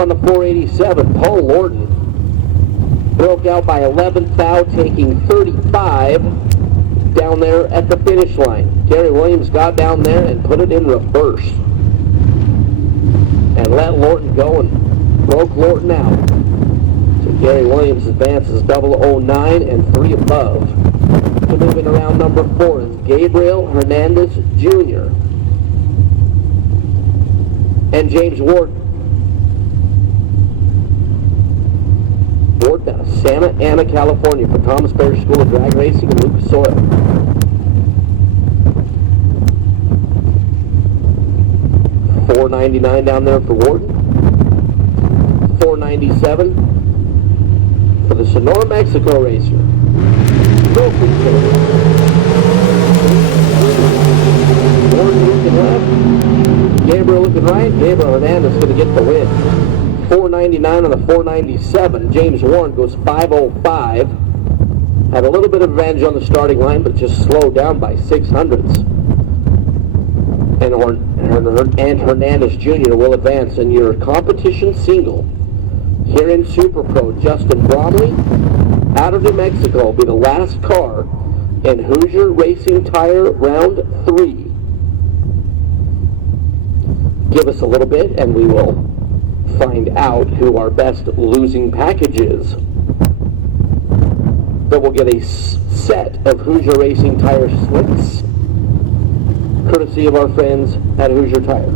on the 487. Paul Lorton broke out by 11th thou, taking 35 down there at the finish line. Gary Williams got down there and put it in reverse and let Lorton go and broke Lorton out. So Gary Williams advances 009 and 3 above. To moving around number 4 is Gabriel Hernandez Jr. and James Ward. Ward out of Santa Ana, California for Thomas Bear School of Drag Racing and Lucas Oil. $4.99 down there for Ward. $4.97 for the Sonora, Mexico racer. Ward looking left. Gabriel looking right. Gabriel Hernandez going to get the win. $4.99 on the 497. James Warren goes 5:05. Had a little bit of advantage on the starting line, but just slowed down by 600ths. And Hernandez Jr. will advance in your competition single. Here in Super Pro, Justin Bromley out of New Mexico will be the last car in Hoosier Racing Tire Round 3. Give us a little bit and we will find out who our best losing package is. But we'll get a set of Hoosier Racing Tire slicks, courtesy of our friends at Hoosier Tire.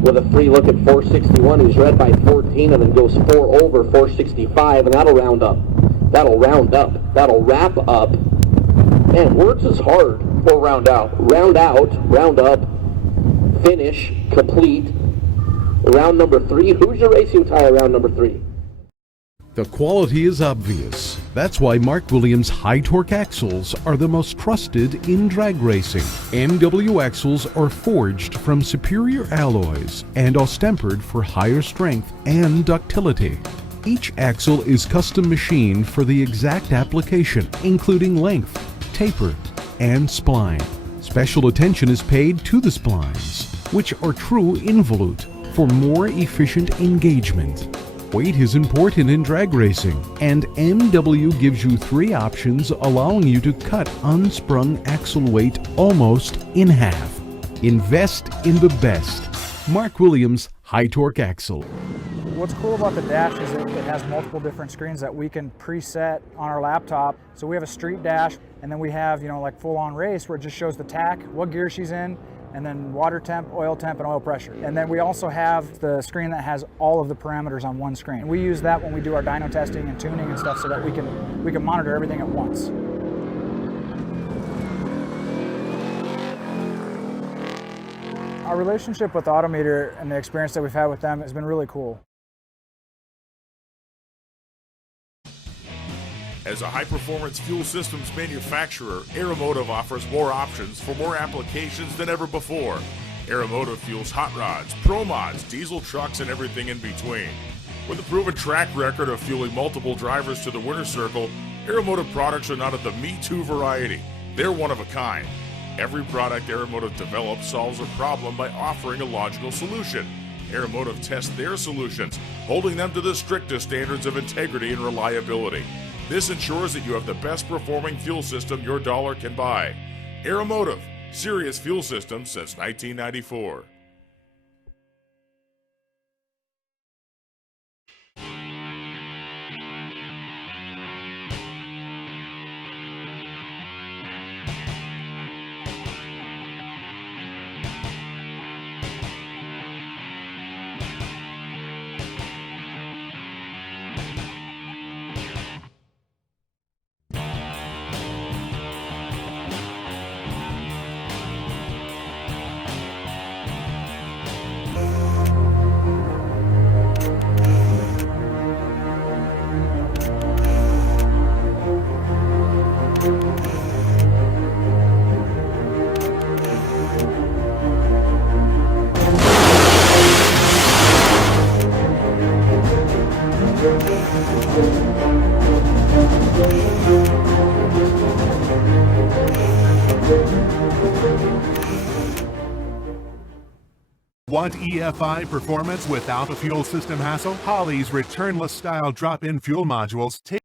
With a free look at 461, he's led by 14 and then goes 4 over 465, and that'll round up. That'll wrap up. Man, words is hard. Or round out. Round up, finish, complete. Round number 3, Hoosier Racing Tire round number 3. The quality is obvious. That's why Mark Williams high torque axles are the most trusted in drag racing. MW axles are forged from superior alloys and are tempered for higher strength and ductility. Each axle is custom machined for the exact application, including length, taper, and spline. Special attention is paid to the splines, which are true involute for more efficient engagement. Weight is important in drag racing, and MW gives you 3 options allowing you to cut unsprung axle weight almost in half. Invest in the best. Mark Williams High Torque Axle. What's cool about the dash is it has multiple different screens that we can preset on our laptop. So we have a street dash, and then we have, like full-on race where it just shows the tack, what gear she's in, and then water temp, and oil pressure. And then we also have the screen that has all of the parameters on one screen. We use that when we do our dyno testing and tuning and stuff so that we can monitor everything at once. Our relationship with Autometer and the experience that we've had with them has been really cool. As a high-performance fuel systems manufacturer, Aeromotive offers more options for more applications than ever before. Aeromotive fuels hot rods, pro mods, diesel trucks, and everything in between. With a proven track record of fueling multiple drivers to the winner's circle, Aeromotive products are not of the Me Too variety. They're one of a kind. Every product Aeromotive develops solves a problem by offering a logical solution. Aeromotive tests their solutions, holding them to the strictest standards of integrity and reliability. This ensures that you have the best performing fuel system your dollar can buy. Aeromotive, serious fuel systems since 1994. Want EFI performance without a fuel system hassle? Holley's returnless style drop-in fuel modules take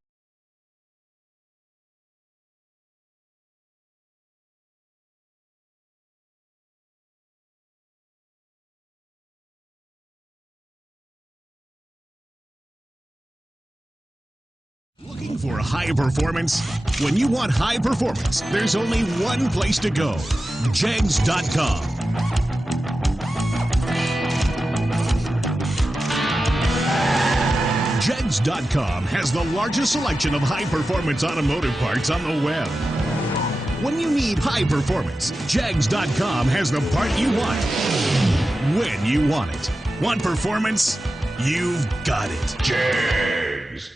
Looking for high performance? When you want high performance, there's only one place to go. Jegs.com. Jegs.com has the largest selection of high-performance automotive parts on the web. When you need high performance, Jegs.com has the part you want, when you want it. Want performance? You've got it. Jegs.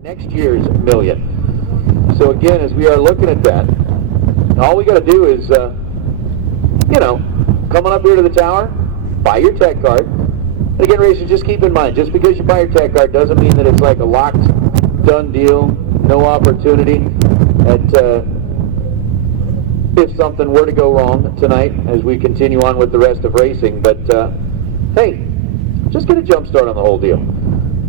Next year's million. So again, as we are looking at that, all we got to do is, come on up here to the tower, buy your tech card. And again, racers, just keep in mind, just because you buy your tech card doesn't mean that it's like a locked, done deal, no opportunity. If something were to go wrong tonight as we continue on with the rest of racing, but hey, just get a jump start on the whole deal.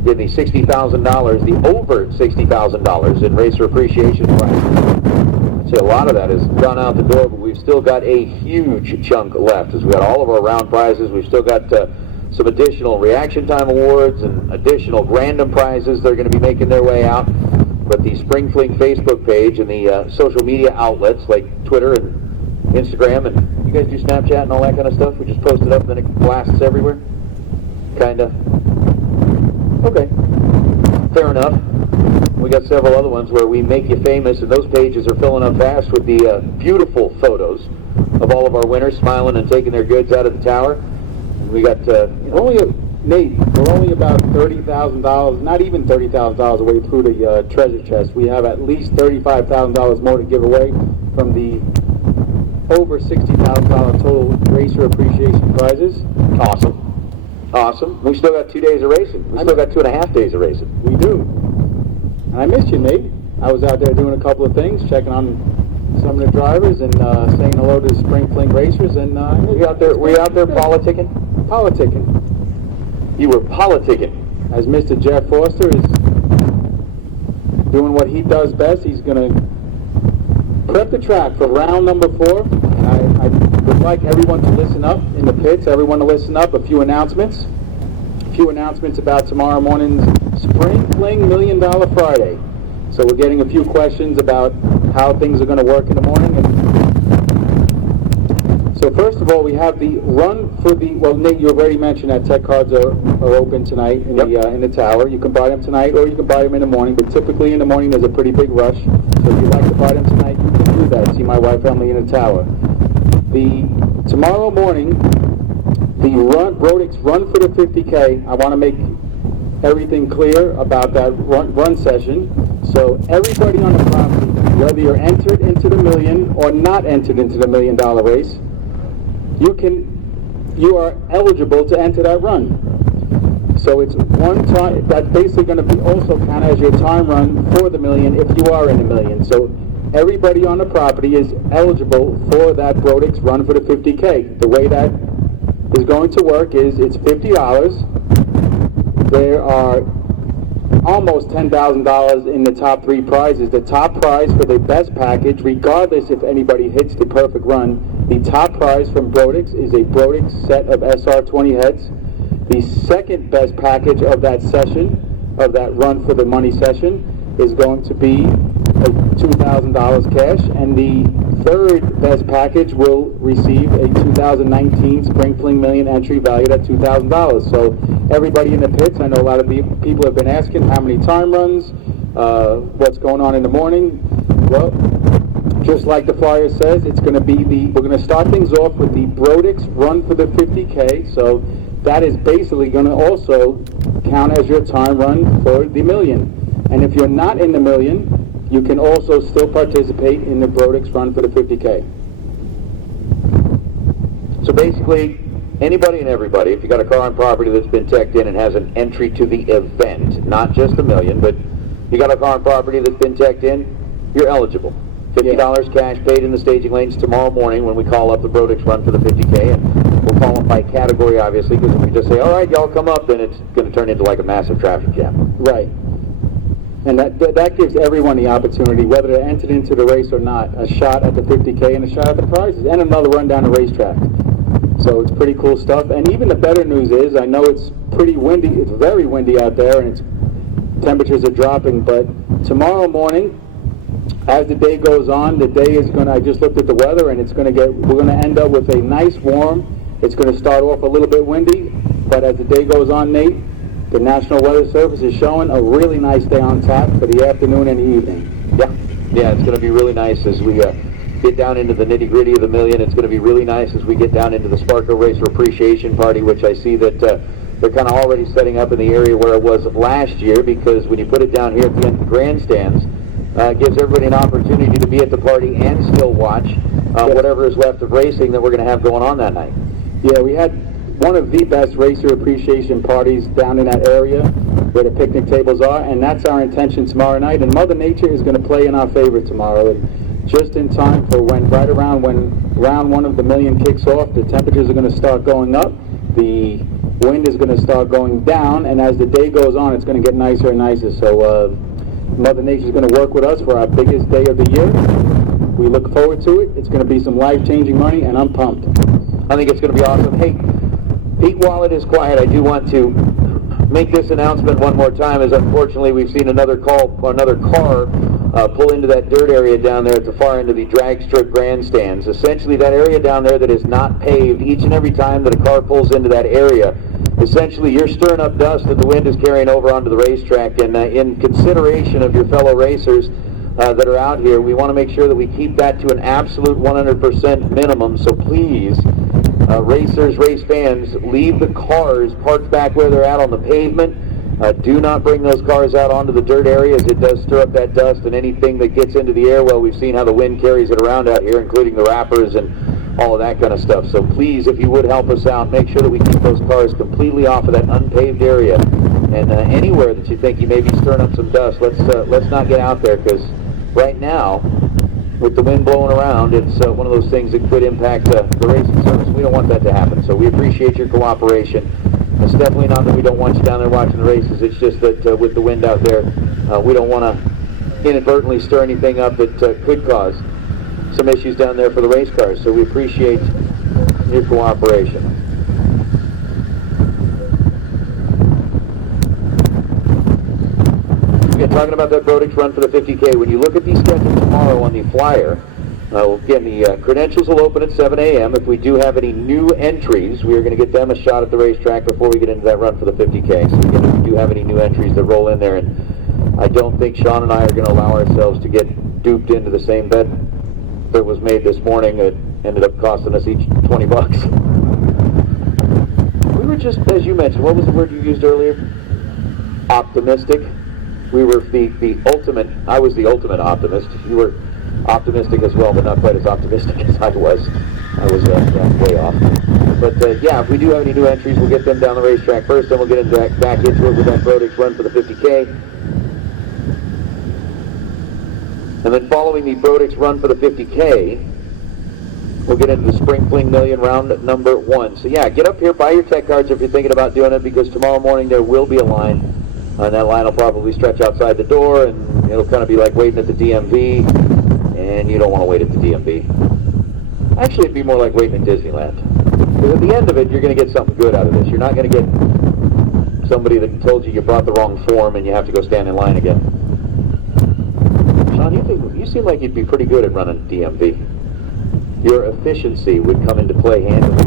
Give the $60,000, the over $60,000 in racer appreciation prize. I'd say a lot of that has gone out the door, but we've still got a huge chunk left. As we got all of our round prizes, we've still got some additional reaction time awards and additional random prizes that are going to be making their way out. But the Spring Fling Facebook page and the social media outlets like Twitter and Instagram, and you guys do Snapchat and all that kind of stuff? We just post it up and then it blasts everywhere? Kinda. Okay, fair enough. We got several other ones where we make you famous, and those pages are filling up fast with the beautiful photos of all of our winners smiling and taking their goods out of the tower. And we got Nate, we're only about $30,000, not even $30,000 away through the treasure chest. We have at least $35,000 more to give away from the over $60,000 total racer appreciation prizes. Awesome. Awesome. We still got 2 days of racing. We still got 2.5 days of racing. We do. And I missed you, Nate. I was out there doing a couple of things, checking on some of the drivers and saying hello to the Spring Fling racers. And were you out there politicking? Politicking. You were politicking. As Mr. Jeff Foster is doing what he does best, he's going to prep the track for round number 4. I would like everyone to listen up in the pits, everyone to listen up. A few announcements. A few announcements about tomorrow morning's Spring Fling $1 Million Friday. So we're getting a few questions about how things are going to work in the morning. So first of all, we have the run for the, well, Nate, you already mentioned that tech cards are open tonight in the tower. You can buy them tonight or you can buy them in the morning, but typically in the morning there's a pretty big rush. So if you'd like to buy them tonight, you can do that. See my wife Emily in the tower. Tomorrow morning, the Brodix run for the 50K. I want to make everything clear about that run session. So everybody on the property, whether you're entered into the million or not entered into the $1 million race, you are eligible to enter that run. So it's one time, that's basically going to be also count as your time run for the million if you are in the million. So everybody on the property is eligible for that Brodix run for the 50K. The way that is going to work is it's $50. There are almost $10,000 in the top 3 prizes. The top prize for the best package, regardless if anybody hits the perfect run, the top prize from Brodix is a Brodix set of SR20 heads. The second best package of that session, of that run for the money session, is going to be $2,000 cash, and the third best package will receive a 2019 Spring Fling Million entry valued at $2,000. So everybody in the pits, I know a lot of people have been asking how many time runs, what's going on in the morning. Well, just like the flyer says, it's going to be we're going to start things off with the Brodix run for the 50K. So that is basically going to also count as your time run for the million. And if you're not in the million, you can also still participate in the Brodix run for the 50K. So basically, anybody and everybody, if you got a car on property that's been teched in and has an entry to the event, not just $1 million, but you got a car on property that's been teched in, you're eligible. $50 cash paid in the staging lanes tomorrow morning when we call up the Brodix Run for the 50K, and we'll call them by category, obviously, because if we just say, all right, y'all come up, then it's going to turn into like a massive traffic jam. Right. And that gives everyone the opportunity, whether they're entered into the race or not, a shot at the 50K and a shot at the prizes, and another run down the racetrack. So it's pretty cool stuff. And even the better news is, I know it's pretty windy, it's very windy out there, and temperatures are dropping, but tomorrow morning, as the day goes on, the day is going to, I just looked at the weather, and we're going to end up with a nice warm. It's going to start off a little bit windy, but as the day goes on, Nate, the National Weather Service is showing a really nice day on tap for the afternoon and the evening. Yeah, it's going to be really nice as we get down into the nitty-gritty of the million. It's going to be really nice as we get down into the Sparko Racer Appreciation Party, which I see that they're kind of already setting up in the area where it was last year, because when you put it down here at the end of the grandstands, it gives everybody an opportunity to be at the party and still watch whatever is left of racing that we're going to have going on that night. Yeah, we had one of the best racer appreciation parties down in that area where the picnic tables are, and that's our intention tomorrow night. And Mother Nature is going to play in our favor tomorrow, just in time for right around when round one of the million kicks off. The temperatures are going to start going up, the wind is going to start going down, and as the day goes on, it's going to get nicer and nicer. So Mother Nature is going to work with us for our biggest day of the year. We look forward to it. It's going to be some life-changing money, and I'm pumped. I think it's going to be awesome. Hey, Pete, while it is quiet, I do want to make this announcement one more time, as unfortunately we've seen another car pull into that dirt area down there at the far end of the drag strip grandstands. Essentially, that area down there that is not paved, each and every time that a car pulls into that area, essentially you're stirring up dust that the wind is carrying over onto the racetrack. And in consideration of your fellow racers that are out here, we want to make sure that we keep that to an absolute 100% minimum. So please, racers, race fans, leave the cars parked back where they're at on the pavement. Do not bring those cars out onto the dirt areas. It does stir up that dust, and anything that gets into the air, well, we've seen how the wind carries it around out here, including the wrappers and all of that kind of stuff. So please, if you would help us out, make sure that we keep those cars completely off of that unpaved area. And anywhere that you think you may be stirring up some dust, let's not get out there, because right now, with the wind blowing around, it's one of those things that could impact the racing service. We don't want that to happen, so we appreciate your cooperation. It's definitely not that we don't want you down there watching the races. It's just that with the wind out there, we don't want to inadvertently stir anything up that could cause some issues down there for the race cars. So we appreciate your cooperation. Again, talking about that Brodix Run for the 50K, when you look at the schedule tomorrow on the flyer, again, the credentials will open at 7 a.m. If we do have any new entries, we are going to get them a shot at the racetrack before we get into that run for the 50K. So again, if we do have any new entries that roll in there, and I don't think Sean and I are going to allow ourselves to get duped into the same bet that was made this morning that ended up costing us each 20 bucks. We were just, as you mentioned, what was the word you used earlier? Optimistic. We were the ultimate, I was the ultimate optimist. You were optimistic as well, but not quite as optimistic as I was. I was way off. But yeah, if we do have any new entries, we'll get them down the racetrack first, then we'll get back into it with that Brodix Run for the 50K. And then following the Brodix Run for the 50K, we'll get into the Spring Fling Million round number 1. So yeah, get up here, buy your tech cards if you're thinking about doing it, because tomorrow morning there will be a line. And that line will probably stretch outside the door, and it'll kind of be like waiting at the DMV. And you don't want to wait at the DMV. Actually, it'd be more like waiting at Disneyland. Because at the end of it, you're going to get something good out of this. You're not going to get somebody that told you brought the wrong form and you have to go stand in line again. Sean, you seem like you'd be pretty good at running DMV. Your efficiency would come into play handily.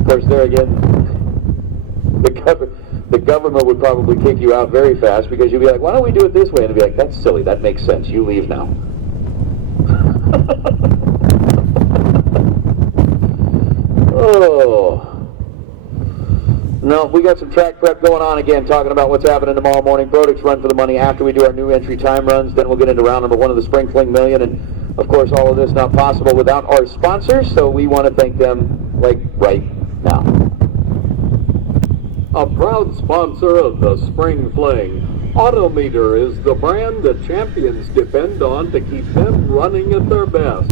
Of course, there again, the government would probably kick you out very fast, because you'd be like, why don't we do it this way? And they'd be like, that's silly, that makes sense, you leave now. Oh. No, we got some track prep going on again, talking about what's happening tomorrow morning. Brodix Run for the money after we do our new entry time runs. Then we'll get into round number 1 of the Spring Fling Million. And Of course, all of this not possible without our sponsors, so we want to thank them, like, right now. A proud sponsor of the Spring Fling, Autometer is the brand that champions depend on to keep them running at their best.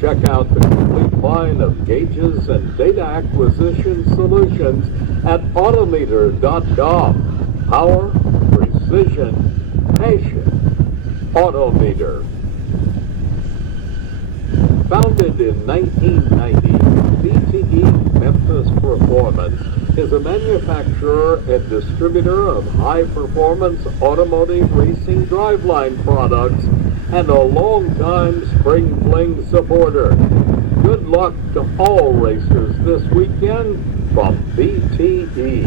Check out the complete line of gauges and data acquisition solutions at autometer.com. Power, precision, passion. Autometer. Founded in 1990, BTE Memphis Performance is a manufacturer and distributor of high-performance automotive racing driveline products and a long-time Spring Fling supporter. Good luck to all racers this weekend from BTE.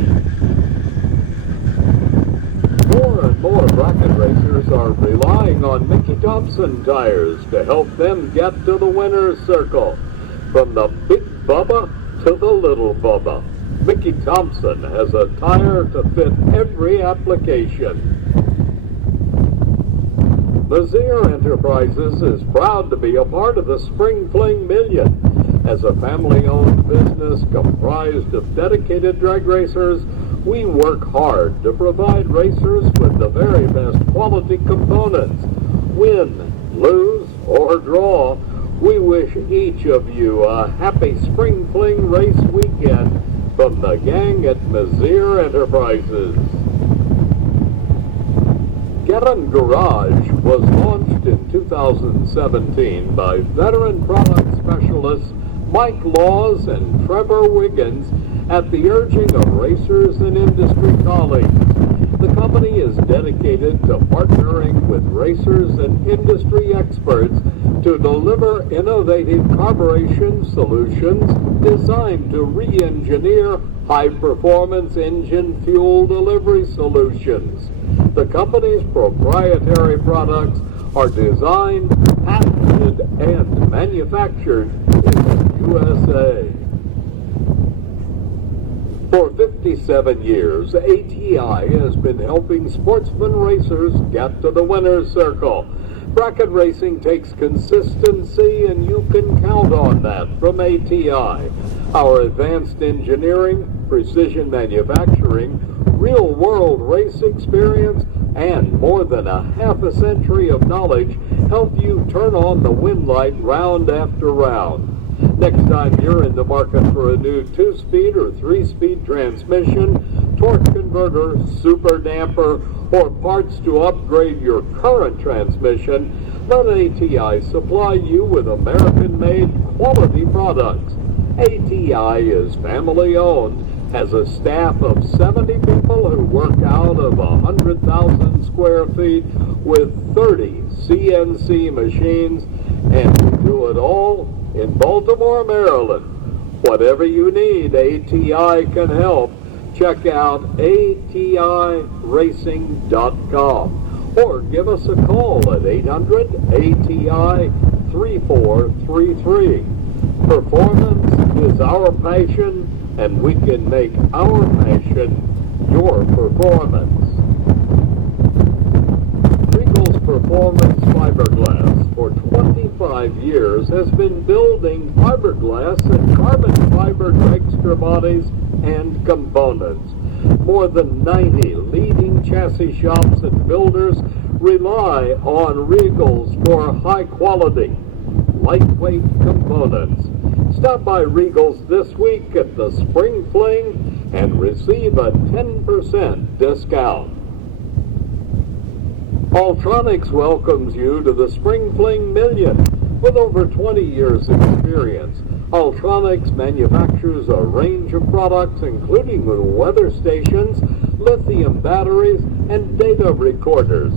More and more bracket racers are relying on Mickey Thompson tires to help them get to the winner's circle. From the Big Bubba to the Little Bubba, Mickey Thompson has a tire to fit every application. Mazier Enterprises is proud to be a part of the Spring Fling Million. As a family-owned business comprised of dedicated drag racers, we work hard to provide racers with the very best quality components. Win, lose, or draw, we wish each of you a happy Spring Fling race weekend from the gang at Mazier Enterprises. Geffen Garage was launched in 2017 by veteran product specialists Mike Laws and Trevor Wiggins at the urging of racers and industry colleagues. The company is dedicated to partnering with racers and industry experts to deliver innovative carburation solutions designed to re-engineer high-performance engine fuel delivery solutions. The company's proprietary products are designed, patented, and manufactured in the USA. For 57 years, ATI has been helping sportsman racers get to the winner's circle. Bracket racing takes consistency, and you can count on that from ATI. Our advanced engineering, precision manufacturing, real-world race experience, and more than a half a century of knowledge help you turn on the win light round after round. Next time you're in the market for a new 2-speed or 3-speed transmission, torque converter, super damper, or parts to upgrade your current transmission, let ATI supply you with American-made quality products. ATI is family-owned, has a staff of 70 people who work out of 100,000 square feet with 30 CNC machines, and we do it all in Baltimore, Maryland. Whatever you need, ATI can help. Check out ATIRacing.com or give us a call at 800-ATI-3433. Performance is our passion, and we can make our passion your performance. Regal's Performance Fiberglass for 25 years has been building fiberglass and carbon fiber dragster bodies and components. More than 90 leading chassis shops and builders rely on Regal's for high quality, lightweight components. Stop by Regal's this week at the Spring Fling and receive a 10% discount. Alltronics welcomes you to the Spring Fling Million. With over 20 years experience, Alltronics manufactures a range of products including weather stations, lithium batteries, and data recorders.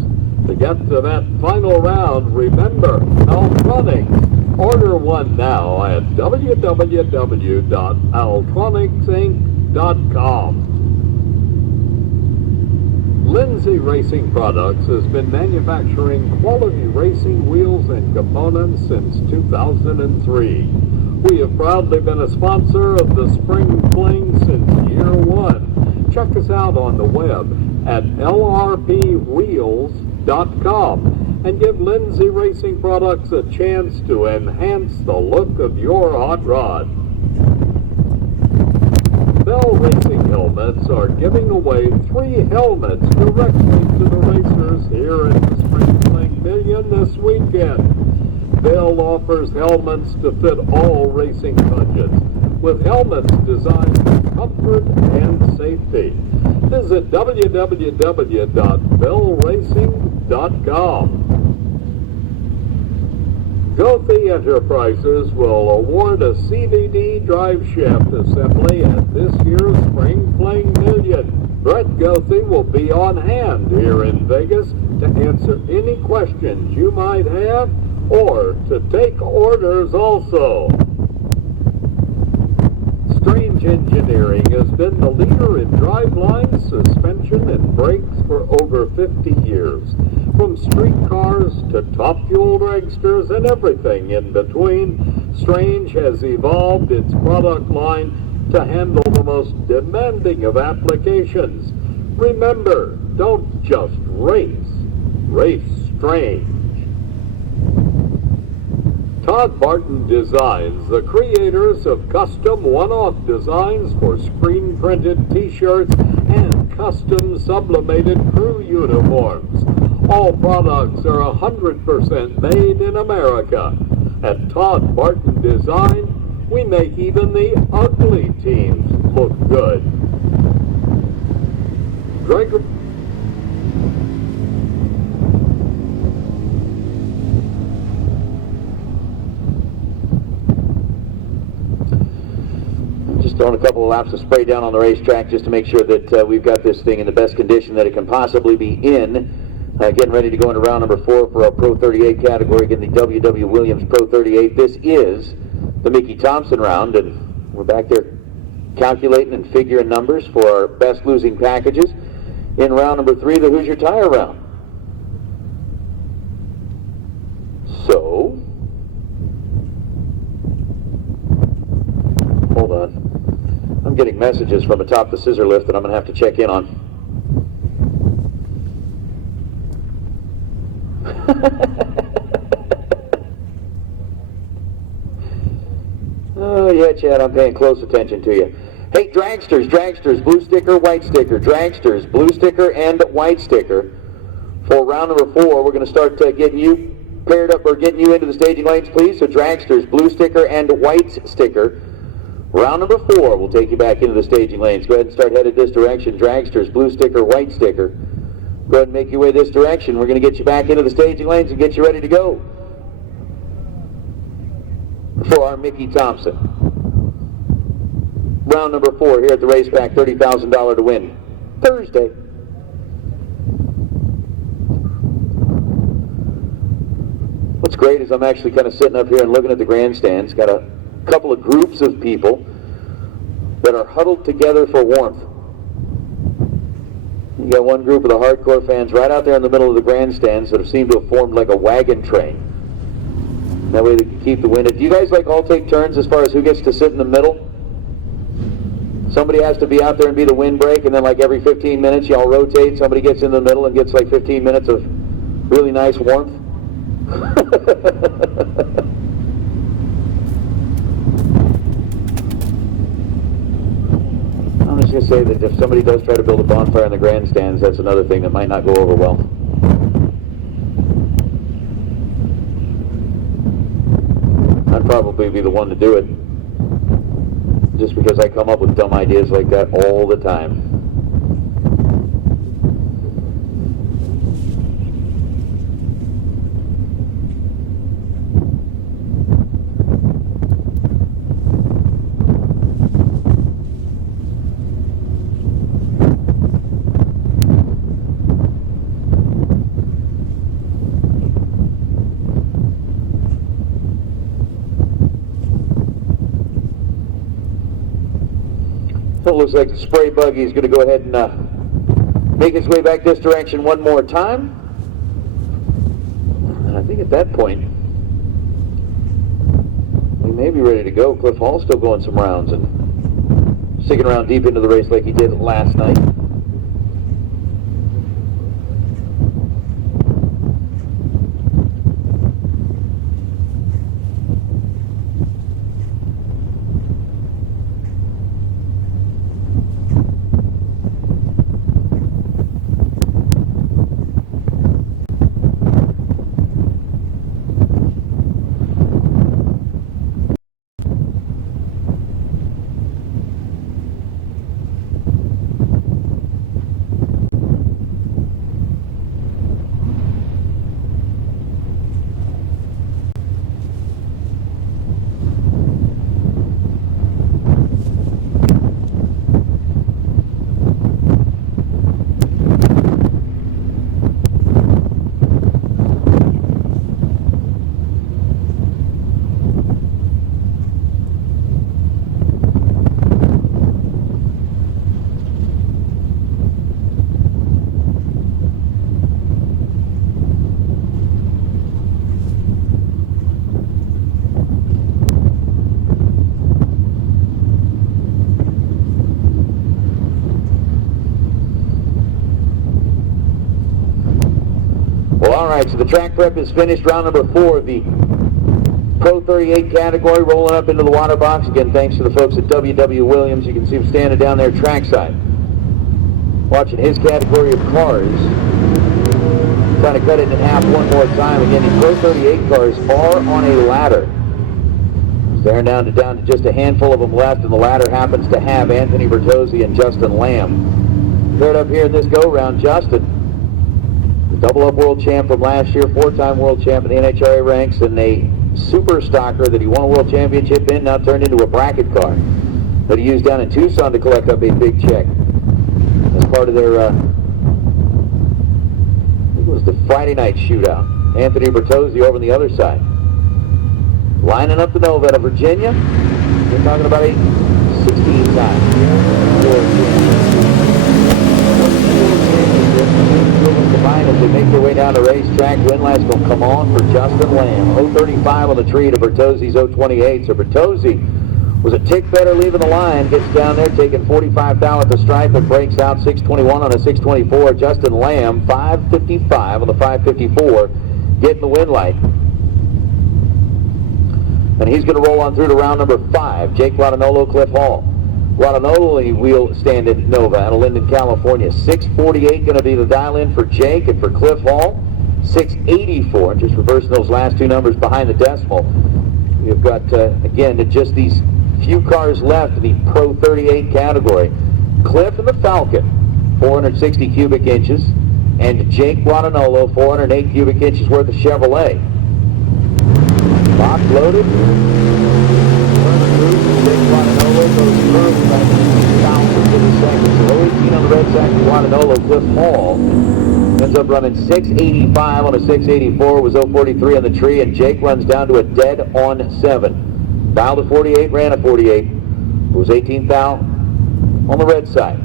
To get to that final round, remember Alltronics. Order one now at www.altronicsinc.com. Lindsay Racing Products has been manufacturing quality racing wheels and components since 2003. We have proudly been a sponsor of the Spring Fling since year one. Check us out on the web at lrpwheels.com and give Lindsay Racing Products a chance to enhance the look of your hot rod. Bell Racing Helmets are giving away 3 helmets directly to the racers here at the Spring Fling Million this weekend. Bell offers helmets to fit all racing budgets, with helmets designed for comfort and safety. Visit www.bellracing.com. Gothy Enterprises will award a CVD drive shaft assembly at this year's Spring Fling Million. Brett Gothy will be on hand here in Vegas to answer any questions you might have or to take orders also. Strange Engineering has been the leader in driveline, suspension, and brakes for over 50 years. From street cars to top fuel dragsters and everything in between, Strange has evolved its product line to handle the most demanding of applications. Remember, don't just race, race Strange. Todd Barton Designs, the creators of custom one-off designs for screen-printed t-shirts and custom sublimated crew uniforms. All products are 100% made in America. At Todd Barton Design, we make even the ugly teams look good. Just throwing a couple of laps of spray down on the racetrack just to make sure that we've got this thing in the best condition that it can possibly be in. Getting ready to go into round number 4 for our Pro 38 category, again the W.W. Williams Pro 38. This is the Mickey Thompson round, and we're back there calculating and figuring numbers for our best losing packages. In round number 3, the Hoosier Tire round. So, hold on. I'm getting messages from atop the scissor lift that I'm going to have to check in on. Oh yeah, Chad, I'm paying close attention to you. Hey, dragsters, blue sticker, white sticker, dragsters, blue sticker, and white sticker. For round number 4, we're going to start getting you paired up, or getting you into the staging lanes, please. So dragsters, blue sticker, and white sticker. Round number 4 will take you back into the staging lanes. Go ahead and start headed this direction. Dragsters, blue sticker, white sticker. Go ahead and make your way this direction. We're going to get you back into the staging lanes and get you ready to go for our Mickey Thompson. Round number 4 here at the Racepak, $30,000 to win Thursday. What's great is I'm actually kind of sitting up here and looking at the grandstands. Got a couple of groups of people that are huddled together for warmth. You got one group of the hardcore fans right out there in the middle of the grandstands that have seemed to have formed like a wagon train. That way they can keep the wind. Do you guys all take turns as far as who gets to sit in the middle? Somebody has to be out there and be the windbreak, and then like every 15 minutes y'all rotate. Somebody gets in the middle and gets like 15 minutes of really nice warmth. I'm just going to say that if somebody does try to build a bonfire in the grandstands, that's another thing that might not go over well. I'd probably be the one to do it, just because I come up with dumb ideas like that all the time. So it looks like the spray buggy is going to go ahead and make its way back this direction one more time. And I think at that point, we may be ready to go. Cliff Hall's still going some rounds and sticking around deep into the race like he did last night. right, so the track prep is finished. Round number 4 of the Pro 38 category, rolling up into the water box. Again, thanks to the folks at W.W. Williams. You can see him standing down there trackside, watching his category of cars. Trying to cut it in half one more time. Again, the Pro 38 cars are on a ladder. They're down to just a handful of them left, and the ladder happens to have Anthony Bertozzi and Justin Lamb. Third up here in this go-round, Justin, the double-up world champ from last year, 4-time world champ in the NHRA ranks, and a super stocker that he won a world championship in, now turned into a bracket car that he used down in Tucson to collect up a big check as part of their, I think it was the Friday night shootout. Anthony Bertozzi over on the other side. Lining up the Nova out of Virginia. We're talking about a 16 time. Combined as they make their way down the racetrack. Win lights will come on for Justin Lamb. 0.35 on the tree to Bertozzi's 0.28. So Bertozzi was a tick better leaving the line. Gets down there taking 45 thou at the stripe and breaks out 6.21 on a 6.24. Justin Lamb 5.55 on the 5.54. Getting the win light. And he's going to roll on through to round number 5. Jake Guadagnolo, Cliff Hall. Guadagnolo wheel stand in Nova out of Linden, California. 6.48 going to be the dial-in for Jake, and for Cliff Hall, 6.84. Just reversing those last two numbers behind the decimal. We've got, again, just these few cars left in the Pro 38 category. Cliff and the Falcon, 460 cubic inches, and Jake Guadagnolo, 408 cubic inches worth of Chevrolet. Box loaded. Jake Guadagnolo goes through about 2,000 seconds. So 0.18 on the red sack for Guadagnolo. Cliff Hall ends up running 6.85 on a 6.84. Was 0.43 on the tree, and Jake runs down to a dead on 7. Dialed to 48, ran a 48. It was 18 thou on the red side.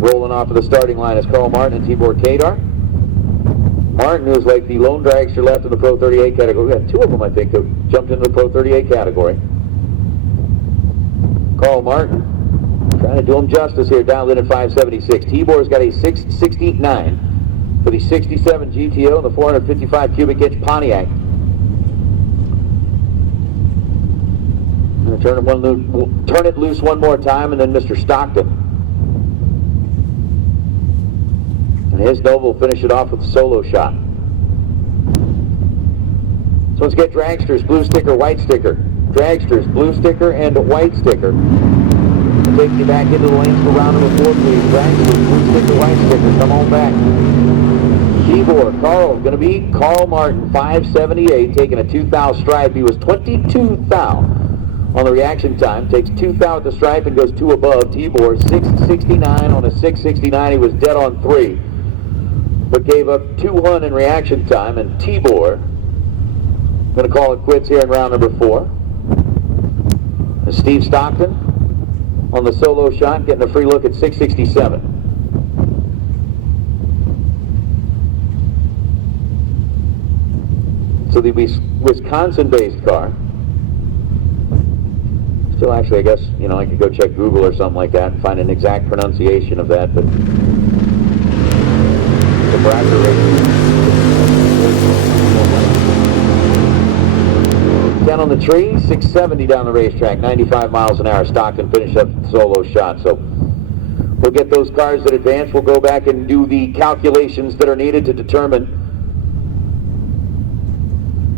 Rolling off of the starting line is Carl Martin and Tibor Kadar. Martin, who was like the lone dragster left in the Pro 38 category. We had 2 of them, I think, that jumped into the Pro 38 category. Carl Martin, trying to do him justice here, dialed in at 5.76. Tibor's got a 6.69 for the 67 GTO and the 455 cubic inch Pontiac. I'm going to turn it loose one more time, and then Mr. Stockton. His Nova will finish it off with a solo shot. So let's get dragsters, blue sticker, white sticker. Dragsters, blue sticker, and white sticker. We'll take you back into the lanes for round number 4, please. Dragsters, blue sticker, white sticker. Come on back. Tibor, Carl, going to be Carl Martin, 5.78, taking a 2 thou stripe. He was 22 thou on the reaction time. Takes 2 thou at the stripe and goes 2 above. Tibor, 6.69 on a 6.69. He was dead on 3. But gave up 2 in reaction time, and Tibor going to call it quits here in round number 4. And Steve Stockton on the solo shot, getting a free look at 6.67. So the Wisconsin-based car. Still, actually, I guess, you know, I could go check Google or something like that and find an exact pronunciation of that, but the bracket race. 10 on the tree, 670 down the racetrack, 95 miles an hour. Stockton finished up the solo shot. So we'll get those cars that advance. We'll go back and do the calculations that are needed to determine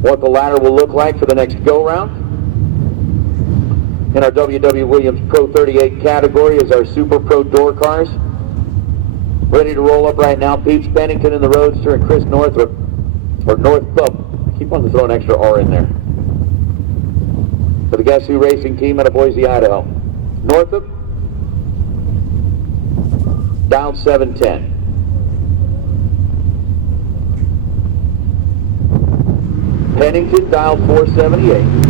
what the ladder will look like for the next go-round. In our W.W. Williams Pro 38 category is our Super Pro door cars. Ready to roll up right now. Pete Pennington in the Roadster and Chris Northup, or Northup. Keep on to throw an extra R in there. For the Guess Who Racing team out of Boise, Idaho. Northup, dialed 710. Pennington, dialed 478.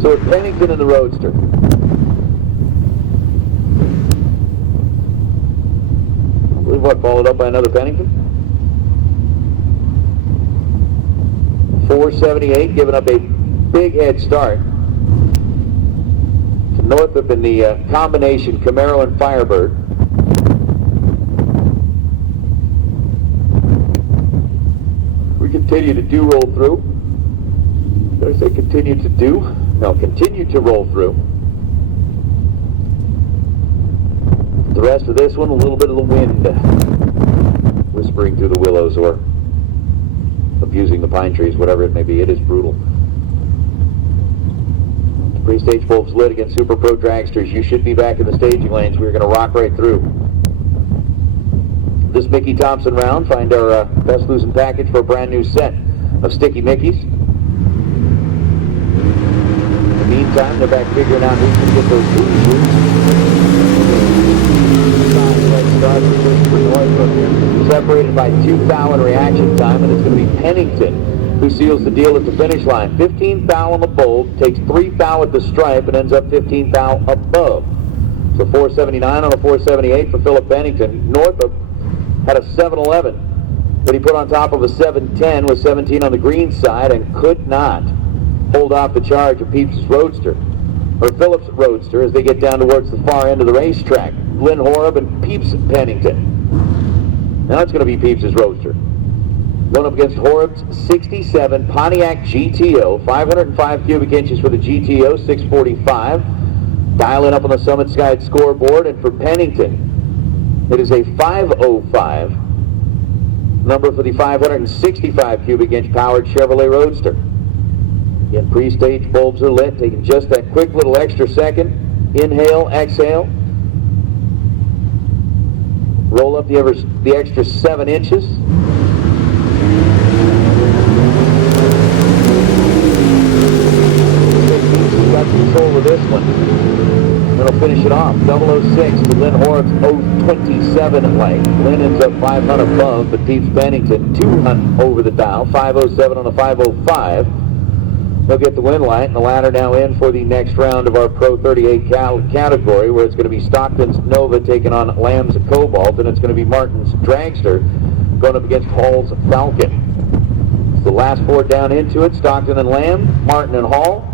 So it's Pennington in the Roadster. I believe Racepak followed up by another Pennington. 478, giving up a big head start to Northup in the combination Camaro and Firebird. We continue to roll through. Did I say continue to do? No, continue to roll through. The rest of this one, a little bit of the wind whispering through the willows or abusing the pine trees, whatever it may be. It is brutal. The pre-stage bulbs lit against Super Pro dragsters. You should be back in the staging lanes. We're going to rock right through. This Mickey Thompson round, find our best losing package for a brand new set of Sticky Mickeys. In the meantime, they're back figuring out who's going to get those booty shoots. Separated by 2 foul in reaction time, and it's going to be Pennington who seals the deal at the finish line. 15 foul on the bulb, takes 3 foul at the stripe, and ends up 15 foul above. So 479 on a 478 for Philip Pennington. Northup had a 711, but he put on top of a 710 with 17 on the green side and could not hold off the charge of Peeps' Roadster, or Phillips' Roadster, as they get down towards the far end of the racetrack. Lynn Horeb and Peeps Pennington. Now it's going to be Peeps' Roadster. Going up against Horeb's 67 Pontiac GTO, 505 cubic inches for the GTO, 645. Dialing up on the Summit Sky scoreboard, and for Pennington, it is a 505 number for the 565 cubic inch powered Chevrolet Roadster. Again, pre-stage bulbs are lit, taking just that quick little extra second. Inhale, exhale. Roll up the extra 7 inches. He's got control of this one. That'll finish it off. 006 to Lynn Horeb's 027 light. Lynn ends up 500 above, but Peeps Pennington 200 over the dial. 507 on a 505. They'll get the win light, and the ladder now in for the next round of our Pro 38 category, where it's going to be Stockton's Nova taking on Lamb's Cobalt, and it's going to be Martin's Dragster going up against Hall's Falcon. It's the last 4 down into it, Stockton and Lamb, Martin and Hall.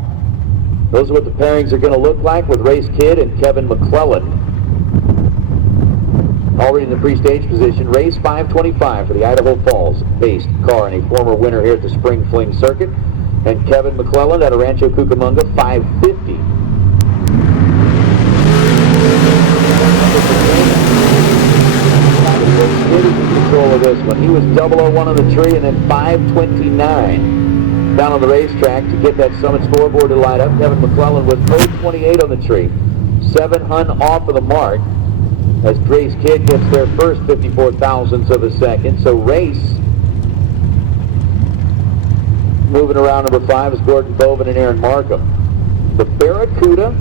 Those are what the pairings are going to look like with Race Kid and Kevin McClellan. Already in the pre-stage position, Race 525 for the Idaho Falls-based car and a former winner here at the Spring Fling Circuit. And Kevin McClellan out of Rancho Cucamonga, 550. Kid is in control of this one. He was 001 on the tree, and then 529 down on the racetrack to get that Summit scoreboard to light up. Kevin McClellan was 028 on the tree, 7 hun off of the mark, as Race Kid gets their first 54 thousandths of a second. So Race moving around number 5 is Gordon Bovin and Aaron Markham. The Barracuda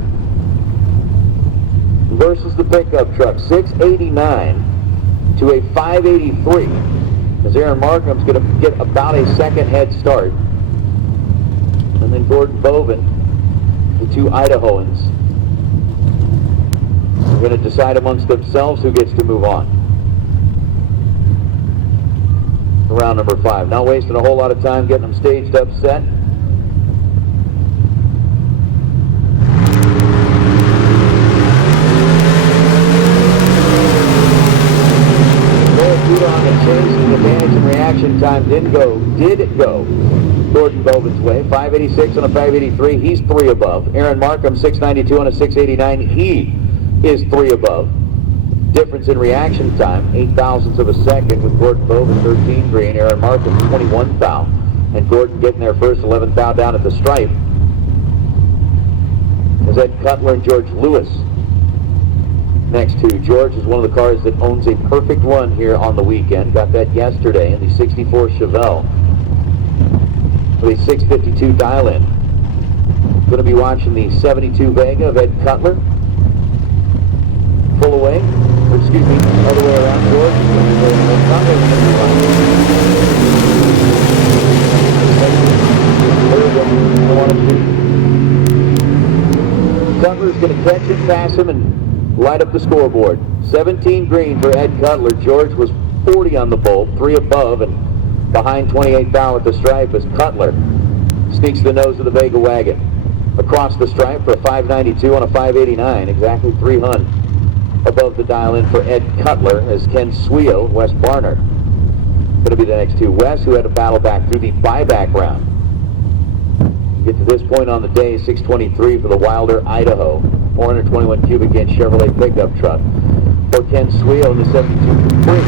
versus the pickup truck, 689 to a 583, as Aaron Markham's going to get about a second head start. And then Gordon Bovin, the 2 Idahoans, are going to decide amongst themselves who gets to move on. Round number 5. Not wasting a whole lot of time getting them staged up, set. Barracuda on the chase, and the advantage in reaction time did go Gordon Bovin's way. 586 on a 583, he's 3 above. Aaron Markham, 692 on a 689, he is 3 above. Difference in reaction time, 8 thousandths of a second, with Gordon Bovin 13 green, Aaron Markham 21 foul, and Gordon getting their first 11 foul down at the stripe. As Ed Cutler and George Lewis next to. George is one of the cars that owns a perfect run here on the weekend. Got that yesterday in the 64 Chevelle with a 652 dial-in. Going to be watching the 72 Vega of Ed Cutler. Full away. Or excuse me, other way around, George. Cutler's going to catch it, pass him, and light up the scoreboard. 17 green for Ed Cutler. George was 40 on the bolt, 3 above, and behind 28 thou at the stripe as Cutler sneaks the nose of the Vega wagon. Across the stripe for a 592 on a 589, exactly 300 above the dial in for Ed Cutler as Ken Sweo and Wes Barner going to be the next two. Wes, who had to battle back through the buyback round. Get to this point on the day, 623 for the Wilder Idaho 421 cubic inch Chevrolet pickup truck. For Ken Sweo in the 72 Fling.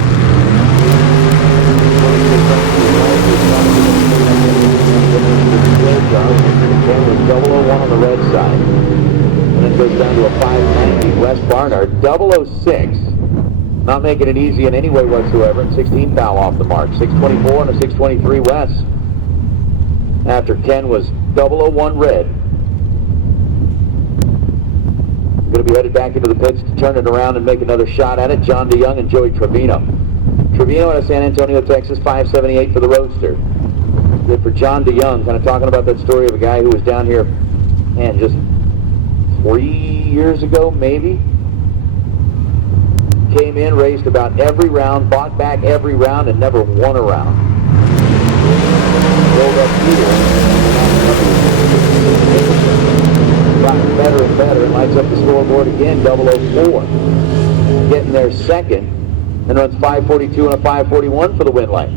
Ken was 001 on the red side. And then goes down to a 590. Wes Barnard, 006. Not making it easy in any way whatsoever. And 16 foul off the mark. 624 and a 623 Wes. After Ken was 001 red. Going to be headed back into the pits to turn it around and make another shot at it. John DeYoung and Joey Trevino. Trevino out of San Antonio, Texas, 578 for the Roadster. Good for John DeYoung, kind of talking about that story of a guy who was down here, man, just 3 years ago, maybe. Came in, raced about every round, bought back every round, and never won a round. Rolled up here, gotten better and better, and lights up the scoreboard again, 004. Getting there second, and runs 542 and a 541 for the win light.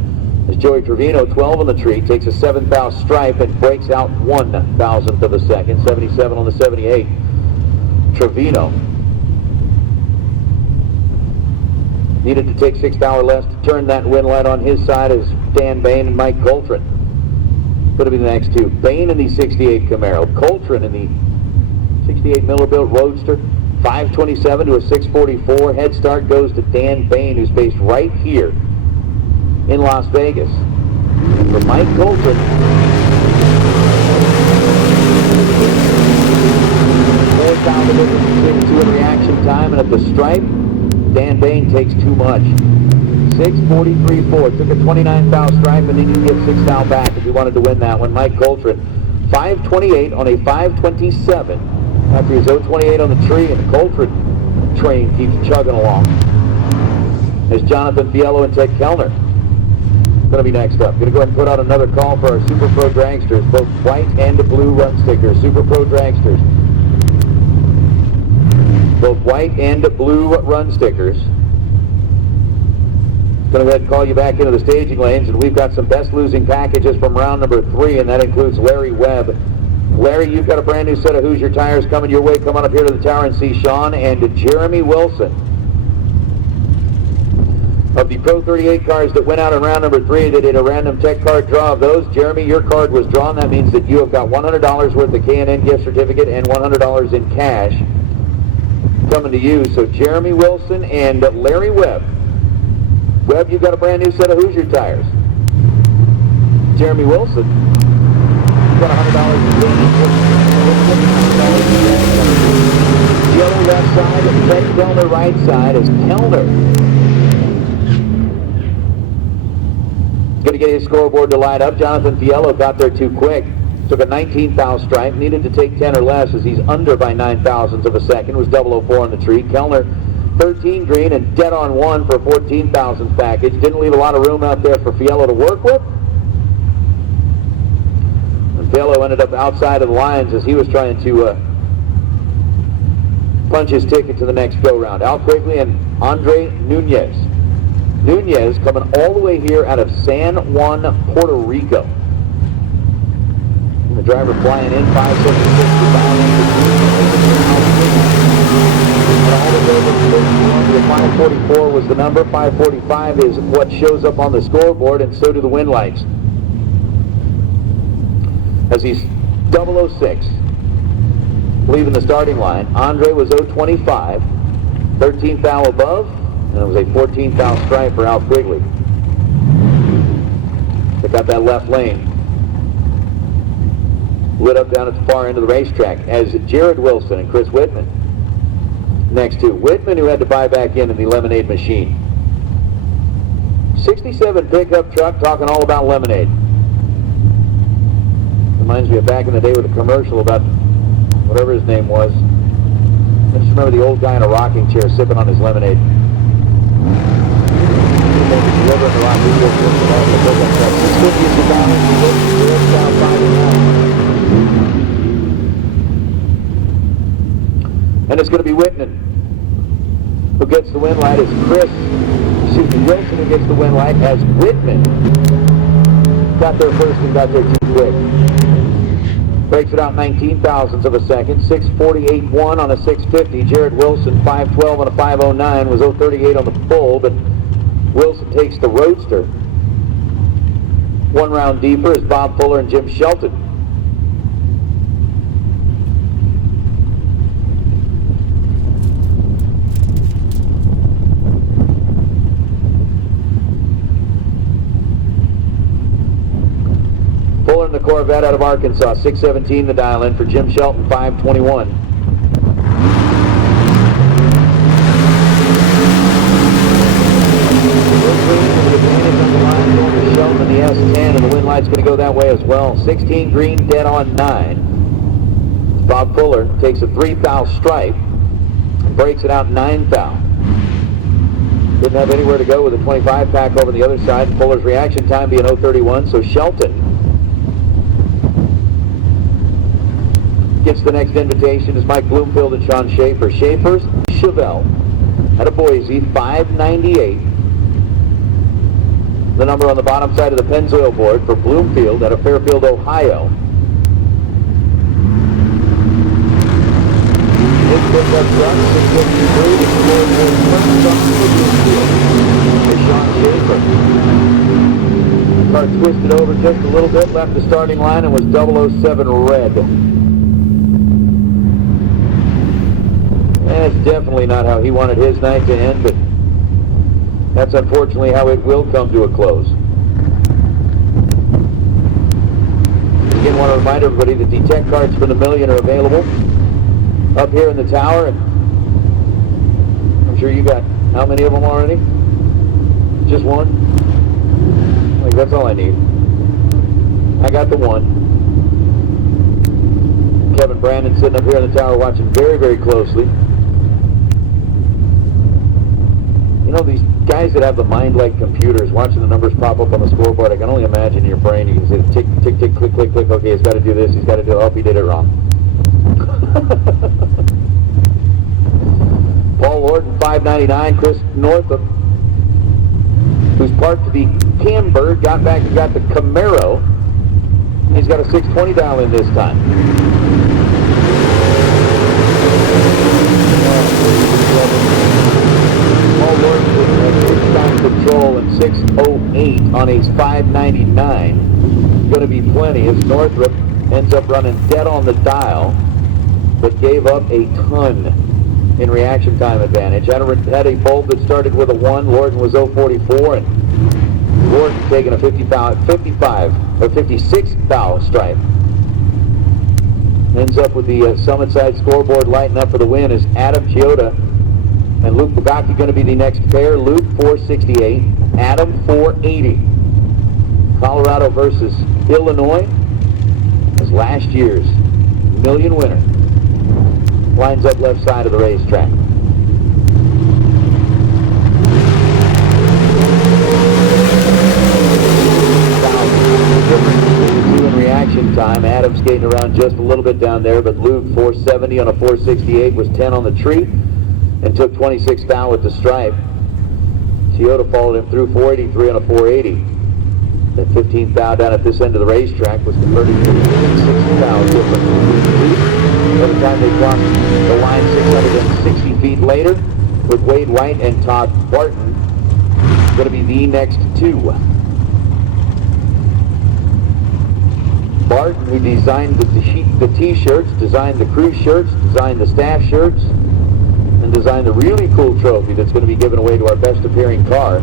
As Joey Trevino, 12 on the tree, takes a 7th thou stripe and breaks out 1,000th of a second, 77 on the 78. Trevino needed to take 6 thou or less to turn that win light on his side as Dan Bain and Mike Coltrane. Going to be the next two. Bain in the 68 Camaro, Coltrane in the 68 Miller-built Roadster, 527 to a 644. Head start goes to Dan Bain, who's based right here in Las Vegas. And for Mike Coltrane, 4,000 in reaction time, and at the stripe, Dan Bain takes too much. 643.4. Took a 29 thou stripe, and then you can get 6 thou back if you wanted to win that one. Mike Coltrane, 528 on a 527. After his 028 on the tree, and the Coltrane train keeps chugging along. There's Jonathan Fiello and Ted Kellner. Going to be next up. Going to go ahead and put out another call for our Super Pro Dragsters, both white and blue run stickers. Super Pro Dragsters. Both white and blue run stickers. Going to go ahead and call you back into the staging lanes, and we've got some best losing packages from round number 3, and that includes Larry Webb. Larry, you've got a brand new set of Hoosier tires coming your way. Come on up here to the tower and see Sean and Jeremy Wilson. Of the Pro 38 cars that went out in round number 3, they did a random tech card draw of those. Jeremy, your card was drawn. That means that you have got $100 worth of K&N gift certificate and $100 in cash coming to you. So Jeremy Wilson and Larry Webb. Webb, you've got a brand new set of Hoosier tires. Jeremy Wilson, you've got $100 in Yellow left side and Ted Kellner right side is Kellner. Going to get his scoreboard to light up. Jonathan Fiello got there too quick. Took a 19 thou stripe. Needed to take 10 or less as he's under by 9,000ths of a second. Was 004 on the tree. Kellner, 13 green and dead on 1 for a 14,000th package. Didn't leave a lot of room out there for Fiello to work with. And Fiello ended up outside of the lines as he was trying to punch his ticket to the next go-round. Al Quigley and Andre Nunez. Nunez coming all the way here out of San Juan, Puerto Rico. And the driver flying in 576 to 544 was the number. 545 is what shows up on the scoreboard, and so do the win lights. As he's 006, leaving the starting line. Andre was 025, 13 thou above. And it was a 14 thou stripe for Al Quigley. They got that left lane lit up down at the far end of the racetrack as Jared Wilson and Chris Whitman. Next to Whitman, who had to buy back in the lemonade machine. 67 pickup truck talking all about lemonade. Reminds me of back in the day with a commercial about whatever his name was. I just remember the old guy in a rocking chair sipping on his lemonade. And it's going to be Whitman who gets the win light as Wilson who gets the win light as Whitman got there first and got there too quick. Breaks it out 19 thousandths of a second. 6:48.1 on a 6:50. Jared Wilson 5:12 on a 5:09 was 0:38 on the full, but Wilson takes the Roadster. One round deeper is Bob Fuller and Jim Shelton. Fuller in the Corvette out of Arkansas, 6:17 the dial in for Jim Shelton, 5:21. Shelton in the S10, and the win light's going to go that way as well. 16 green, dead on 9. Bob Fuller takes a 3 thou stripe and breaks it out 9 thou. Didn't have anywhere to go with a 25 pack over the other side. Fuller's reaction time being 0:31, so Shelton gets the next invitation is Mike Bloomfield and Sean Schaefer. Schaefer's Chevelle out of Boise, 598. The number on the bottom side of the Pennzoil board for Bloomfield out of Fairfield, Ohio. This picks up front, 653, the Sean Schaefer. Car twisted over just a little bit, left the starting line, and was 007 red. That's definitely not how he wanted his night to end, but that's unfortunately how it will come to a close. Again, want to remind everybody that the tech cards for the million are available up here in the tower, and I'm sure you got how many of them already? Just one? I think that's all I need. I got the one. Kevin Brandon sitting up here in the tower watching very, very closely. You know, these guys that have the mind like computers, watching the numbers pop up on the scoreboard, I can only imagine in your brain, you can say tick, tick, tick, click, click, click, okay, he's got to do this, he's got to do it, oh, he did it wrong. Paul Lorden, 599, Chris Northup, who's parked the Camber, got back and got the Camaro. He's got a 620 dial in this time. Paul Lorden with time control and 6:08 on a 599. Going to be plenty as Northrop ends up running dead on the dial, but gave up a ton in reaction time advantage. Had a bulb that started with a 1. Lorden was 044, and Lorden taking a 56 thou stripe. Ends up with the Summit Side scoreboard lighting up for the win as Adam Chioda and Luke Bugatti going to be the next pair. Luke 468, Adam 480. Colorado versus Illinois as last year's million winner. Lines up left side of the racetrack. Difference between the two in reaction time. Adam skating around just a little bit down there, but Luke 470 on a 468 was 10 on the tree and took 26 thou with the stripe. Chioda followed him through 483 on a 480. That 15 thou down at this end of the racetrack was converted to 6 thou difference. By the time they crossed the line 660 feet later, with Wade White and Todd Barton going to be the next two. Barton, who designed the t-shirts, designed the crew shirts, designed the staff shirts, and designed the really cool trophy that's going to be given away to our best appearing car.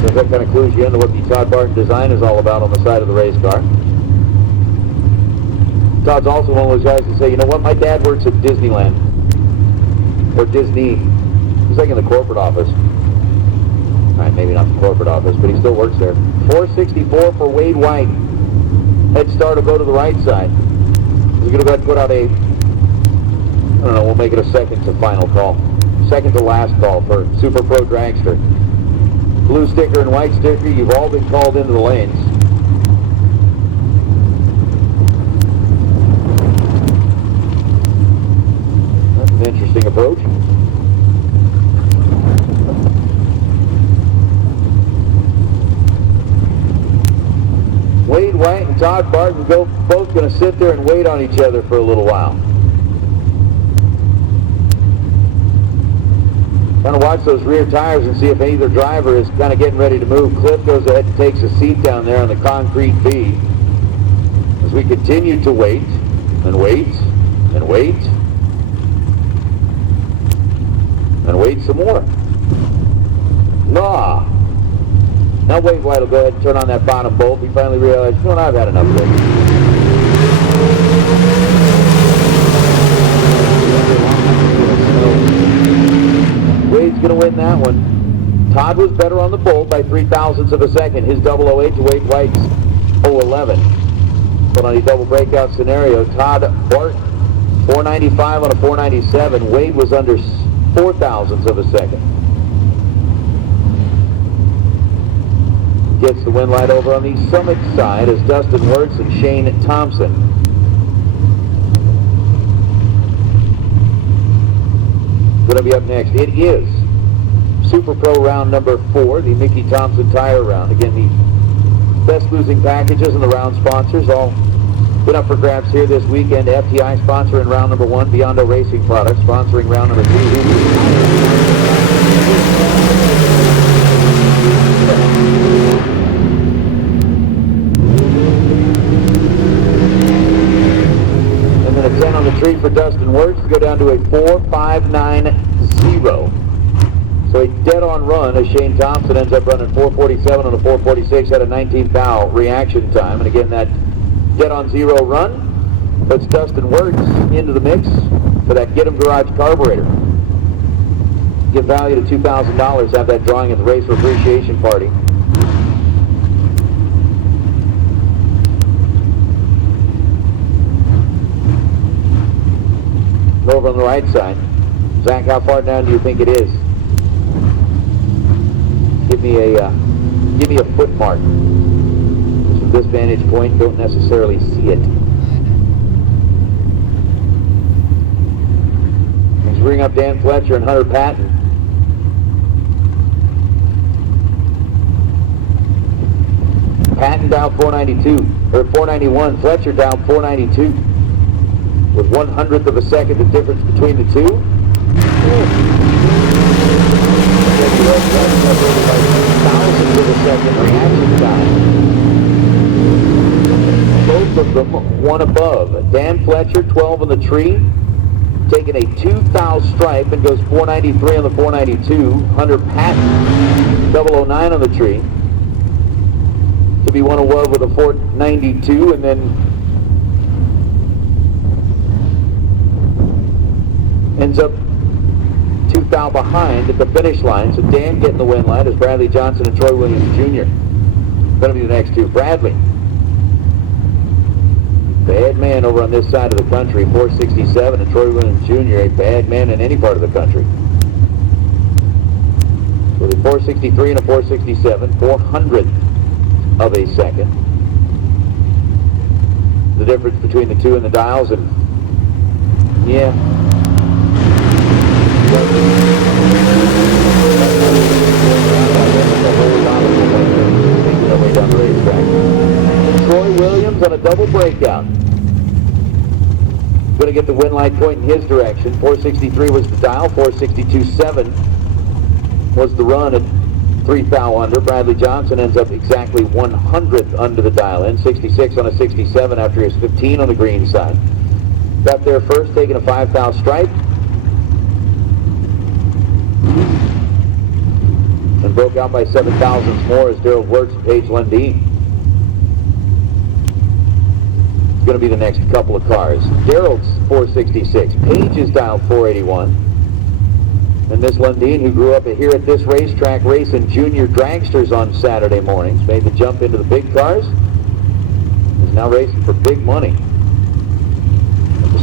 So that kind of clues you into what the Todd Barton design is all about on the side of the race car. Todd's also one of those guys that say, you know what, my dad works at Disneyland. Or Disney. He's like in the corporate office. Alright, maybe not the corporate office, but he still works there. 464 for Wade White. Head start will go to the right side. We're going to go ahead and put out a, I don't know, we'll make it a second to final call. Second to last call for Super Pro Dragster. Blue sticker and white sticker, you've all been called into the lanes. That's an interesting approach. Wade White and Todd Barton both going to sit there and wait on each other for a little while. Kind of watch those rear tires and see if either driver is kind of getting ready to move. Cliff goes ahead and takes a seat down there on the concrete V. As we continue to wait and wait and wait and wait some more. Nah. Now Wade White will go ahead and turn on that bottom bolt. We finally realized, you know what, I've had enough of this. Wade's going to win that one. Todd was better on the bolt by 0.03 of a second. His 008 to Wade White's 011. But on a double breakout scenario, Todd Barton, 495 on a 497. Wade was under 0.04 of a second. Gets the win light over on the Summit side as Dustin Wirtz and Shane Thompson. Going to be up next. It is Super Pro round number 4, the Mickey Thompson tire round. Again, the best losing packages and the round sponsors all been up for grabs here this weekend. FTI sponsoring round number 1, Biondo Racing Products sponsoring round number 2. Tree for Dustin Wirtz to go down to a 4.590. So a dead-on run as Shane Thompson ends up running 4.47 on the 4.46 at a 19th thou reaction time. And again, that dead-on zero run puts Dustin Wirtz into the mix for that Get 'em Garage carburetor. Give value to $2,000. Have that drawing at the Racer Appreciation Party. Over on the right side. Zach, how far down do you think it is? Give me a foot mark. From this vantage point, don't necessarily see it. Let's bring up Dan Fletcher and Hunter Patton. Patton down 492 or 491. Fletcher down 492. With 1/100th of a second, the difference between the two. Thousandths of a second reaction time. Both of them one above. Dan Fletcher, 12 on the tree, taking a 2 thou stripe and goes 493 on the 492. Hunter Patton, 009 on the tree, to be one above with a 492, and then ends up 2 thou behind at the finish line. So Dan getting the win light as Bradley Johnson and Troy Williams Jr. Going to be the next two. Bradley, bad man over on this side of the country, 467, and Troy Williams Jr., a bad man in any part of the country. So the 463 and a 467, 400th of a second. The difference between the two in the dials, and yeah. Troy Williams on a double breakout. Going to get the win light point in his direction. 463 was the dial. 462.7 was the run at 3 thou under. Bradley Johnson ends up exactly 1/100th under the dial in. 66 on a 67 after his 15 on the green side. Got there first, taking a 5 thou stripe. And broke out by 7 thousandths more as Daryl Wirtz and Paige Lundeen. It's going to be the next couple of cars. Daryl's 466. Paige is dialed 481. And Miss Lundeen, who grew up here at this racetrack racing junior dragsters on Saturday mornings, made the jump into the big cars, is now racing for big money.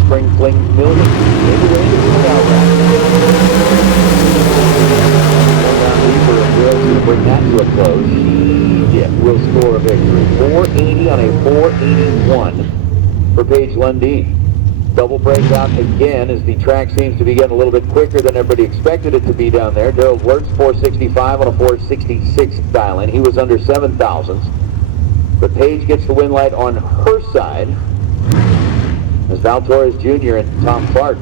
Spring Fling Million. Maybe we're into the out round. Weaver and Will's going to bring that to a close. She will score a victory. 480 on a 481 for Paige Lundeen. Double breakout again as the track seems to be getting a little bit quicker than everybody expected it to be down there. Daryl Wirtz 465 on a 466 dial-in. He was under 7,000s. But Paige gets the win light on her side as Val Torres Jr. and Tom Clark.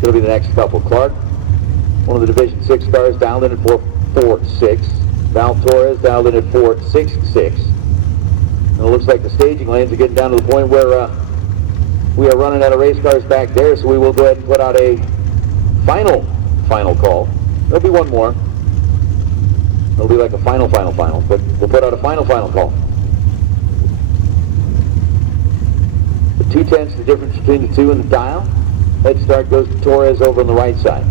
It'll be the next couple. Clark, one of the Division 6 cars, dialed in at 446. Val Torres dialed in at 466. And it looks like the staging lanes are getting down to the point where we are running out of race cars back there, so we will go ahead and put out a final call. There'll be one more. It'll be like a final, but we'll put out a final call. The 2/10, the difference between the two and the dial. Head start goes to Torres over on the right side.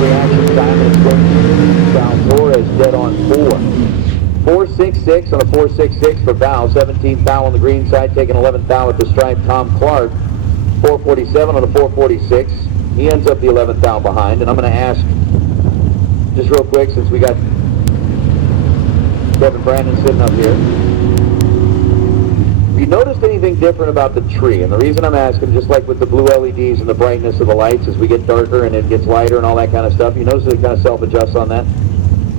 Reaction time, and it's going Val Torres dead on 466 on a 466 for Val. 17th thou on the green side, taking 11th thou at the stripe. Tom Clark 447 on a 446. He ends up the 11th thou behind. And I'm going to ask just real quick, since we got Kevin Brandon sitting up here, have you noticed anything different about the tree? And the reason I'm asking, just like with the blue LEDs and the brightness of the lights, as we get darker and it gets lighter and all that kind of stuff, you notice it kind of self-adjusts on that?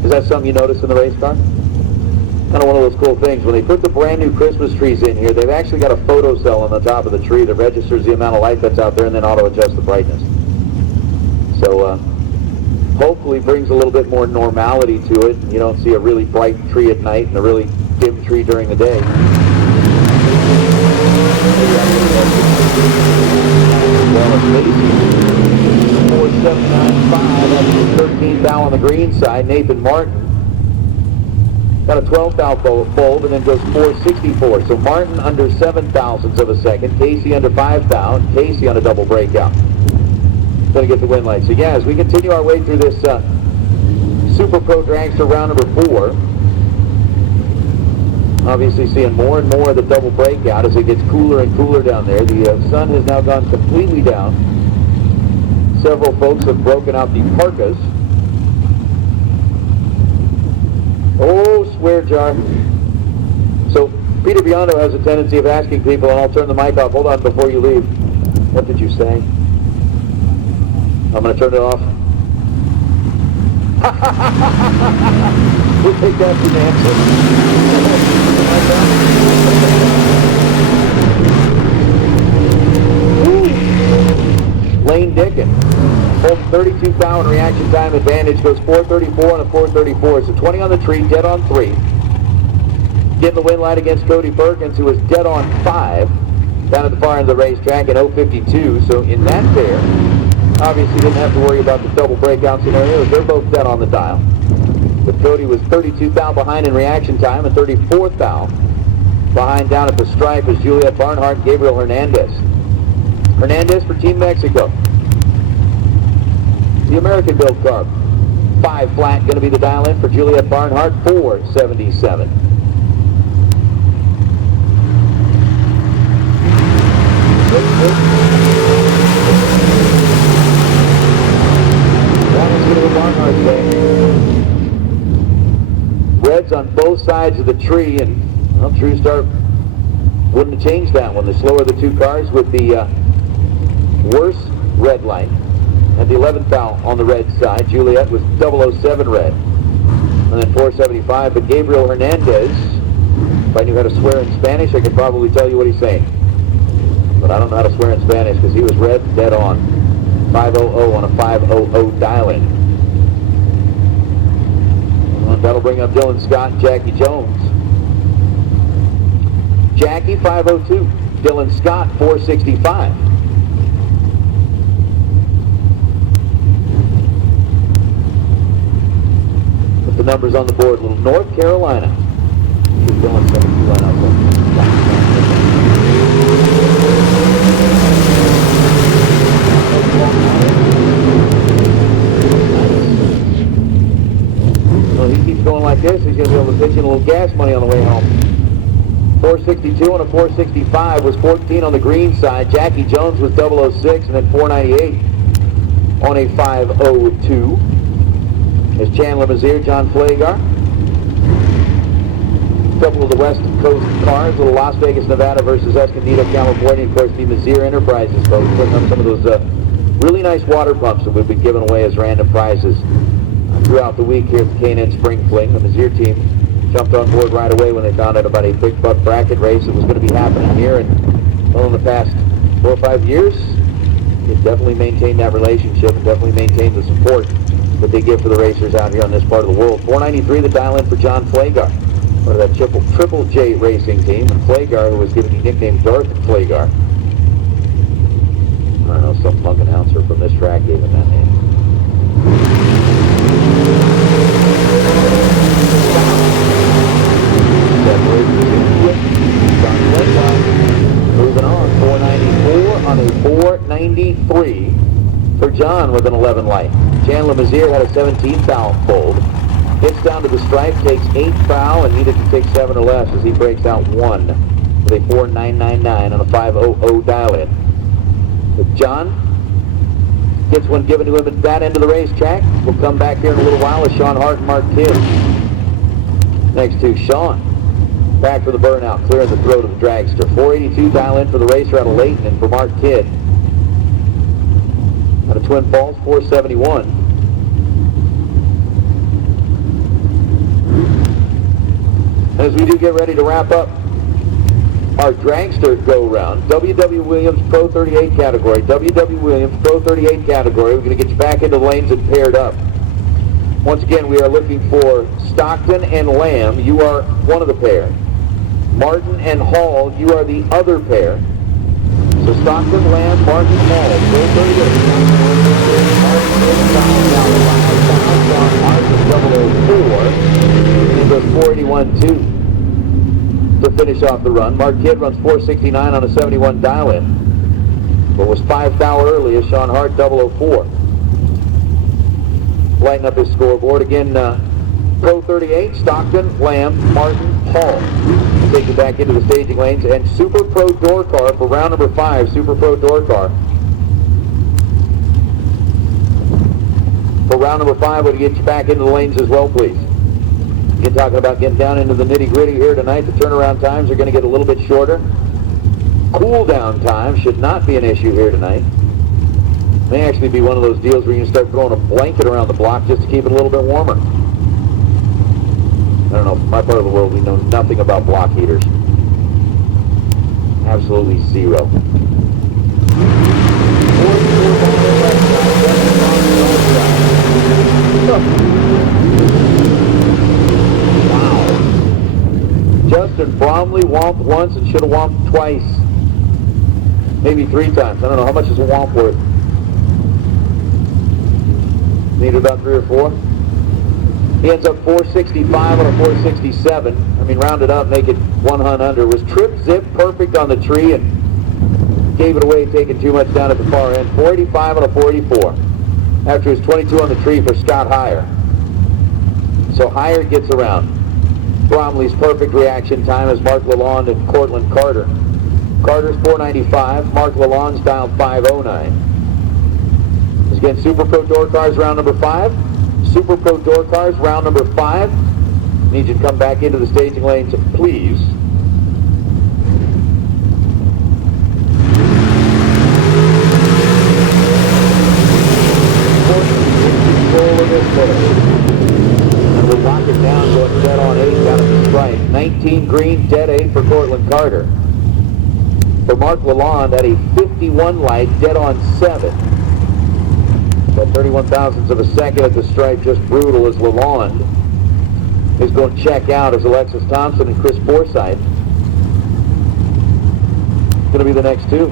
Is that something you notice in the race car? Kind of one of those cool things. When they put the brand new Christmas trees in here, they've actually got a photo cell on the top of the tree that registers the amount of light that's out there and then auto-adjusts the brightness. So hopefully brings a little bit more normality to it. You don't see a really bright tree at night and a really dim tree during the day. 4795, that's the 13th thou on the green side. Nathan Martin got a 12th thou bulb and then goes 464. So Martin under 7,000ths of a second, Casey under 5 thou, Casey on a double breakout. Going to get the win light. So yeah, as we continue our way through this Super Pro Dragster round number 4, obviously seeing more and more of the double breakout as it gets cooler and cooler down there. The sun has now gone completely down. Several folks have broken out the parkas. Oh, swear jar. So Peter Biondo has a tendency of asking people, and I'll turn the mic off. Hold on before you leave. What did you say? I'm going to turn it off. We'll take that as an answer. Lane Dickin holds 32 thou in reaction time advantage, goes 434 on a 434. So 20 on the tree, dead on 3. Getting the win light against Cody Perkins, who is dead on 5 down at the far end of the racetrack in 052. So in that pair, obviously didn't have to worry about the double breakout scenario. They're both dead on the dial. But Cody was 32 thou behind in reaction time and 34 thou behind down at the stripe as Juliet Barnhart and Gabriel Hernandez. Hernandez for Team Mexico. The American build car. 5 flat going to be the dial in for Juliet Barnhart, 477. Reds on both sides of the tree, and well, True Star wouldn't have changed that one. The slower of the two cars with the worse red light. And the 11th thou on the red side. Juliet was 007 red. And then 475. But Gabriel Hernandez, if I knew how to swear in Spanish, I could probably tell you what he's saying. But I don't know how to swear in Spanish because he was red dead on. 500 on a 500 dial-in. That'll bring up Dylan Scott and Jackie Jones. Jackie 502. Dylan Scott 465. Put the numbers on the board. Little North Carolina. Dylan 72 line up. a little gas money on the way home. 462 and a 465 was 14 on the green side. Jackie Jones was 006, and then 498 on a 502. There's Chandler Mazier, John Flagar. A couple of the West Coast cars, little Las Vegas, Nevada versus Escondido, California. Of course, the Mazier Enterprises folks putting up some of those really nice water pumps that we've been giving away as random prizes throughout the week here at the K&N Spring Fling. The Mazier team jumped on board right away when they found out about a big buck bracket race that was going to be happening here. And well, in the past 4 or 5 years, it definitely maintained that relationship and definitely maintained the support that they give for the racers out here on this part of the world. 493 the dial in for John Flagar, part of that Triple J racing team. And Flagar, who was given the nickname Darth Flagar. I don't know, some punk announcer from this track gave him that name. Moving on, 494 on a 493 for John with an 11 light. Chandler Mazier had a 17 foul fold. Gets down to the stripe, takes 8 foul, and needed to take 7 or less as he breaks out 1 with a 4999 on a 500 dial-in. But John gets one given to him at that end of the racetrack. We'll come back here in a little while with Sean Hart and Mark Kidd. Next to Sean. Back for the burnout, clearing the throat of the dragster. 482 dial in for the racer out of Layton, and for Mark Kidd out of Twin Falls, 471. As we do get ready to wrap up our dragster go-round, W.W. Williams Pro 38 category. W.W. Williams Pro 38 category. We're going to get you back into the lanes and paired up. Once again, we are looking for Stockton and Lamb. You are one of the pair. Martin and Hall, you are the other pair. So Stockton, Lamb, Martin, Hall. Pro 38. Martin goes 481-2. To finish off the run. Mark Kidd runs 469 on a 71 dial-in, but was 5 thou early as Sean Hart 004. Lighten up his scoreboard again. Pro 38, Stockton, Lamb, Martin, Hall. Take it back into the staging lanes, and Super Pro door car for round number 5. Super Pro door car for round number 5 would get you back into the lanes as well, please. You're talking about getting down into the nitty-gritty here tonight. The turnaround times are going to get a little bit shorter. Cool down time should not be an issue here tonight. May actually be one of those deals where you can start throwing a blanket around the block just to keep it a little bit warmer. I don't know, my part of the world, we know nothing about block heaters. Absolutely zero. Justin Bromley womped once and should have womped twice. Maybe 3 times. I don't know. How much is a womp worth? Need about 3 or 4? He ends up 465 on a 467. I mean, round it up, make it 1 hunt under. Was trip zip perfect on the tree and gave it away, taking too much down at the far end. 485 on a 484. After he was 22 on the tree for Scott Heyer. So Heyer gets around. Bromley's perfect reaction time is Mark Lalonde and Cortland Carter. Carter's 495, Mark Lalonde's dialed 509. Again, Super Pro door cars round number 5. Super Pro door cars round number 5. Need you to come back into the staging lanes, please. And we'll lock it down, going dead on 8 down at the stripe. 19 green, dead 8 for Cortland Carter. For Mark Lalonde at a 51 light, dead on 7. About 31 thousandths of a second at the stripe, just brutal as Lalonde is going to check out as Alexis Thompson and Chris Forsythe going to be the next 2.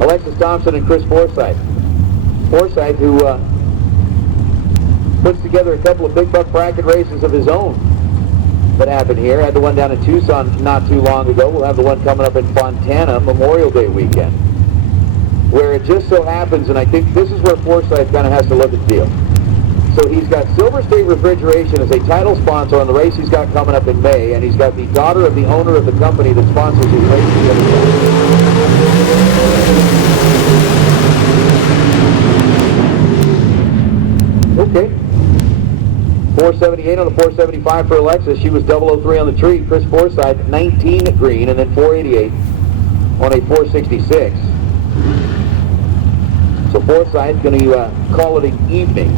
Alexis Thompson and Chris Forsythe. Forsythe, who puts together a couple of big buck bracket races of his own that happened here. Had the one down in Tucson not too long ago. We'll have the one coming up in Fontana Memorial Day weekend, where it just so happens, and I think this is where Forsyth kind of has to look at the deal. So he's got Silver State Refrigeration as a title sponsor on the race he's got coming up in May, and he's got the daughter of the owner of the company that sponsors his race. Okay. 478 on the 475 for Alexis. She was 003 on the tree. Chris Forsyth, 19 green, and then 488 on a 466. So Forsyth going to call it an evening.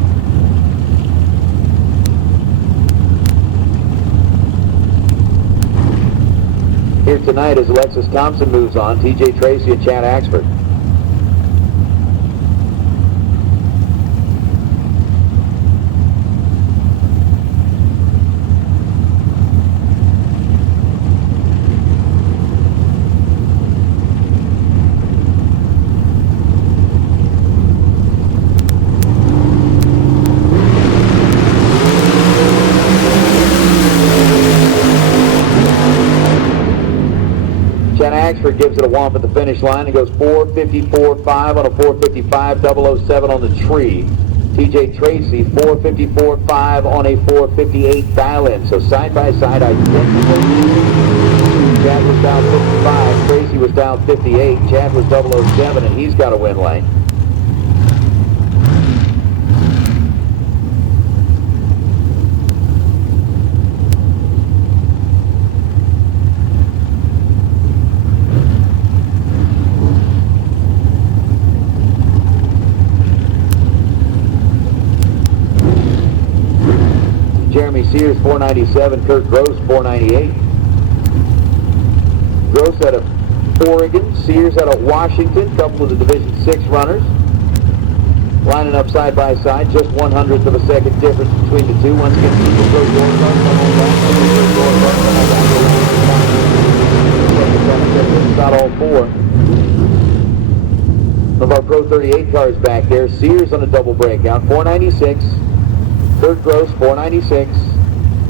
Here tonight as Alexis Thompson moves on, TJ Tracy and Chad Axford. Axford gives it a womp at the finish line. It goes 4:54.5 on a 4:55, 007 on the tree. TJ Tracy, 4:54.5 on a 4:58 dial-in. So side by side, identical. Chad was down 55, Tracy was down 58, Chad was 007, and he's got a win lane. Sears 497, Kurt Gross 498. Gross out of Oregon, Sears out of Washington, couple of the Division 6 runners. Lining up side by side, just 1/100th of a second difference between the two. Once again, Super Pro Door Cars, not all four of our Pro 38 cars back there. Sears on a double breakout, 496. Kurt Gross, 496.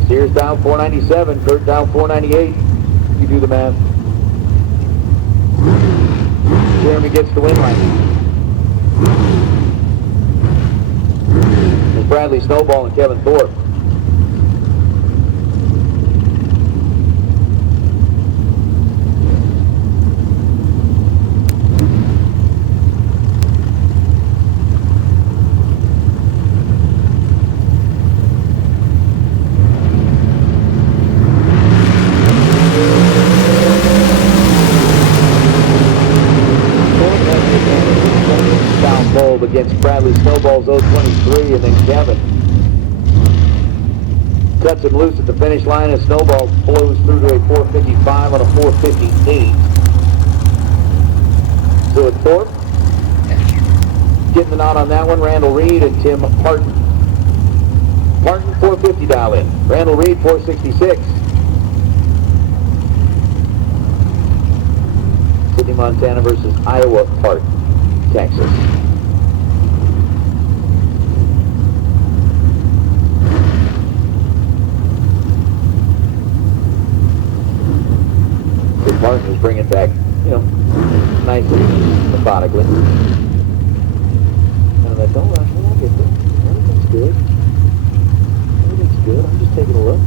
Sears down 497. Kurt down 498. You do the math. Jeremy gets the win line. There's Bradley Snowball and Kevin Thorpe. Against Bradley Snowball's 023, and then Kevin cuts him loose at the finish line, and Snowball blows through to a 4:55 on a 4:58. So it's Thorpe getting the nod on that one. Randall Reed and Tim Parton. Parton 450 dial in. Randall Reed 466. Sydney, Montana versus Iowa Park, Texas. Martin was bringing back, nicely, methodically. And I thought, don't rush me, I'll get there. Everything's good. Everything's good. I'm just taking a look.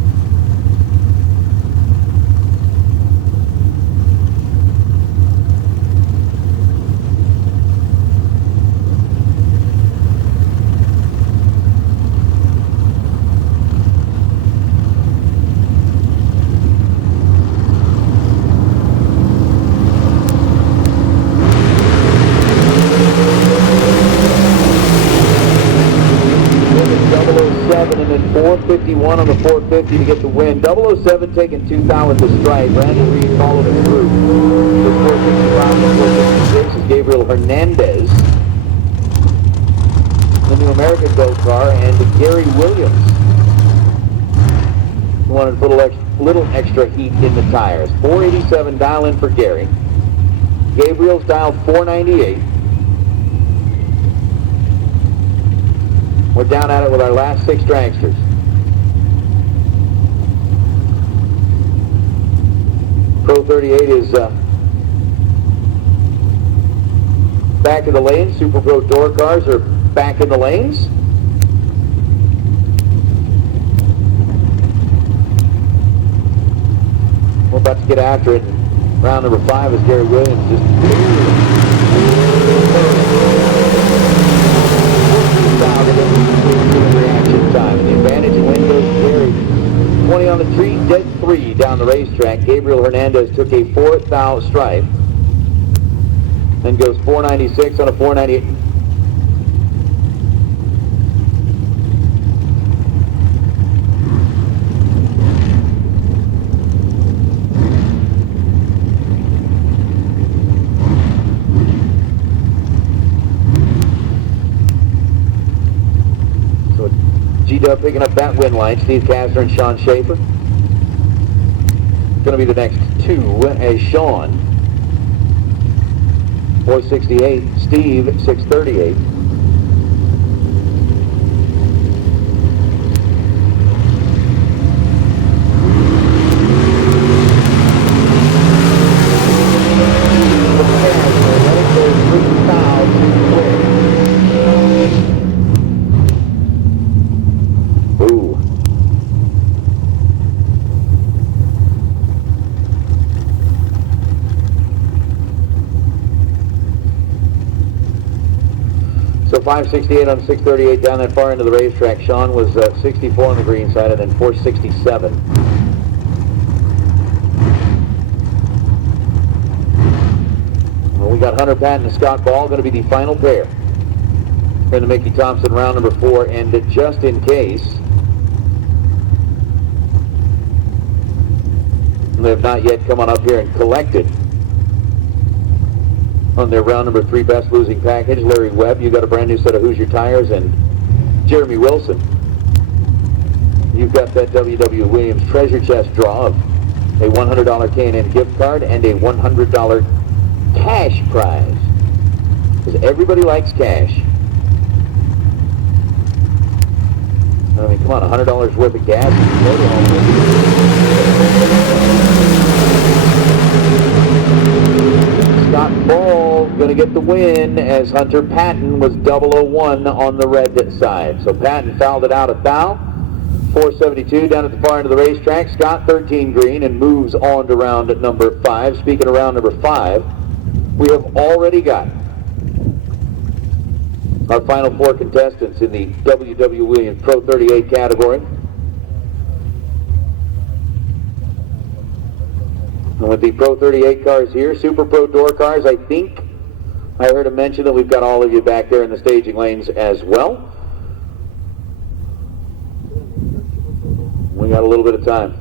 And then 451 on the 450 to get the win. 007 taking 2,000 with the strike. Randall Reed followed him through. The 455 and 456 is Gabriel Hernandez. The New American Go car, and Gary Williams wanted a little extra heat in the tires. 487 dial in for Gary. Gabriel's dialed 498. We're down at it with our last 6 dragsters. Pro 38 is back in the lanes. Super Pro door cars are back in the lanes. We're about to get after it. Round number 5 is Gary Williams. Just reaction time. The advantage in win goes to Gary. 20 on the tree, dead 3 down the racetrack. Gabriel Hernandez took a 4th thou stripe. Then goes 496 on a 498. G-Dub picking up that win line. Steve Kastner and Sean Schaefer. Going to be the next 2 as Sean 468, Steve 638. So 568 on 638 down that far into the racetrack. Sean was 64 on the green side and then 467. Well, we got Hunter Patton and Scott Ball going to be the final pair here in the Mickey Thompson round number 4. And just in case they have not yet come on up here and collected on their round number 3 best losing package, Larry Webb, you got a brand new set of Hoosier tires, and Jeremy Wilson, you've got that W.W. Williams treasure chest draw of a $100 K&N gift card and a $100 cash prize, because everybody likes cash. I mean, come on, $100 worth of gas. Scott Ball going to get the win as Hunter Patton was 001 on the red side. So Patton fouled it out a thou. 472 down at the far end of the racetrack. Scott 13 green and moves on to round number 5. Speaking of round number 5, we have already got our final 4 contestants in the W.W. Williams Pro 38 category. And with the Pro 38 cars here, Super Pro door cars, I think I heard him mention that we've got all of you back there in the staging lanes as well. We got a little bit of time.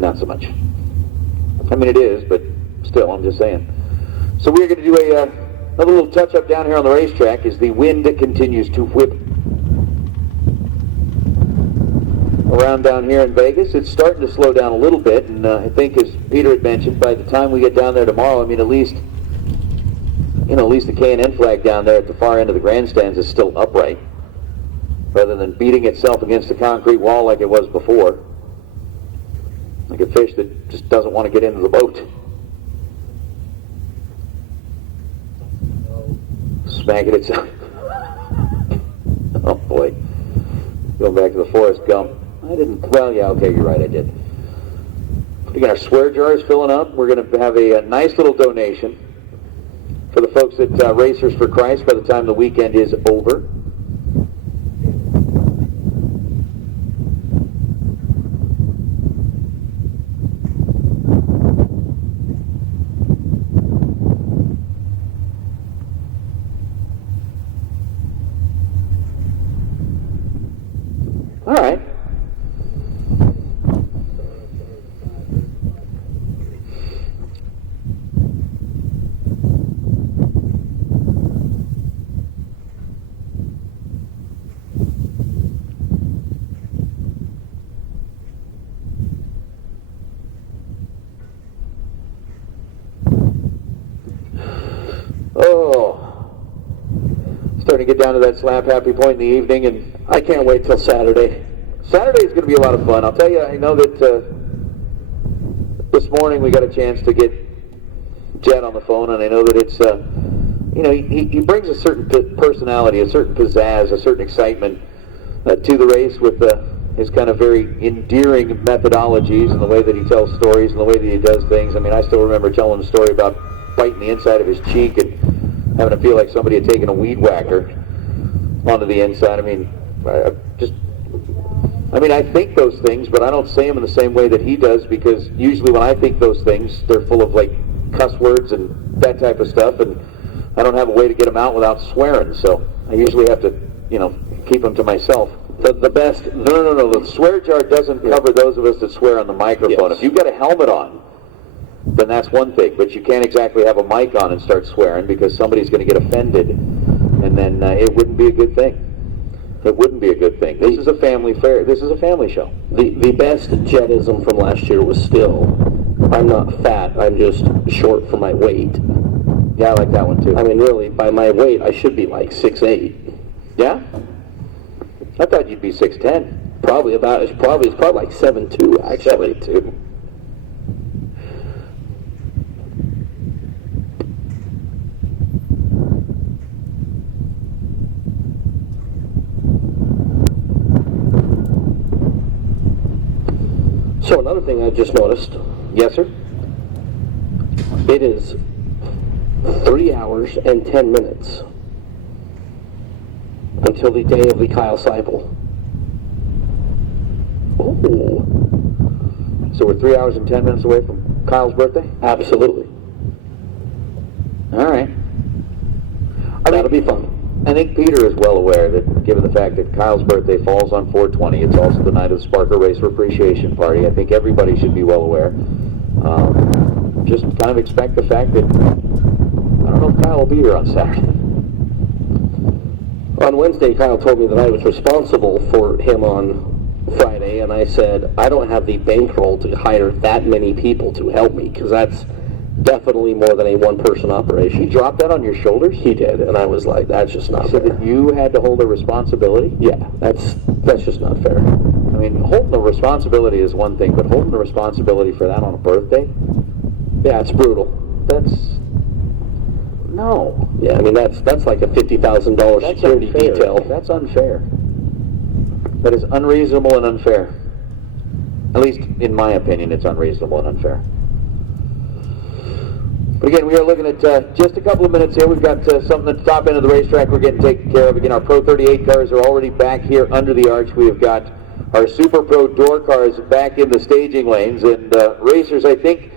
Not so much. I mean, it is, but still, I'm just saying. So we're going to do another little touch-up down here on the racetrack as the wind continues to whip around down here in Vegas. It's starting to slow down a little bit, and I think, as Peter had mentioned, by the time we get down there tomorrow, I mean, at least the K&N flag down there at the far end of the grandstands is still upright, rather than beating itself against the concrete wall like it was before, like a fish that just doesn't want to get into the boat. Smacking itself. Oh boy. Going back to the Forrest Gump. I didn't, well, yeah, okay, you're right, I did. Putting our swear jars filling up. We're going to have a nice little donation for the folks at Racers for Christ by the time the weekend is over. All right. to get down to that slap happy point in the evening, and I can't wait till Saturday. Saturday is going to be a lot of fun. I'll tell you, I know that this morning we got a chance to get Jed on the phone, and I know that it's, he brings a certain personality, a certain pizzazz, a certain excitement to the race with his kind of very endearing methodologies and the way that he tells stories and the way that he does things. I mean, I still remember telling a story about biting the inside of his cheek and having to feel like somebody had taken a weed whacker onto the inside. I mean, I think those things, but I don't say them in the same way that he does, because usually when I think those things, they're full of like cuss words and that type of stuff, and I don't have a way to get them out without swearing, so I usually have to, keep them to myself. The best, no, the swear jar doesn't cover those of us that swear on the microphone. Yes. If you've got a helmet on, then that's one thing, but you can't exactly have a mic on and start swearing, because somebody's going to get offended, and then it wouldn't be a good thing. It wouldn't be a good thing. This is a family fair. This is a family show. The best Jedism from last year was still, I'm not fat, I'm just short for my weight. Yeah, I like that one too. I mean, really, by my weight, I should be like 6'8". Yeah? I thought you'd be 6'10". Probably like 7'2", actually. 7'2". So another thing I just noticed. Yes, sir? It is 3 hours and 10 minutes until the day of the Kyle Seipel. Oh. So we're 3 hours and 10 minutes away from Kyle's birthday? Absolutely. All right. That'll be fun. I think Peter is well aware that, given the fact that Kyle's birthday falls on 4/20, it's also the night of the Sparker Racer Appreciation Party. I think everybody should be well aware. Just kind of expect the fact that I don't know if Kyle will be here on Saturday. On Wednesday, Kyle told me that I was responsible for him on Friday, and I said, I don't have the bankroll to hire that many people to help me, because that's definitely more than a one-person operation. He dropped that on your shoulders? He did, and I was like, that's just not fair. So that you had to hold the responsibility? Yeah, that's just not fair. I mean, holding the responsibility is one thing, but holding the responsibility for that on a birthday? Yeah, it's brutal. No. Yeah, I mean, that's like a $50,000 security unfair. detail. That's unfair. That is unreasonable and unfair. At least, in my opinion, it's unreasonable and unfair. But again, we are looking at just a couple of minutes here. We've got something at the top end of the racetrack we're getting taken care of. Again, our Pro 38 cars are already back here under the arch. We have got our Super Pro door cars back in the staging lanes. And racers, I think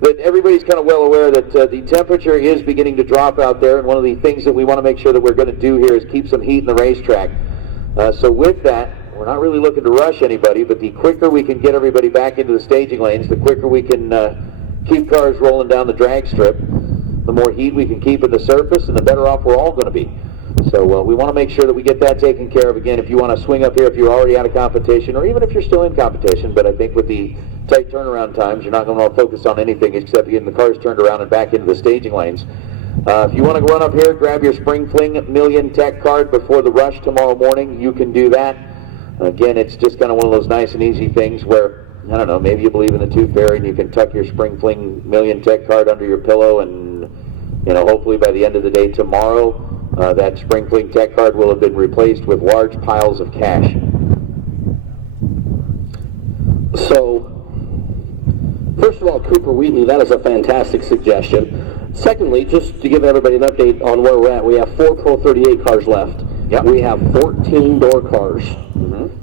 that everybody's kind of well aware that the temperature is beginning to drop out there. And one of the things that we want to make sure that we're going to do here is keep some heat in the racetrack. So with that, we're not really looking to rush anybody, but the quicker we can get everybody back into the staging lanes, the quicker we can keep cars rolling down the drag strip, the more heat we can keep at the surface, and the better off we're all going to be. So we want to make sure that we get that taken care of. Again, if you want to swing up here, if you're already out of competition, or even if you're still in competition, but I think with the tight turnaround times, you're not going to want to focus on anything except getting the cars turned around and back into the staging lanes. If you want to run up here, grab your Spring Fling Million Tech card before the rush tomorrow morning, you can do that. Again, it's just kind of one of those nice and easy things where, I don't know, maybe you believe in the tooth fairy and you can tuck your Spring Fling Million Tech card under your pillow, and hopefully by the end of the day tomorrow, that Spring Fling Tech card will have been replaced with large piles of cash. So, first of all, Cooper Wheatley, that is a fantastic suggestion. Secondly, just to give everybody an update on where we're at, we have 4 Pro 38 cars left. Yep. We have 14 door cars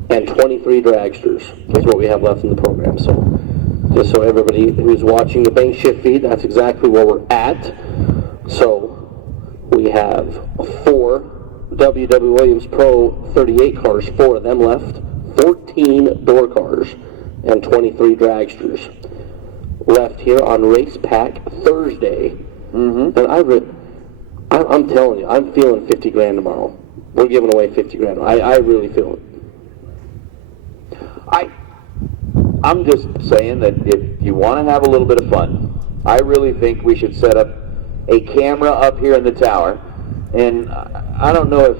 and 23 dragsters is what we have left in the program. So just so everybody who's watching the bank shift feed, that's exactly where we're at. So we have 4 W.W. Williams Pro 38 cars, 4 of them left, 14 door cars, and 23 dragsters left here on Racepak Thursday. And I'm telling you, I'm feeling 50 grand tomorrow. We're giving away 50 grand. I really feel it. I'm just saying that if you want to have a little bit of fun, I really think we should set up a camera up here in the tower. And I don't know if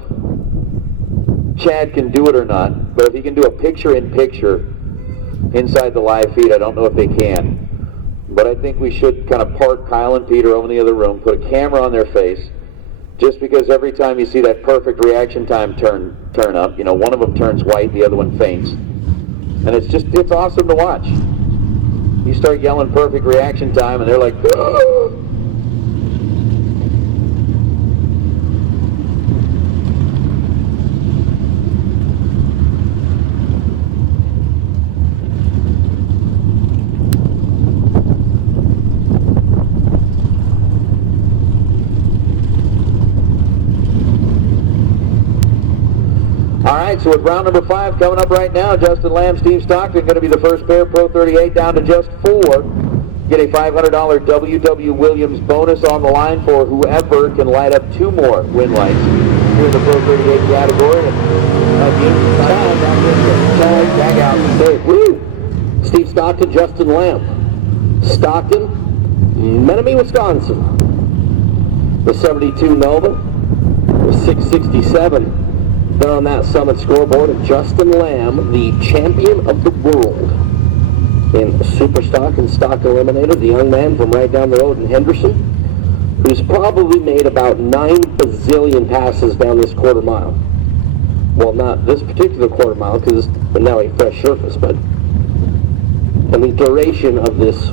Chad can do it or not, but if he can do a picture-in-picture inside the live feed, I don't know if they can. But I think we should kind of park Kyle and Peter over in the other room, put a camera on their face, just because every time you see that perfect reaction time turn up, one of them turns white, the other one faints. And it's awesome to watch. You start yelling perfect reaction time and they're like, "Oh!" All right, so with round number 5 coming up right now, Justin Lamb, Steve Stockton going to be the first pair, Pro 38 down to just 4. Get a $500 WW Williams bonus on the line for whoever can light up 2 more win lights here in the Pro 38 category. Tag out today. Woo! Steve Stockton, Justin Lamb. Stockton, Menominee, Wisconsin. The 72 Nova, the 667. There on that Summit scoreboard, and Justin Lamb, the champion of the world in Super Stock and Stock Eliminator, the young man from right down the road in Henderson, who's probably made about 9 bazillion passes down this quarter mile. Well, not this particular quarter mile, because it's now a fresh surface, but in the duration of this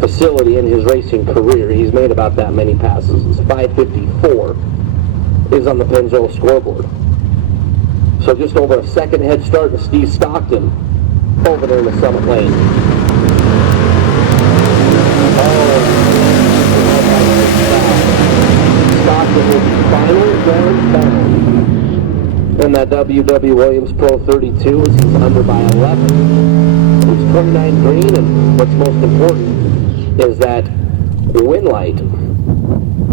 facility in his racing career, he's made about that many passes. It's 554 is on the Pennzoil scoreboard. So just over a second head start to Steve Stockton over there in the Summit lane. Stockton will be finally down in that WW Williams Pro 32. This is under by 11. It's 29 green, and what's most important is that win light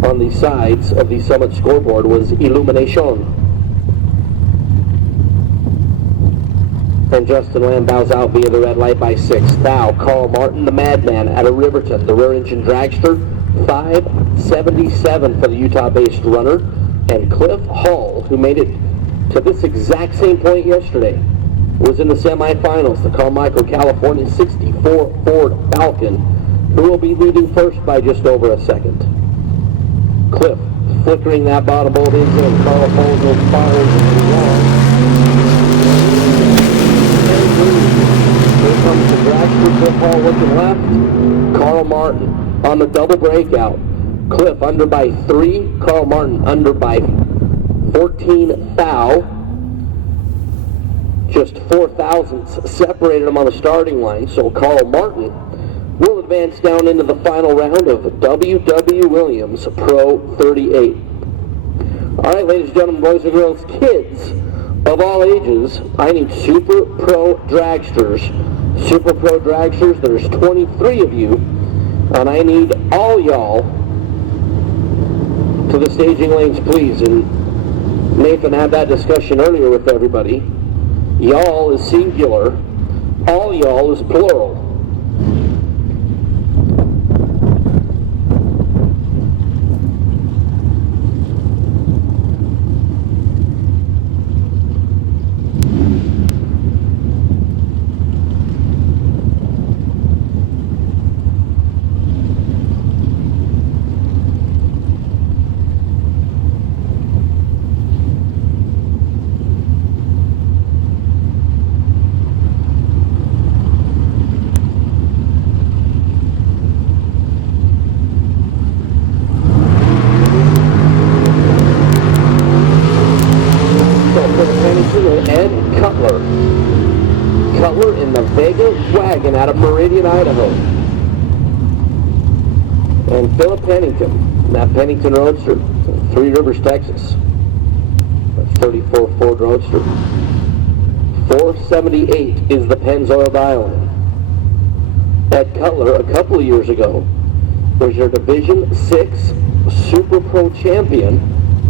on the sides of the Summit scoreboard was Elimination. And Justin Lamb bows out via the red light by 6. Now, Carl Martin, the Madman, out of Riverton, the rear engine dragster, 577 for the Utah-based runner. And Cliff Hall, who made it to this exact same point yesterday, was in the semifinals. The Carmichael, California 64 Ford Falcon, who will be leading first by just over a second. Cliff flickering that bottom bolt in, and Carl Hall goes fires long. Here comes the dragster, Cliff Hall looking left. Carl Martin on the double breakout. Cliff under by 3. Carl Martin under by 14 thou. Just 4 thousandths separated them on the starting line. So Carl Martin will advance down into the final round of WW Williams Pro 38. All right, ladies and gentlemen, boys and girls, kids of all ages, I need Super Pro Dragsters. Super Pro Dragsters, there's 23 of you, and I need all y'all to the staging lanes, please. And Nathan had that discussion earlier with everybody. Y'all is singular, all y'all is plural. Out of Meridian, Idaho. And Philip Pennington, that Pennington Roadster, Three Rivers, Texas. A 34 Ford Roadster. 478 is the Pennzoil dial-in. Ed Cutler, a couple of years ago, was your Division 6 Super Pro champion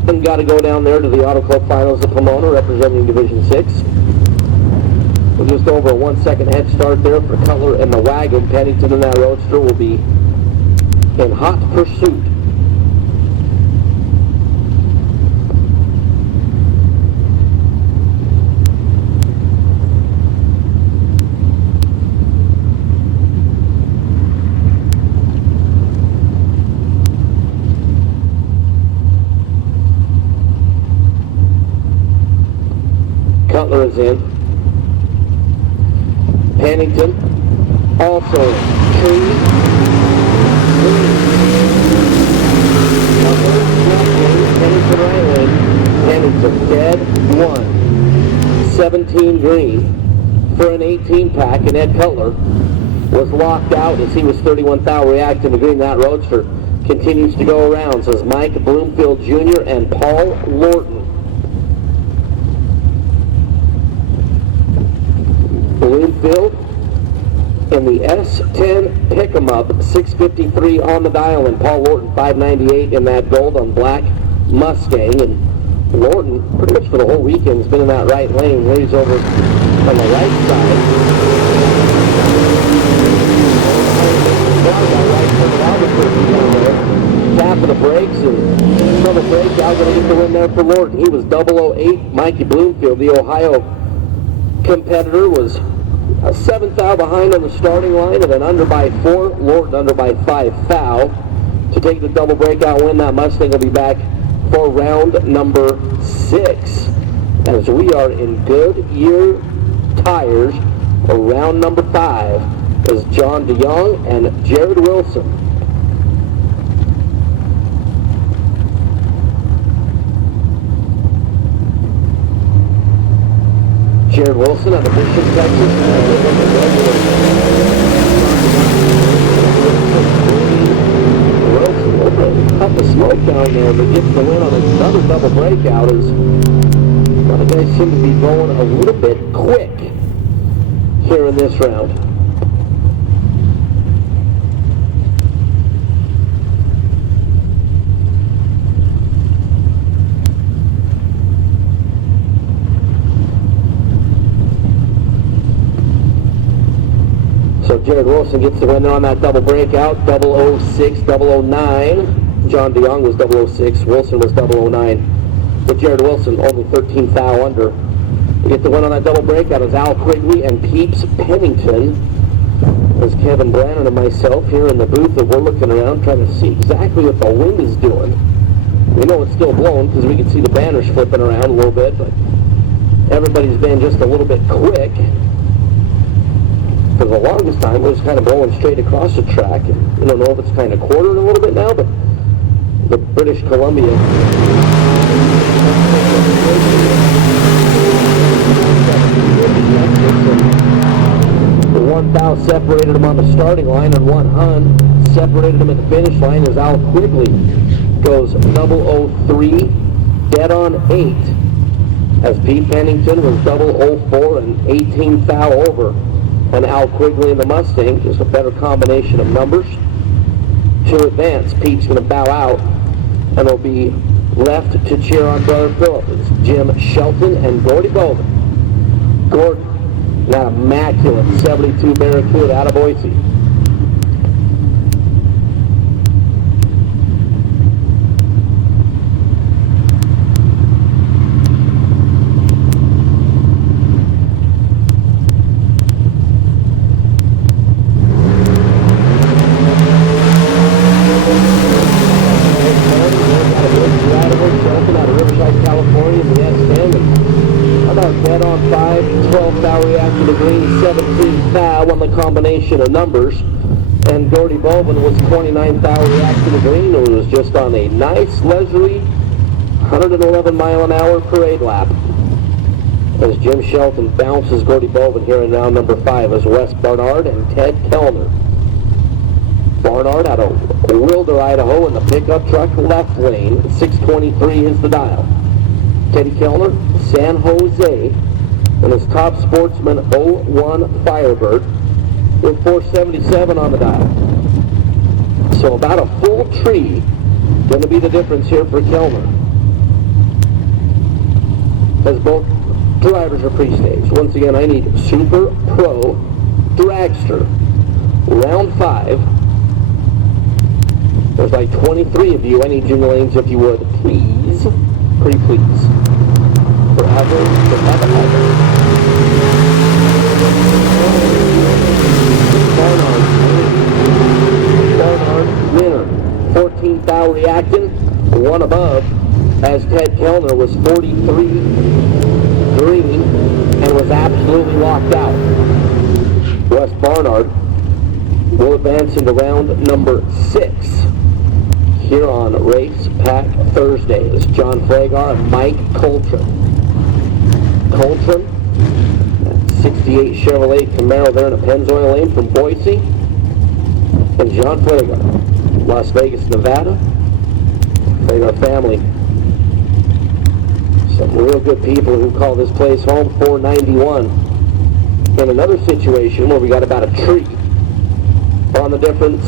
and got to go down there to the Auto Club Finals of Pomona representing Division 6. Just over a 1 second head start there for Cutler and the wagon. Pennington and that Roadster will be in hot pursuit. is in. Pennington also in. Tree. Pennington right lane. Pennington dead 1. 17 green for an 18 pack, and Ed Cutler was locked out as he was 31 thou reacting to green. That roadster continues to go around, says Mike Bloomfield Jr. and Paul Lorton. Bloomfield in the S10 pick 'em up, 653 on the dial, and Paul Lorton 598 in that gold on black Mustang. And Lorton, pretty much for the whole weekend, has been in that right lane. He's over on the right side. Tap of the brakes and another breakout. Going to get the win there for Lorton. He was 008. Mikey Bloomfield, the Ohio competitor, was a 7th thou behind on the starting line, and then under by 4. Lorton under by 5 thou to take the double breakout win. That Mustang will be back for round number 6, as we are in Goodyear tires for round number 5, is John DeYoung and Jared Wilson. Jared Wilson out of Mission, Texas. Wilson, a cup of smoke down there, but gets the win on another double breakout. As a lot of guys seem to be going a little bit quick here in this round. So Jared Wilson gets the win on that double breakout, 006, 009. John DeYoung was 006, Wilson was 009. But Jared Wilson only 13 thou under. We get the win on that double breakout as Al Quigley and Peeps Pennington. As Kevin Brannon and myself here in the booth, and we're looking around trying to see exactly what the wind is doing. We know it's still blowing because we can see the banners flipping around a little bit, but everybody's been just a little bit quick. For the longest time, it was kind of blowing straight across the track. And I don't know if it's kind of quartering a little bit now, but the British Columbia. The 1 thou separated him on the starting line, and 1 hun separated him at the finish line as Al Quigley goes 003, dead on 8. As Pete Pennington was 004 and 18 thou over. And Al Quigley in the Mustang, just a better combination of numbers. To advance, Pete's going to bow out and will be left to cheer on Brother Philip. It's Jim Shelton and Gordy Bowman. Gordon, that immaculate 72 Barracuda out of Boise. Combination of numbers, and Gordy Bowman was 29 thou reacting to green, and was just on a nice leisurely 111 mile an hour parade lap as Jim Shelton bounces Gordy Bowman here in round number 5 as Wes Barnard and Ted Kellner. Barnard out of Wilder, Idaho in the pickup truck left lane, 623 is the dial. Teddy Kellner, San Jose, and his top sportsman 01 Firebird with 477 on the dial. So about a full tree going to be the difference here for Kellner, as both drivers are pre-staged. Once again, I need Super Pro Dragster. Round 5. There's like 23 of you. I need junior lanes if you would, please. Pretty please. Forever. Barnard winner. 14 thou reacting, 1 above, as Ted Kellner was 43 green and was absolutely locked out. Wes Barnard will advance into round number 6 here on Racepak Thursdays. John Flagar and Mike Coltrane. Coltrane, 68 Chevrolet Camaro there in a Pennzoil Lane from Boise. And John Flagar, Las Vegas, Nevada. Flagar family. Some real good people who call this place home. 491. In another situation where we got about a tree on the difference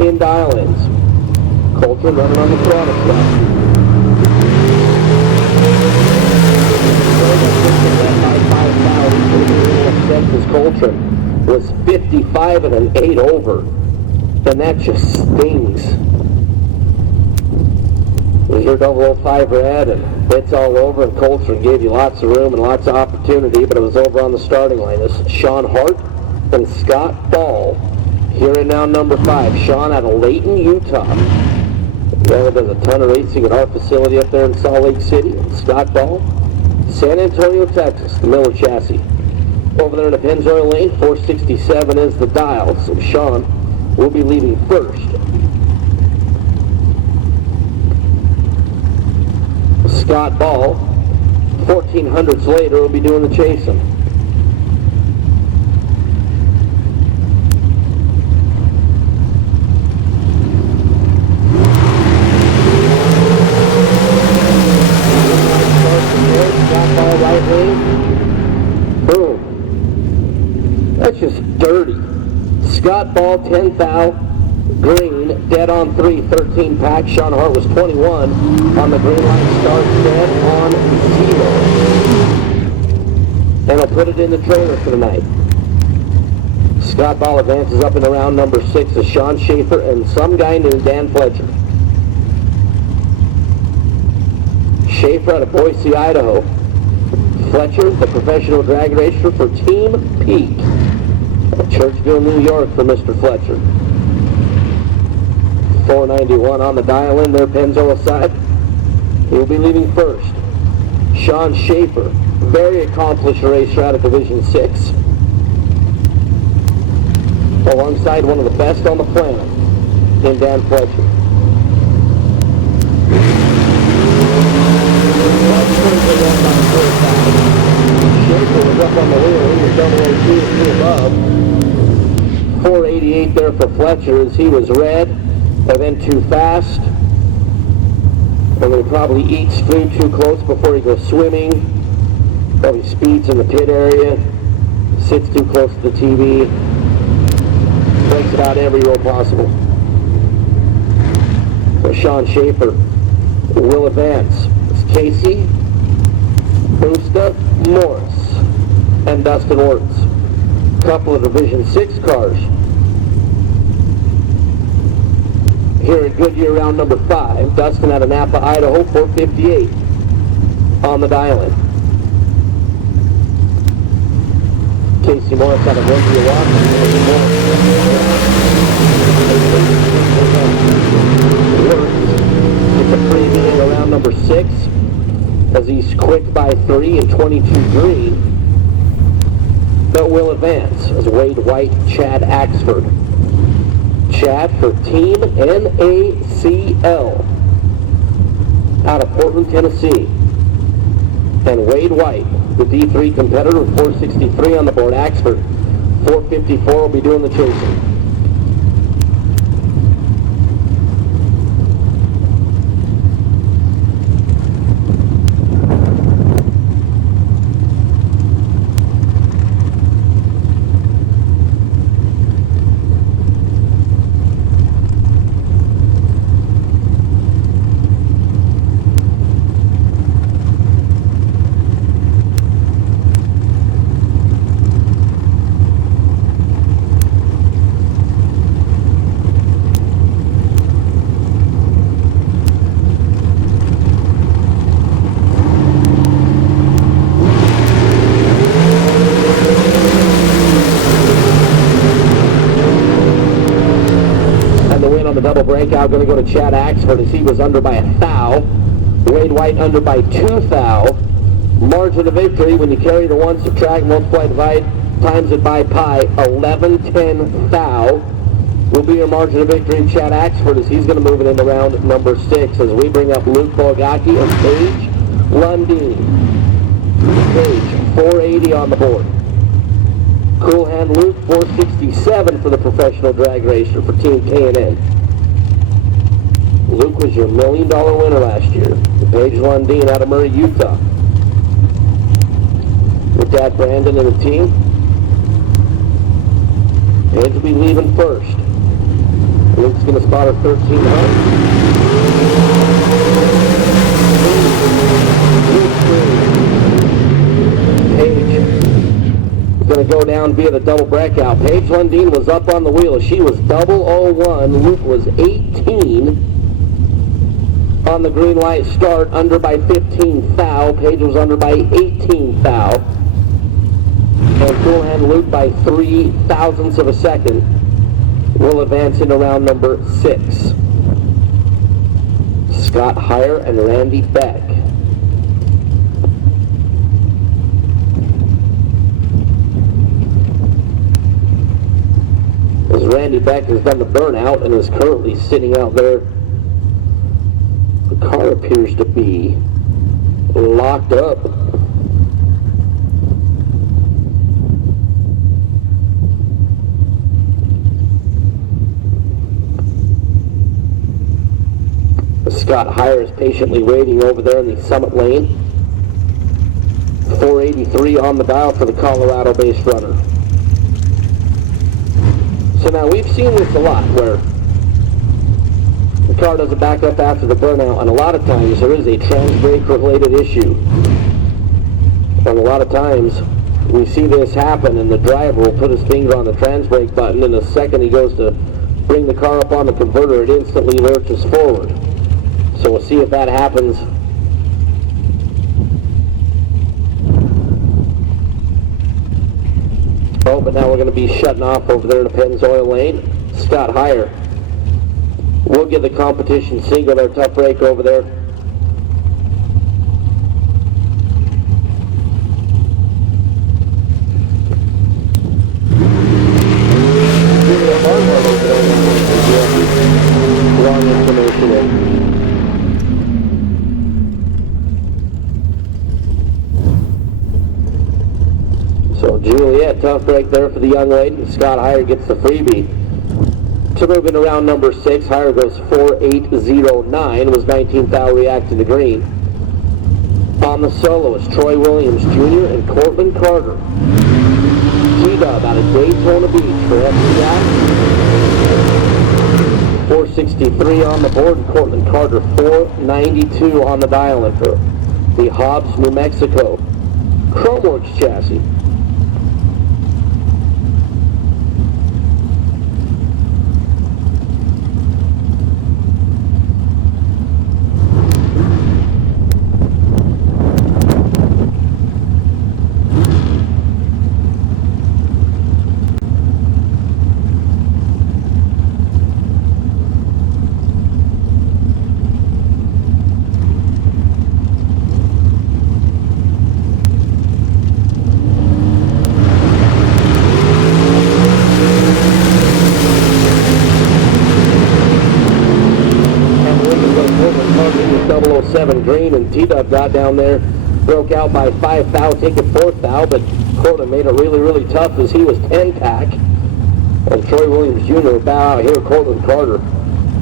in dial-ins. Coltrane running on the throttle slide. Coltrane was 55 and an 8 over, and that just stings. It was your 005 red, and it's all over, and Coltrane gave you lots of room and lots of opportunity, but it was over on the starting line. It's Sean Hart and Scott Ball here in now number 5. Sean out of Layton, Utah. Well, does a ton of racing at our facility up there in Salt Lake City. And Scott Ball, San Antonio, Texas, the Miller chassis. Over there in the Pennzoil Lane, 467 is the dial, so Sean will be leading first. Scott Ball, 1400s later, will be doing the chasing. Scott Ball right lane. Boom. That's just dirty. Scott Ball, 10 thou. Green, dead on 3, 13 pack. Sean Hart was 21 on the green line. Starts dead on 0. And he'll put it in the trailer for the night. Scott Ball advances up into round number 6 as Sean Schaefer and some guy named Dan Fletcher. Schaefer out of Boise, Idaho. Fletcher, the professional drag racer for Team Peak. Churchville, New York for Mr. Fletcher. 491 on the dial-in there, Pennzoil side. He'll be leaving first. Sean Schaefer, very accomplished racer out of Division 6. Alongside one of the best on the planet in Dan Fletcher. Schaefer was up on the wheel. He was 002 above. 488 there for Fletcher as he was red. And then too fast. And he probably eats food too close before he goes swimming. Probably speeds in the pit area. Sits too close to the TV. Breaks it out every row possible. So Sean Schaefer will advance. It's Casey, Busta, Morris, and Dustin Wirtz. Couple of Division 6 cars. Here at Goodyear, round number 5. Dustin out of Napa, Idaho, 458 on the dial-in. Casey Morris out of Windsor, Washington. It's a preview of round number 6 as he's quick by 3 and 22 green. But will advance as Wade White, Chad Axford. Chad for Team NACL out of Portland, Tennessee. And Wade White, the D3 competitor with 463 on the board. Axford, 454, will be doing the chasing. Double breakout going to go to Chad Axford as he was under by 1 thou. Wade White under by 2 thou. Margin of victory, when you carry the 1, subtract, multiply, divide, times it by pi, 11-10 thou will be your margin of victory. Chad Axford, as he's going to move it into round number 6 as we bring up Luke Bogacki and Paige Lundeen. Paige, 480 on the board. Cool Hand Luke, 467 for the professional drag racer for Team K&N. Luke was your $1 million winner last year. Paige Lundeen out of Murray, Utah. With Dad Brandon and the team. Paige will be leaving first. Luke's going to spot her 1300. Going to go down via the double breakout. Paige Lundeen was up on the wheel. She was 001. Luke was 18 on the green light start, under by 15 thou. Paige was under by 18 thou. And Cool Hand Luke by 3 thousandths of a second will advance into round number 6. Scott Heyer and Randy Beck. As Randy Beck has done the burnout and is currently sitting out there, the car appears to be locked up. Scott Heyer is patiently waiting over there in the summit lane. 483 on the dial for the Colorado-based runner. So now we've seen this a lot where the car doesn't back up after the burnout, and a lot of times there is a trans brake related issue. And a lot of times we see this happen and the driver will put his finger on the trans brake button, and the second he goes to bring the car up on the converter, it instantly lurches forward. So we'll see if that happens. Oh, but now we're going to be shutting off over there in the Pennzoil lane. Scott Heyer will get the competition single there, tough break over there. Wrong information in. So Juliet, tough break there for the young lady. Scott Heyer gets the freebie. To move into round number 6, Heyer goes 4.809, was 19th thou reacting to green. On the soloist, Troy Williams Jr. and Cortland Carter. G-Dub out of Daytona Beach for FBI. 463 on the board, and Cortland Carter 492 on the dial in for the Hobbs, New Mexico Chromeworks chassis. Green, and T-Dub got down there, broke out by 5 thou, taking 4th thou, but Cortland made it really tough as he was 10 tack. And Troy Williams Jr. bow out here, Cortland Carter,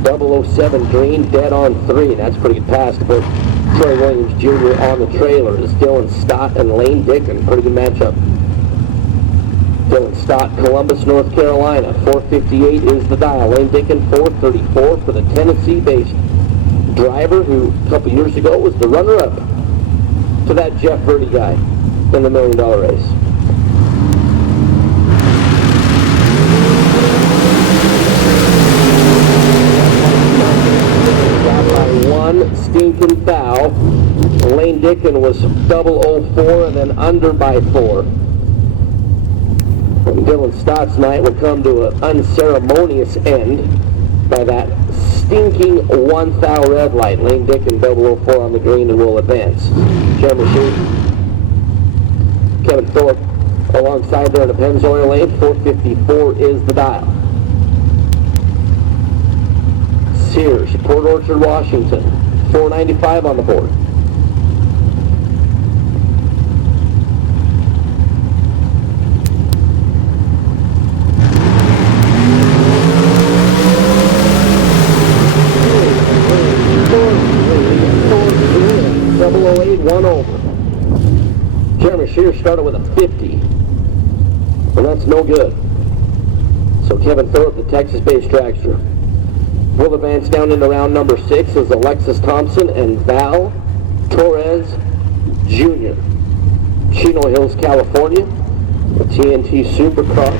007 Green, dead on 3, and that's a pretty good pass to put Troy Williams Jr. on the trailer. Is Dylan Stott and Lane Dickon, pretty good matchup. Dylan Stott, Columbus, North Carolina, 458 is the dial. Lane Dickon, 434 for the Tennessee-based driver who a couple years ago was the runner-up to that Jeff Verdi guy in the $1 million race. Got by 1 stinking foul. Lane Dickon was 004 and then under by 4. And Dylan Stott's night will come to an unceremonious end by that stinking 1 thou red light. Lane Dickon 004 on the green and will advance. Jeremy Shee. Kevin Thorpe alongside there in the Pennzoil lane. 454 is the dial. Sears, Port Orchard, Washington. 495 on the board. One over. Jeremy Shear started with a 50. And that's no good. So Kevin Thorpe, the Texas-based dragster, will advance down into round number 6 as Alexis Thompson and Val Torres Jr. Chino Hills, California. The TNT Supercar.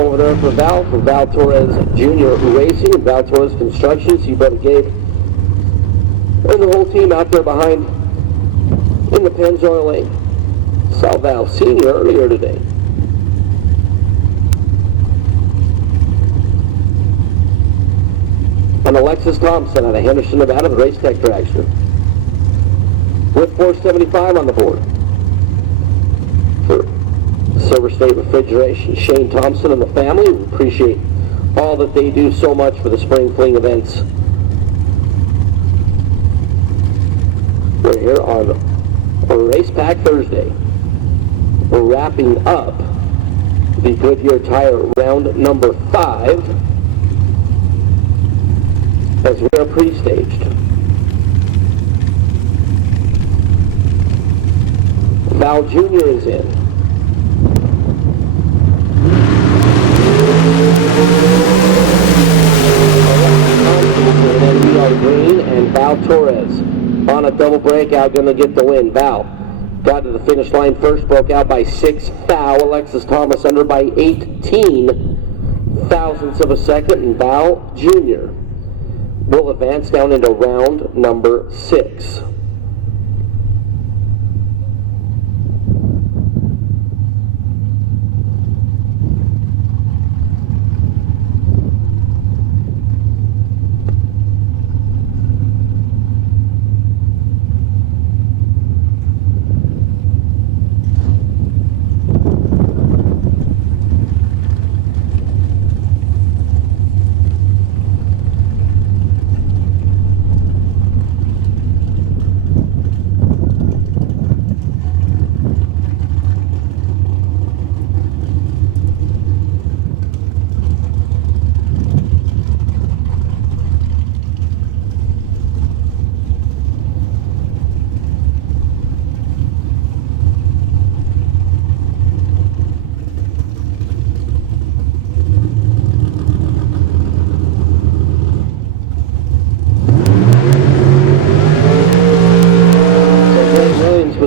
Over there for Val Torres Jr. Racing and Val Torres Construction. See Brother Gabe and the whole team out there behind in the Pennzoil lane. Saw Val Sr. earlier today. And Alexis Thompson out of Henderson, Nevada, the Racepak dragster. With 475 on the board. For Silver State Refrigeration, Shane Thompson and the family, we appreciate all that they do so much for the spring fling events. We're here on Racepak Thursday. We're wrapping up the Goodyear Tire round number 5 as we are pre-staged. Val Jr. is in. And we are Green and Val Torres on a double breakout, going to get the win. Val got to the finish line first, broke out by 6 thou. Alexis Thomas under by 18 thousandths of a second, and Val Jr. will advance down into round number 6.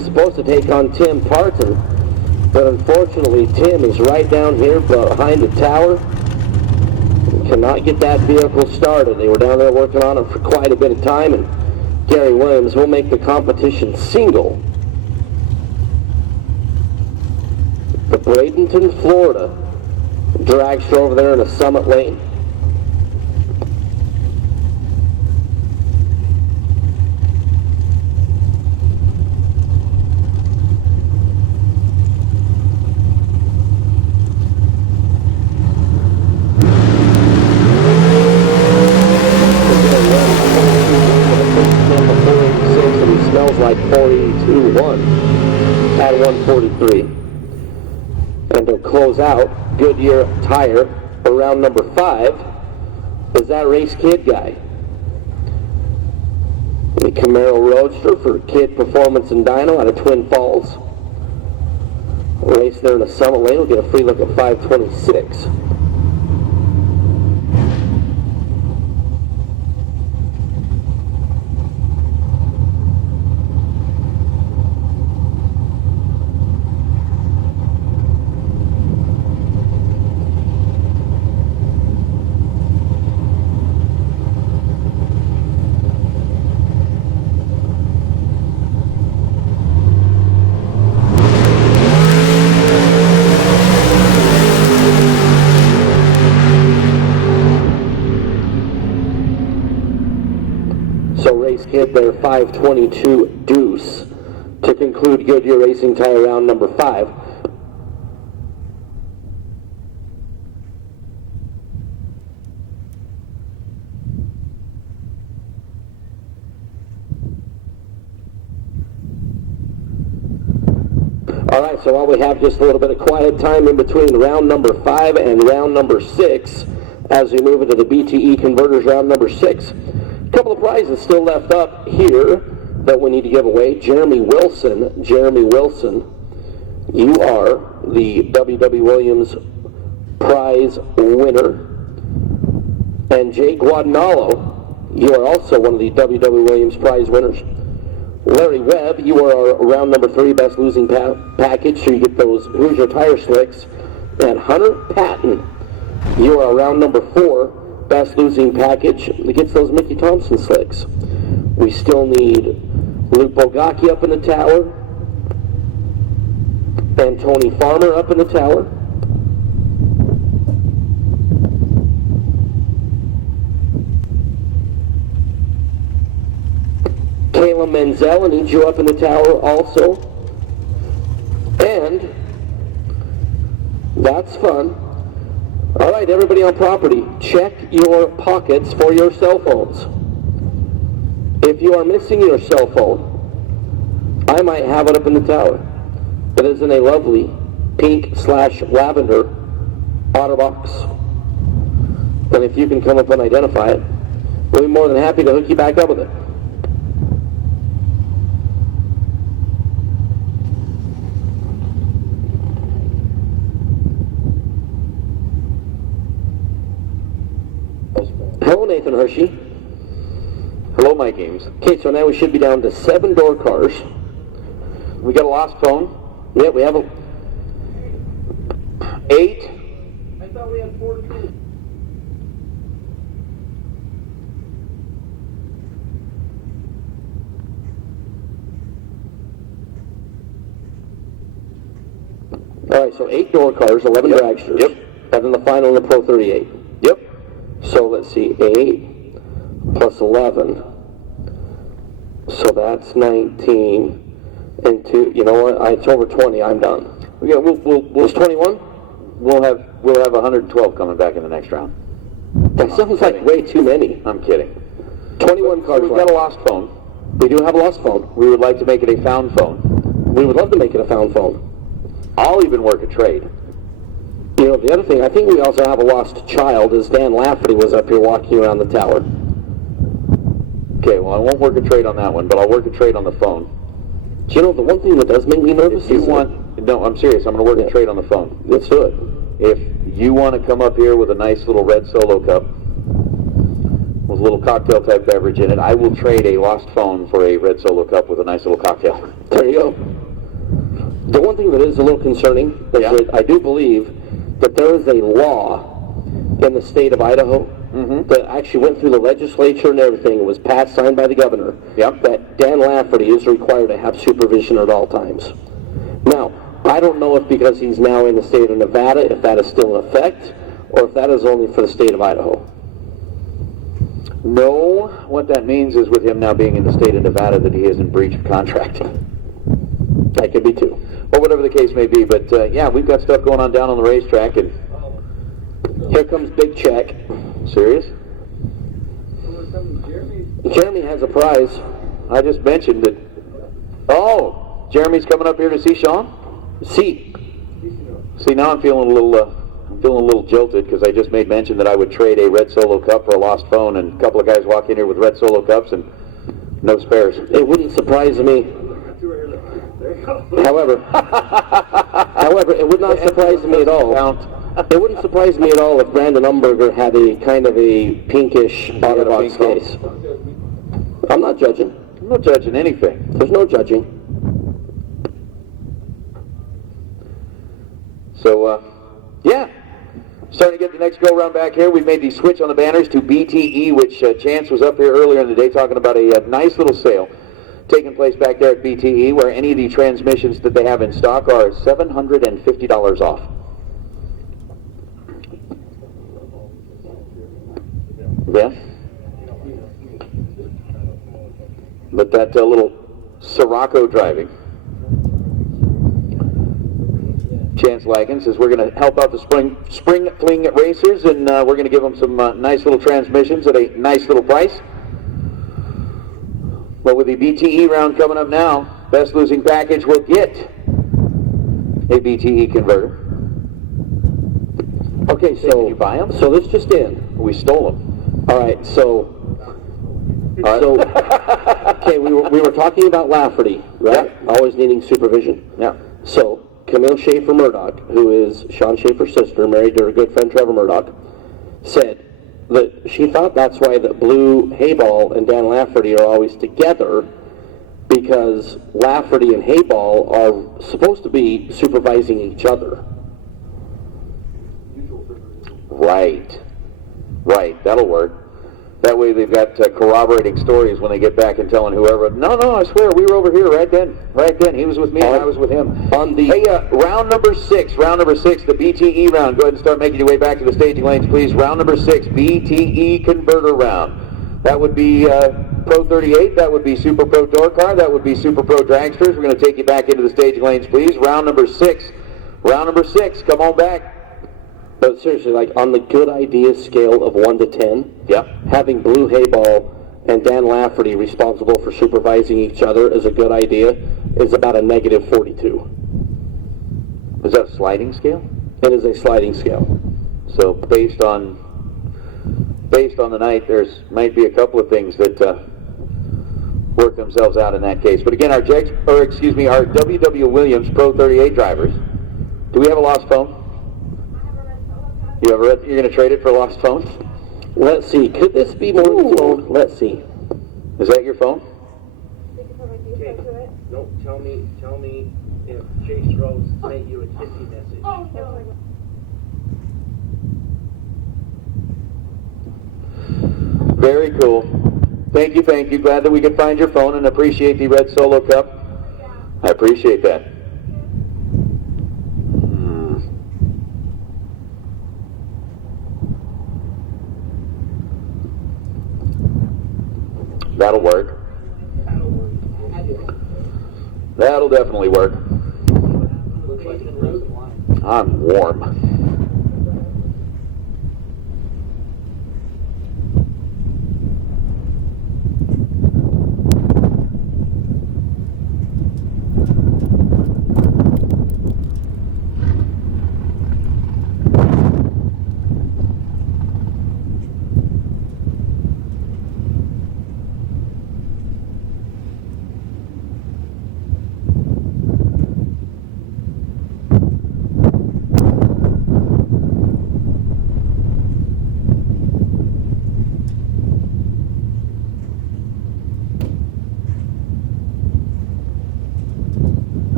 Supposed to take on Tim Parton, but unfortunately Tim is right down here behind the tower. Cannot get that vehicle started. They were down there working on it for quite a bit of time, and Gary Williams will make the competition single. The Bradenton, Florida dragster over there in the Summit Lane. Like 482.1 at 143. And to close out Goodyear Tire for round number 5 is that Race Kid guy. The Camaro Roadster for Kid Performance and Dyno out of Twin Falls. Race there in the Summit Lane will get a free look at 526. So Race Kid there, 522 Deuce to conclude Goodyear Racing Tire round number 5. All right, so while we have just a little bit of quiet time in between round number 5 and round number 6, as we move into the BTE Converters round number 6, a couple of prizes still left up here that we need to give away. Jeremy Wilson, you are the W.W. Williams prize winner. And Jay Guadagnolo, you are also one of the W.W. Williams prize winners. Larry Webb, you are our round number 3 best losing package, so you get those Hoosier Tire Slicks. And Hunter Patton, you are our round number 4 best losing package. It gets those Mickey Thompson Slicks. We still need Luke Bogacki up in the tower, and Tony Farmer up in the tower. Kayla Menzel, I need you up in the tower also. And that's fun. All right, everybody on property, check your pockets for your cell phones. If you are missing your cell phone, I might have it up in the tower. It is in a lovely pink/lavender OtterBox. And if you can come up and identify it, we'll be more than happy to hook you back up with it. Hello, Nathan Hershey. Hello, Mike Ames. Okay, so now we should be down to 7 door cars. We got a lost phone. Yeah, we have 8. I thought we had 14. All right, so 8 door cars, 11 dragsters. Yep. And then the final in the Pro 38. Yep. So let's see, 8 plus 11. So that's 19. And 2, you know what? It's over 20. I'm done. Yeah, we'll It's 21? We'll have 112 coming back in the next round. That sounds like way too many. I'm kidding. 21 cars We've left. got a lost phone. We do have a lost phone. We would like to make it a found phone. We would love to make it a found phone. I'll even work a trade. You know, the other thing, I think we also have a lost child, as Dan Lafferty was up here walking around the tower. Okay, well, I won't work a trade on that one, but I'll work a trade on the phone. Do you know, the one thing that does make me nervous If you is... no, I'm serious. I'm going to work a trade on the phone. Let's do it. If you want to come up here with a nice little red Solo cup with a little cocktail type beverage in it, I will trade a lost phone for a red Solo cup with a nice little cocktail. There you go. The one thing that is a little concerning is that I do believe that there is a law in the state of Idaho that actually went through the legislature and everything. It was passed, signed by the governor, that Dan Lafferty is required to have supervision at all times. Now, I don't know if because he's now in the state of Nevada, if that is still in effect, or if that is only for the state of Idaho. No, what that means is with him now being in the state of Nevada that he is in breach of contract. That could be too. Or whatever the case may be, but yeah, we've got stuff going on down on the racetrack, and here comes Big Check. Serious? Jeremy has a prize. I just mentioned that. Oh, Jeremy's coming up here to see Sean? See, now I'm feeling a little jilted because I just made mention that I would trade a red Solo cup for a lost phone, and a couple of guys walk in here with red Solo cups and no spares. It wouldn't surprise me. However, it would not surprise me at all. It wouldn't surprise me at all if Brandon Umberger had a kind of a pinkish OtterBox case. I'm not judging. I'm not judging anything. There's no judging. So, yeah. Starting to get the next go-round back here. We've made the switch on the banners to BTE, which Chance was up here earlier in the day talking about a nice little sale taking place back there at BTE, where any of the transmissions that they have in stock are $750 off. Yeah. But that little Sirocco driving. Chance Lagan says we're going to help out the spring Fling racers, and we're going to give them some nice little transmissions at a nice little price. But with the BTE round coming up now, best losing package will get a BTE converter. Okay, so did you buy them? So this just in. We stole them. All right, so okay, we were talking about Lafferty, right? Yeah. Always needing supervision. Yeah. So Camille Schaefer Murdoch, who is Sean Schaefer's sister, married to her good friend Trevor Murdoch, said that she thought that's why that Blue Hayball and Dan Lafferty are always together, because Lafferty and Hayball are supposed to be supervising each other. Right. Right. That'll work. That way they've got corroborating stories when they get back and telling whoever, no, I swear, we were over here right then. He was with me and I was with him. Hey, round number six, the BTE round. Go ahead and start making your way back to the staging lanes, please. Round number 6, BTE converter round. That would be Pro 38, that would be Super Pro Door Car, that would be Super Pro Dragsters. We're going to take you back into the staging lanes, please. Round number 6, come on back. But seriously, like on the good idea scale of 1 to 10, yep, having Blue Hayball and Dan Lafferty responsible for supervising each other is a good idea, is about a negative 42. Is that a sliding scale? It is a sliding scale. So based on the night, there's might be a couple of things that work themselves out in that case. But again, our WW Williams Pro 38 drivers. Do we have a lost phone? You're going to trade it for a lost phone? Let's see. Could this be more than a phone? Let's see. Is that your phone? Okay. No, tell me if Chase Rose sent you a kissy message. Oh, no. Very cool. Thank you. Glad that we could find your phone and appreciate the red Solo Cup. Yeah. I appreciate that. That'll work. That'll definitely work. I'm warm.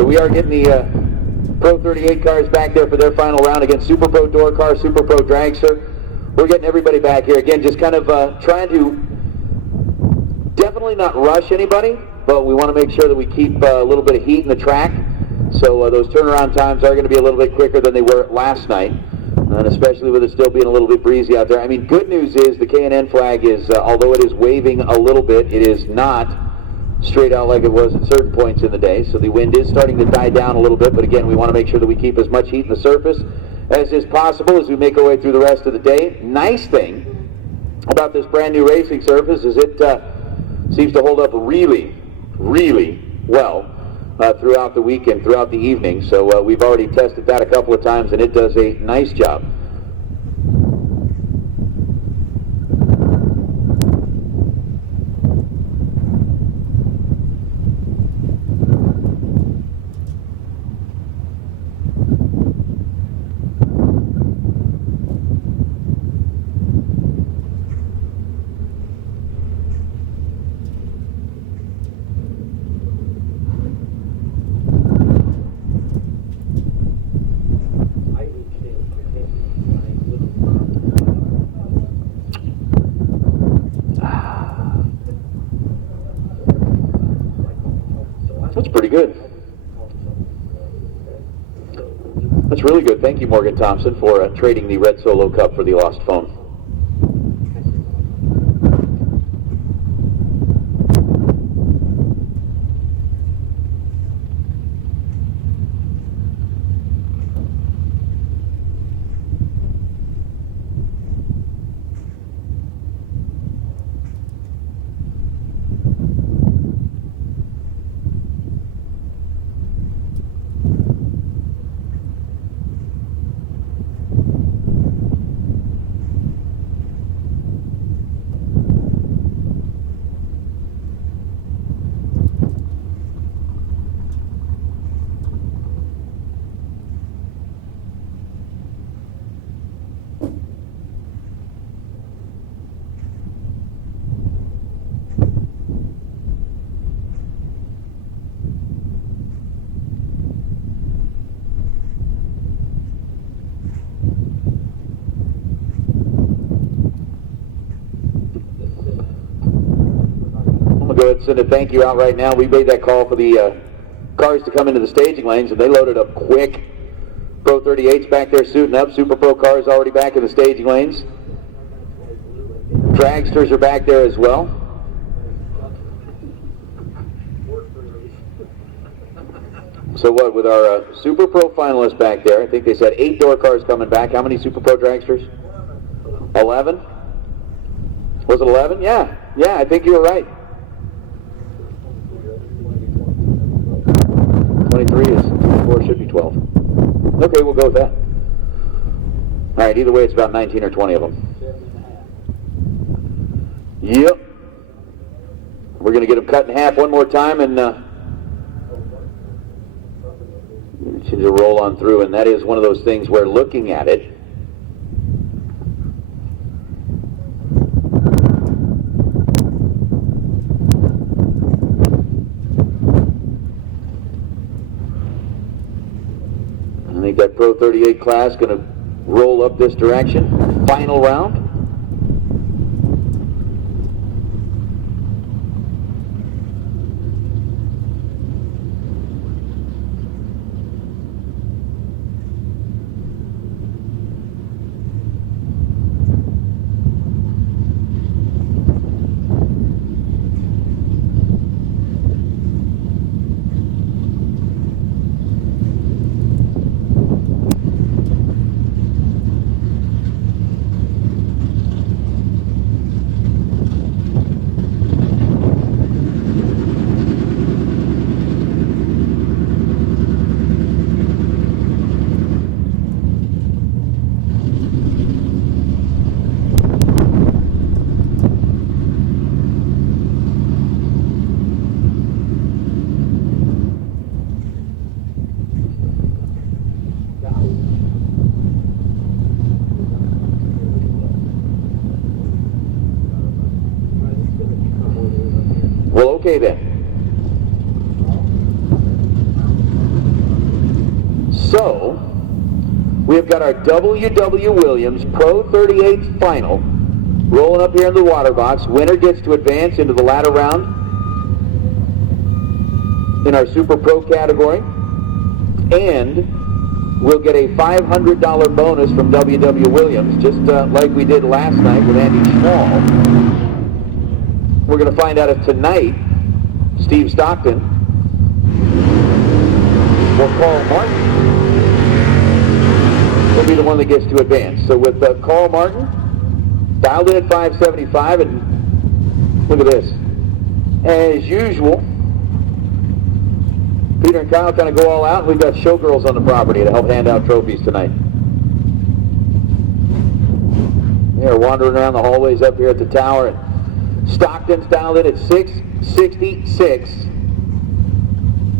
So we are getting the Pro 38 cars back there for their final round against Super Pro Door Car, Super Pro Dragster. We're getting everybody back here. Again, just kind of trying to definitely not rush anybody, but we want to make sure that we keep a little bit of heat in the track. So those turnaround times are going to be a little bit quicker than they were last night, and especially with it still being a little bit breezy out there. I mean, good news is the K&N flag is, although it is waving a little bit, it is not straight out like it was at certain points in the day. So the wind is starting to die down a little bit, but again, we want to make sure that we keep as much heat in the surface as is possible as we make our way through the rest of the day. Nice thing about this brand new racing surface is it seems to hold up really, really well throughout the weekend, throughout the evening. So we've already tested that a couple of times, and it does a nice job. That's pretty good. That's really good. Thank you, Morgan Thompson, for trading the Red Solo Cup for the lost phone. Go ahead and send a thank you out right now. We made that call for the cars to come into the staging lanes, and they loaded up quick. Pro 38's back there suiting up. Super Pro cars already back in the staging lanes. Dragsters are back there as well. So what, with our Super Pro finalists back there, I think they said 8 door cars coming back. How many Super Pro dragsters? 11? Was it 11? Yeah, I think you were right. 23 is 4, should be 12. Okay, we'll go with that. All right, either way, it's about 19 or 20 of them. Yep. We're going to get them cut in half one more time and continue to roll on through. And that is one of those things where looking at it, I think that Pro 38 class going to roll up this direction. Final round. Okay then. So, we have got our W.W. Williams Pro 38 final rolling up here in the water box. Winner gets to advance into the ladder round in our Super Pro category. And we'll get a $500 bonus from W.W. Williams, just like we did last night with Andy Schmall. We're going to find out if tonight Steve Stockton or Carl Martin will be the one that gets to advance. So with Carl Martin dialed in at 575, and look at this. As usual, Peter and Kyle kind of go all out. We've got Showgirls on the property to help hand out trophies tonight. They're wandering around the hallways up here at the tower. And Stockton's dialed in at 666.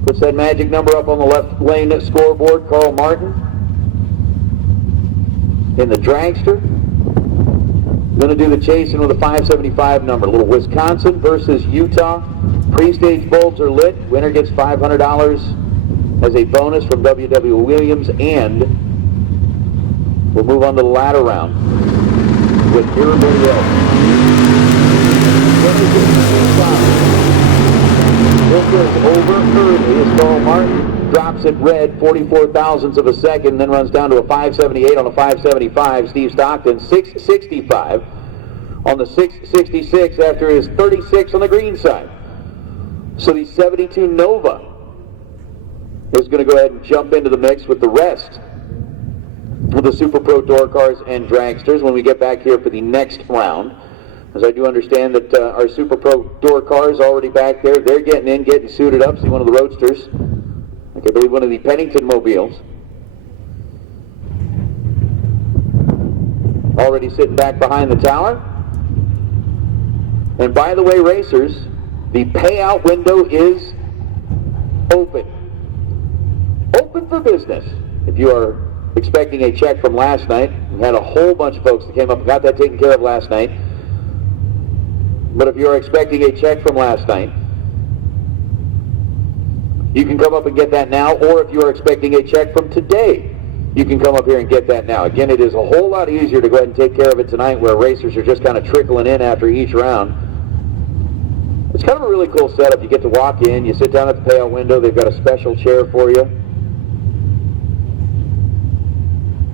Puts that magic number up on the left lane scoreboard. Carl Martin in the dragster. Going to do the chasing with a 575 number. A little Wisconsin versus Utah. Pre-stage bulbs are lit. Winner gets $500 as a bonus from W.W. Williams, and we'll move on to the ladder round with everybody else. This is over early stops at red, 44 thousandths of a second, then runs down to a 578 on a 575. Steve Stockton, 665 on the 666 after his 36 on the green side. So the 72 Nova is going to go ahead and jump into the mix with the rest of the Super Pro door cars and dragsters when we get back here for the next round. As I do understand that our Super Pro door cars already back there. They're getting in, getting suited up. See one of the Roadsters, like I believe one of the Pennington Mobiles, already sitting back behind the tower. And by the way, racers, the payout window is open. Open for business. If you are expecting a check from last night, we had a whole bunch of folks that came up and got that taken care of last night. But if you're expecting a check from last night, you can come up and get that now, or if you are expecting a check from today, you can come up here and get that now. Again, it is a whole lot easier to go ahead and take care of it tonight, where racers are just kind of trickling in after each round. It's kind of a really cool setup. You get to walk in, you sit down at the payout window, they've got a special chair for you.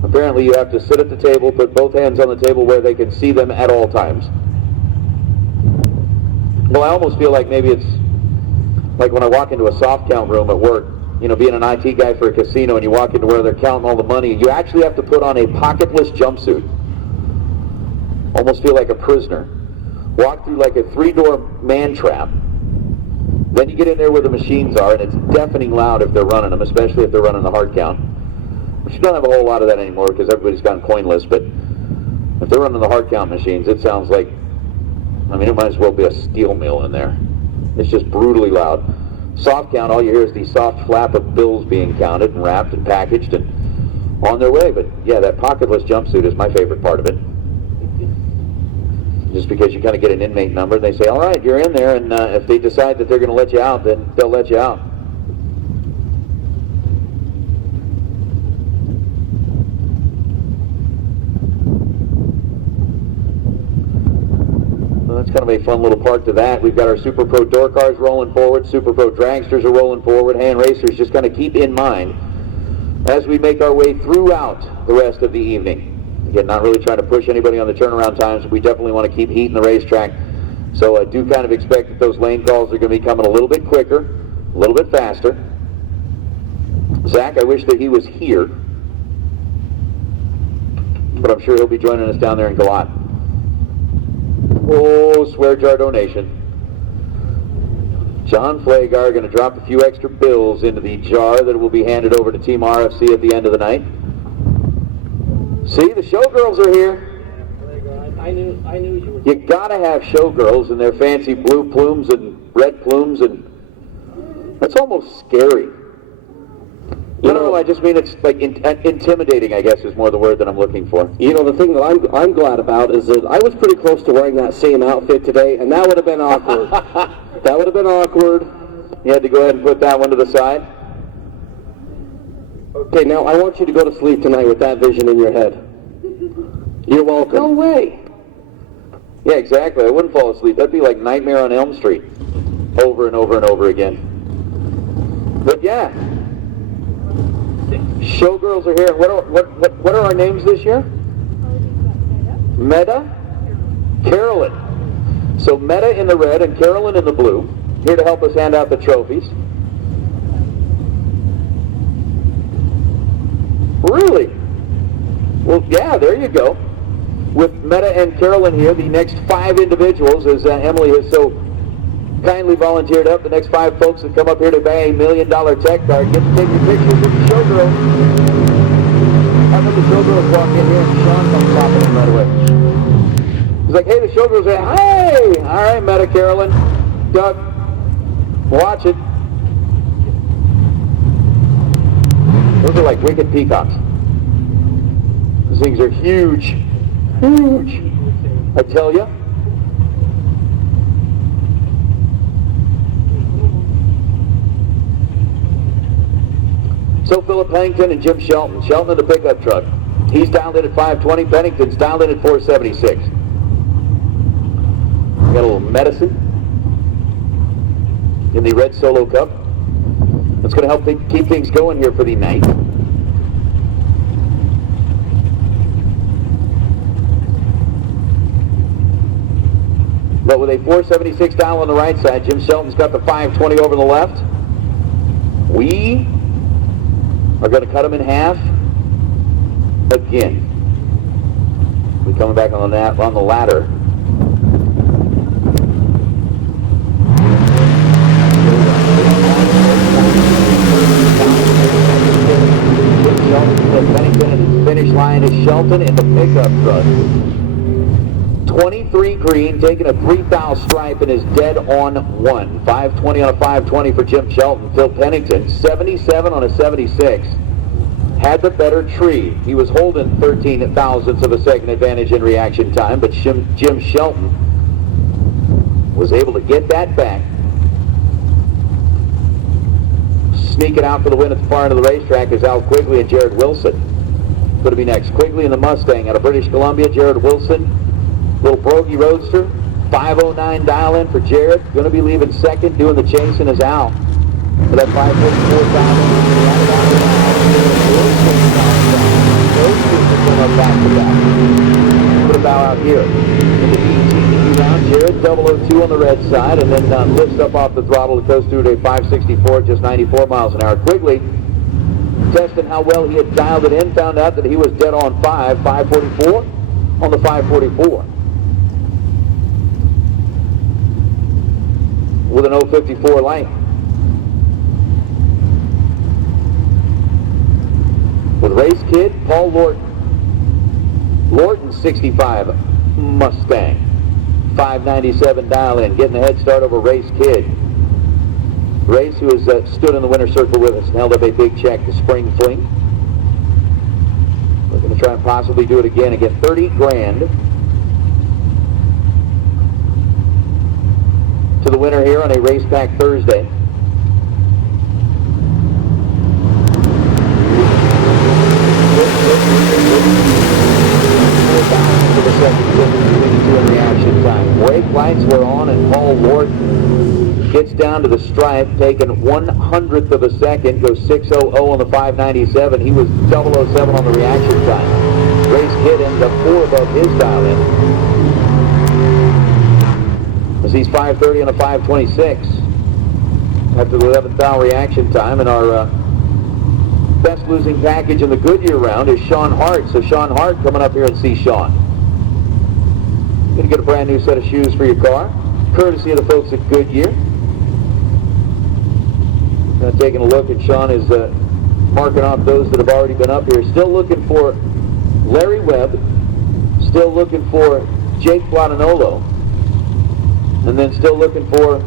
Apparently you have to sit at the table, put both hands on the table where they can see them at all times. Well, I almost feel like maybe it's like when I walk into a soft count room at work, you know, being an IT guy for a casino, and you walk into where they're counting all the money, you actually have to put on a pocketless jumpsuit. Almost feel like a prisoner. Walk through like a 3-door man trap. Then you get in there where the machines are, and it's deafening loud if they're running them, especially if they're running the hard count. Which you don't have a whole lot of that anymore because everybody's gone coinless, but if they're running the hard count machines, it sounds like, I mean, it might as well be a steel mill in there. It's just brutally loud. Soft count, all you hear is the soft flap of bills being counted and wrapped and packaged and on their way. But yeah, that pocketless jumpsuit is my favorite part of it. Just because you kind of get an inmate number and they say, all right, you're in there, and if they decide that they're going to let you out, then they'll let you out. That's kind of a fun little part to that. We've got our Super Pro door cars rolling forward. Super Pro dragsters are rolling forward. Hand racers, just kind of keep in mind as we make our way throughout the rest of the evening. Again, not really trying to push anybody on the turnaround times. We definitely want to keep heating the racetrack. So I do kind of expect that those lane calls are going to be coming a little bit quicker, a little bit faster. Zach, I wish that he was here, but I'm sure he'll be joining us down there in Galat. Oh, swear jar donation. John Flagar going to drop a few extra bills into the jar that will be handed over to Team RFC at the end of the night. See, the Showgirls are here. I knew you were. You gotta have Showgirls in their fancy blue plumes and red plumes, and that's almost scary. You know, I just mean it's like intimidating, I guess, is more the word that I'm looking for. You know, the thing that I'm glad about is that I was pretty close to wearing that same outfit today, and that would have been awkward. That would have been awkward. You had to go ahead and put that one to the side. Okay, now I want you to go to sleep tonight with that vision in your head. You're welcome. No way. Yeah, exactly. I wouldn't fall asleep. That'd be like Nightmare on Elm Street, over and over and over again. But yeah. Showgirls are here. What are our names this year? Meta, Carolyn. So Meta in the red and Carolyn in the blue, here to help us hand out the trophies. Really? Well, yeah, there you go. With Meta and Carolyn here, the next 5 individuals, as Emily has so kindly volunteered up, the next 5 folks that come up here to buy a $1 million tech card get to take your pictures with the Showgirls. I know the Showgirls walk in here and Sean comes popping in right away. He's like, hey, the Showgirls are, hey! All right, Meta, Carolyn, Doug, watch it. Those are like wicked peacocks. Those things are huge. Huge. I tell you. So Philip Pennington and Jim Shelton. Shelton in the pickup truck. He's dialed in at 520. Pennington's dialed in at 476. Got a little medicine in the red Solo Cup. That's going to help keep things going here for the night. But with a 476 dial on the right side, Jim Shelton's got the 520 over the left. We are going to cut him in half again. We're coming back on the ladder. Pennington and his finish line is Shelton in the pickup truck. 23 green, taking a 3-thou stripe and is dead on 1. 520 on a 520 for Jim Shelton. Phil Pennington, 77 on a 76. Had the better tree. He was holding 13 thousandths of a second advantage in reaction time, but Jim Shelton was able to get that back. Sneaking out for the win at the far end of the racetrack is Al Quigley and Jared Wilson. Going to be next. Quigley in the Mustang out of British Columbia. Jared Wilson, little Brogy Roadster. 509 dial in for Jared. Going to be leaving second. Doing the chasing is Al. For that 554 dial in. Back to back. Put a bow out here. In the BTE round, Jared 002 on the red side, and then lifts up off the throttle. It goes through to a 564, just 94 miles an hour. Quigley, testing how well he had dialed it in, found out that he was dead on 544 on the 544. With an 054 light. With race kid, Paul Lorton. Lorton 65 Mustang. 597 dial in, getting a head start over Race Kid. Race, who has stood in the winner's circle with us and held up a big check to Spring Fling. We're going to try and possibly do it again. Again, 30 grand to the winner here on a Racepak Thursday. For the second 52 in reaction time. Brake lights were on, and Paul Lorton gets down to the stripe, taking 1/100th of a second, goes 6:00 on the 597. He was 007 on the reaction time. Race Kid ends up 4 above his dial in. As he's 5:30 on a 526 after the 11th hour reaction time, and our best losing package in the Goodyear round is Sean Hart. So Sean Hart, coming up here and see Sean. Going to get a brand new set of shoes for your car, courtesy of the folks at Goodyear. Taking a look, and Sean is marking off those that have already been up here. Still looking for Larry Webb, still looking for Jake Platinolo, and then still looking for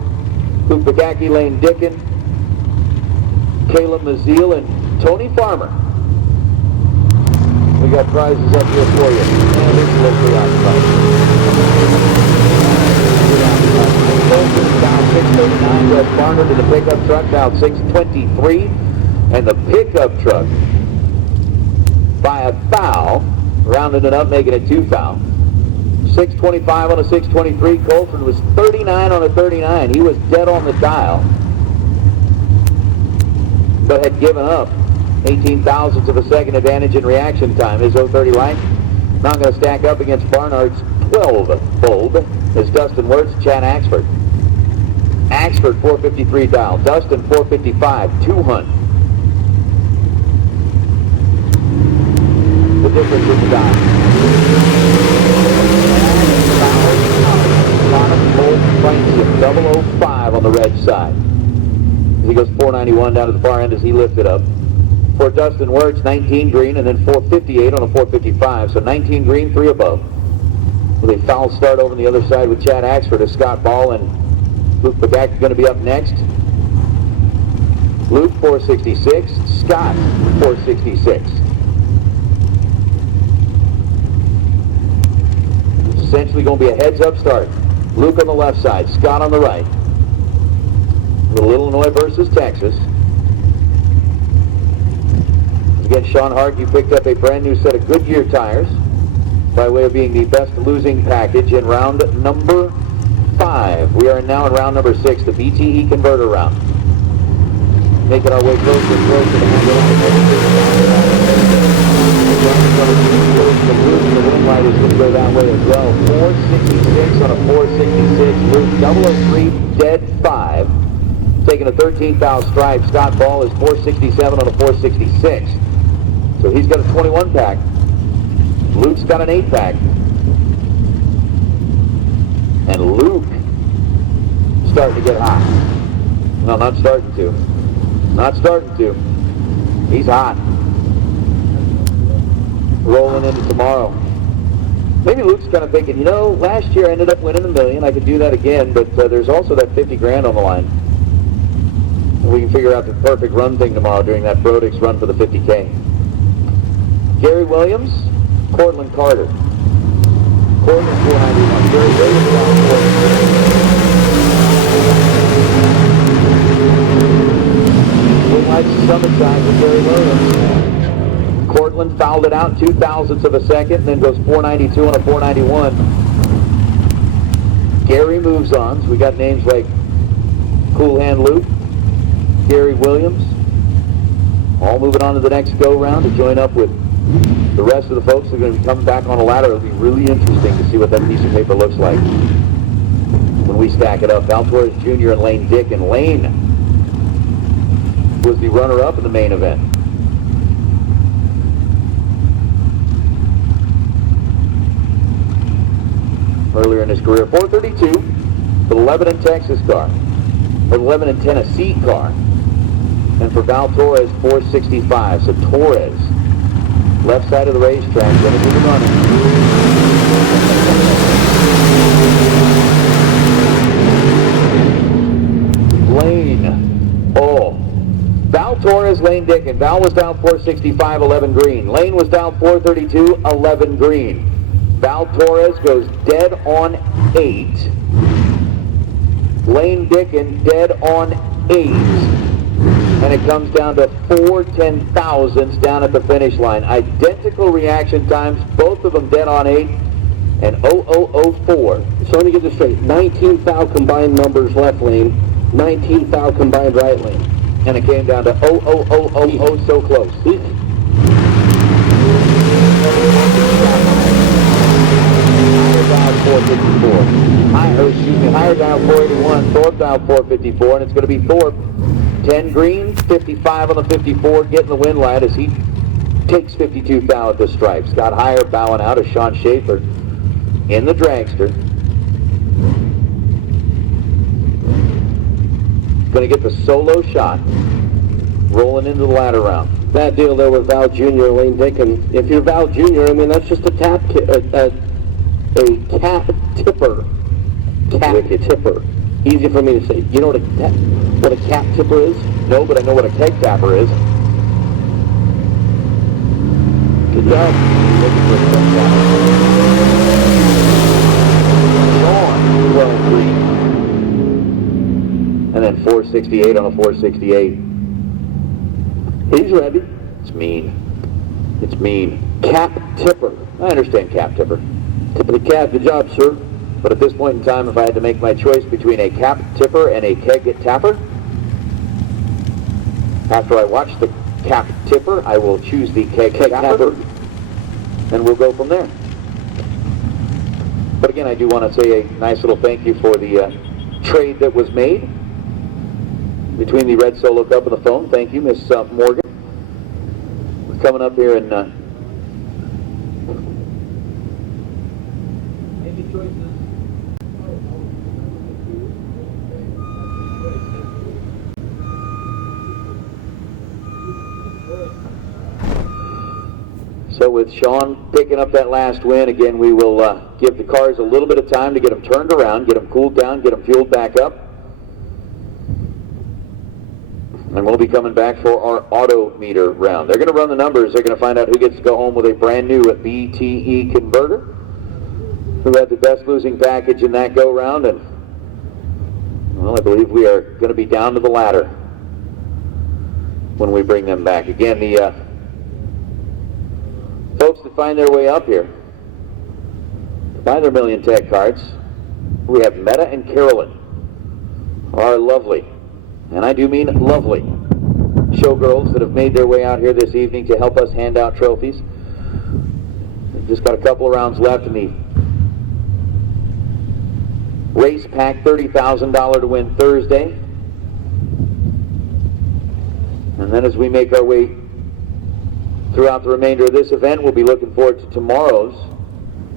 Hoopagaki Lane Dickin, Caleb Maziel, and Tony Farmer. We got prizes up here for you. And this looks outside. Down 639, Wes Barnard to the pickup truck, down 623. And the pickup truck, by a foul, rounded it up, making it 2 foul. 625 on a 623. Colford was 39 on a 39. He was dead on the dial, but had given up 18 thousandths of a second advantage in reaction time. His 030 light not going to stack up against Barnard's 12 bulb. Is Dustin Wirtz, Chad Axford. Axford 453 dial, Dustin 455, 200. The difference in the dial. 005 on the red side. He goes 491 down to the far end as he lifted up. For Dustin Wirtz, 19 green, and then 458 on a 455. So 19 green, 3 above. With a foul start over on the other side with Chad Axford as Scott Ball and Luke Bagak are going to be up next. Luke 466, Scott 466. It's essentially going to be a heads-up start. Luke on the left side, Scott on the right. Little Illinois versus Texas. Again, Sean Hart, you picked up a brand new set of Goodyear tires by way of being the best losing package in round number 5. We are now in round number 6, the BTE converter round. making our way closer and closer to the wind light is going to go that way as well. 466 on a 466. Luke 003, dead 5. Taking a 13th foul stripe. Scott Ball is 467 on a 466. So he's got a 21 pack. Luke's got an 8 pack. And Luke starting to get hot. No, not starting to. Not starting to. He's hot. Rolling into tomorrow. Maybe Luke's kind of thinking, you know, last year I ended up winning $1 million. I could do that again, but there's also that 50 grand on the line. And we can figure out the perfect run thing tomorrow during that Brodix run for the 50K. Gary Williams, Cortland Carter. Cortland 491. Gary Williams down 4. Win like summertime for Gary Williams. Cortland fouled it out 0.02 of a second, and then goes 492 on a 491. Gary moves on, so we got names like Cool Hand Luke, Gary Williams, all moving on to the next go-round to join up with the rest of the folks that are going to be coming back on a ladder. It'll be really interesting to see what that piece of paper looks like when we stack it up. Val Torres Jr. and Lane Dick, and Lane was the runner-up in the main event. Earlier in his career, 432 for the Lebanon, Texas car, for the Lebanon, Tennessee car, and for Val Torres, 465. So Torres, left side of the racetrack, going to do the running. Lane, oh, Val Torres, Lane Dick, and Val was down 465, 11 green. Lane was down 432, 11 green. Val Torres goes dead on 8. Lane Dickin dead on 8. And it comes down to 4 10,000ths down at the finish line. Identical reaction times, both of them dead on 8 and 0004. So let me get this straight. 19 foul combined numbers left lane, 19 foul combined right lane. And it came down to 00000, so close. Higher dial 481, Thorpe dial 454, and it's going to be Thorpe. 10 green, 55 on the 54, getting the win light as he takes 52 foul at the stripe. Scott Higher bowing out as Sean Schaefer in the dragster. Going to get the solo shot, rolling into the ladder round. That deal there with Val Jr., Lane Dickin. If you're Val Jr., I mean, that's just a cap tipper. Cap tipper. Easy for me to say. You know what a cap tipper is? No, but I know what a keg tapper is. Good job. Looking for a keg tapper. Gone, 12 green. And then 468 on a 468. He's ready. It's mean. It's mean. Cap tipper. I understand cap tipper. Tip of the cap. Good job, sir. But at this point in time, if I had to make my choice between a cap tipper and a keg tapper, after I watch the cap tipper, I will choose the keg tapper, and we'll go from there. But again, I do want to say a nice little thank you for the trade that was made between the Red Solo Cup and the phone. Thank you, Miss Morgan. We're coming up here in so with Sean picking up that last win, again, we will give the cars a little bit of time to get them turned around, get them cooled down, get them fueled back up. And we'll be coming back for our auto meter round. They're going to run the numbers. They're going to find out who gets to go home with a brand new BTE converter, who had the best losing package in that go round. And, well, I believe we are going to be down to the ladder when we bring them back. Again, the folks that find their way up here to buy their Million Tech cards, we have Meta and Carolyn, are lovely, and I do mean lovely, Showgirls that have made their way out here this evening to help us hand out trophies. We've just got a couple of rounds left in the Racepak $30,000 to win Thursday. And then as we make our way throughout the remainder of this event, we'll be looking forward to tomorrow's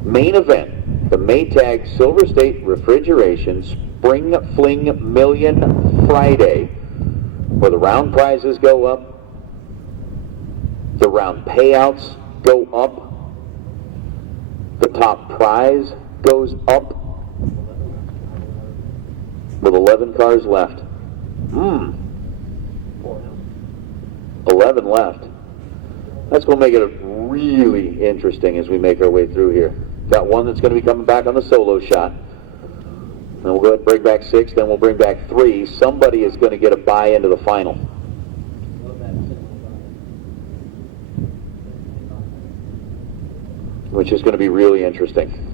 main event, the Maytag Silver State Refrigeration Spring Fling Million Friday, where the round prizes go up, the round payouts go up, the top prize goes up, with 11 cars left. 11 left. That's going to make it really interesting as we make our way through here. Got one that's going to be coming back on the solo shot. Then we'll go ahead and bring back 6, then we'll bring back 3. Somebody is going to get a bye into the final. Which is going to be really interesting.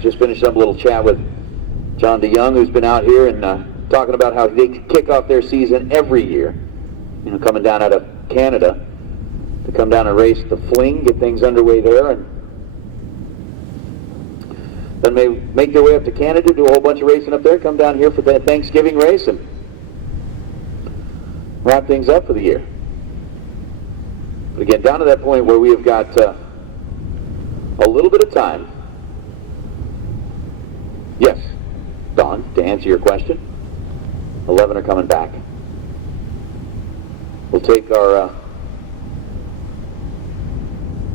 Just finished up a little chat with John DeYoung, who's been out here and talking about how they kick off their season every year. You know, coming down out of Canada to come down and race the Fling, get things underway there, and then they make their way up to Canada, do a whole bunch of racing up there, come down here for the Thanksgiving race, and wrap things up for the year. But again, down to that point where we have got a little bit of time. Yes, Don, to answer your question, 11 are coming back. We'll take our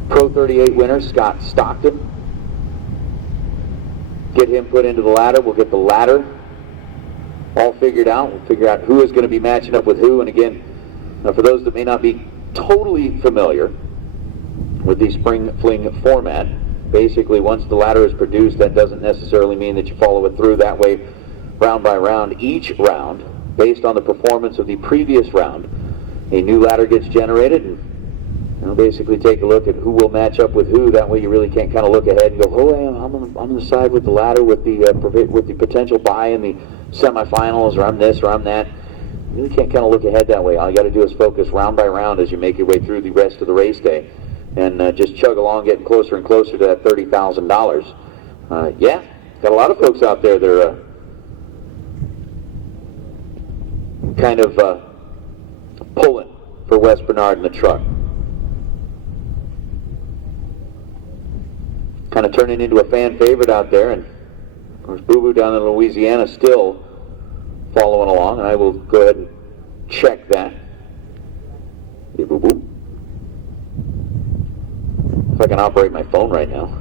Pro 38 winner, Scott Stockton, get him put into the ladder. We'll get the ladder all figured out. We'll figure out who is going to be matching up with who. And again, for those that may not be totally familiar with the Spring Fling format, basically, once the ladder is produced, that doesn't necessarily mean that you follow it through that way, round by round. Each round, based on the performance of the previous round, a new ladder gets generated, and basically take a look at who will match up with who. That way you really can't kind of look ahead and go, oh, I'm on the side with the ladder with the potential bye in the semifinals, or I'm this or I'm that. You really can't kind of look ahead that way. All you got to do is focus round by round as you make your way through the rest of the race day, and just chug along, getting closer and closer to that $30,000. Yeah, got a lot of folks out there that are kind of pulling for West Bernard in the truck. Kind of turning into a fan favorite out there, and of course Boo Boo down in Louisiana still following along, and I will go ahead and check that. Hey, Boo Boo. If I can operate my phone right now.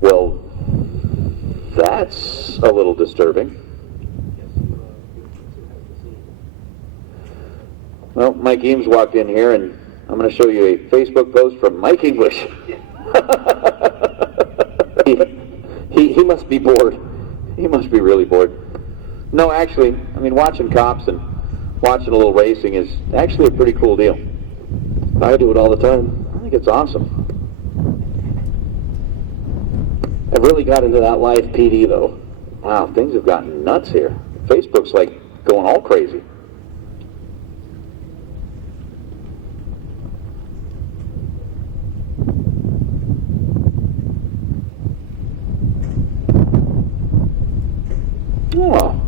Well, that's a little disturbing. Well, Mike Eames walked in here, and I'm going to show you a Facebook post from Mike English. he must be bored. He must be really bored. No, actually, I mean, watching cops and watching a little racing is actually a pretty cool deal. I do it all the time. I think it's awesome. I've really got into that live PD, though. Wow, things have gotten nuts here. Facebook's like going all crazy. Oh,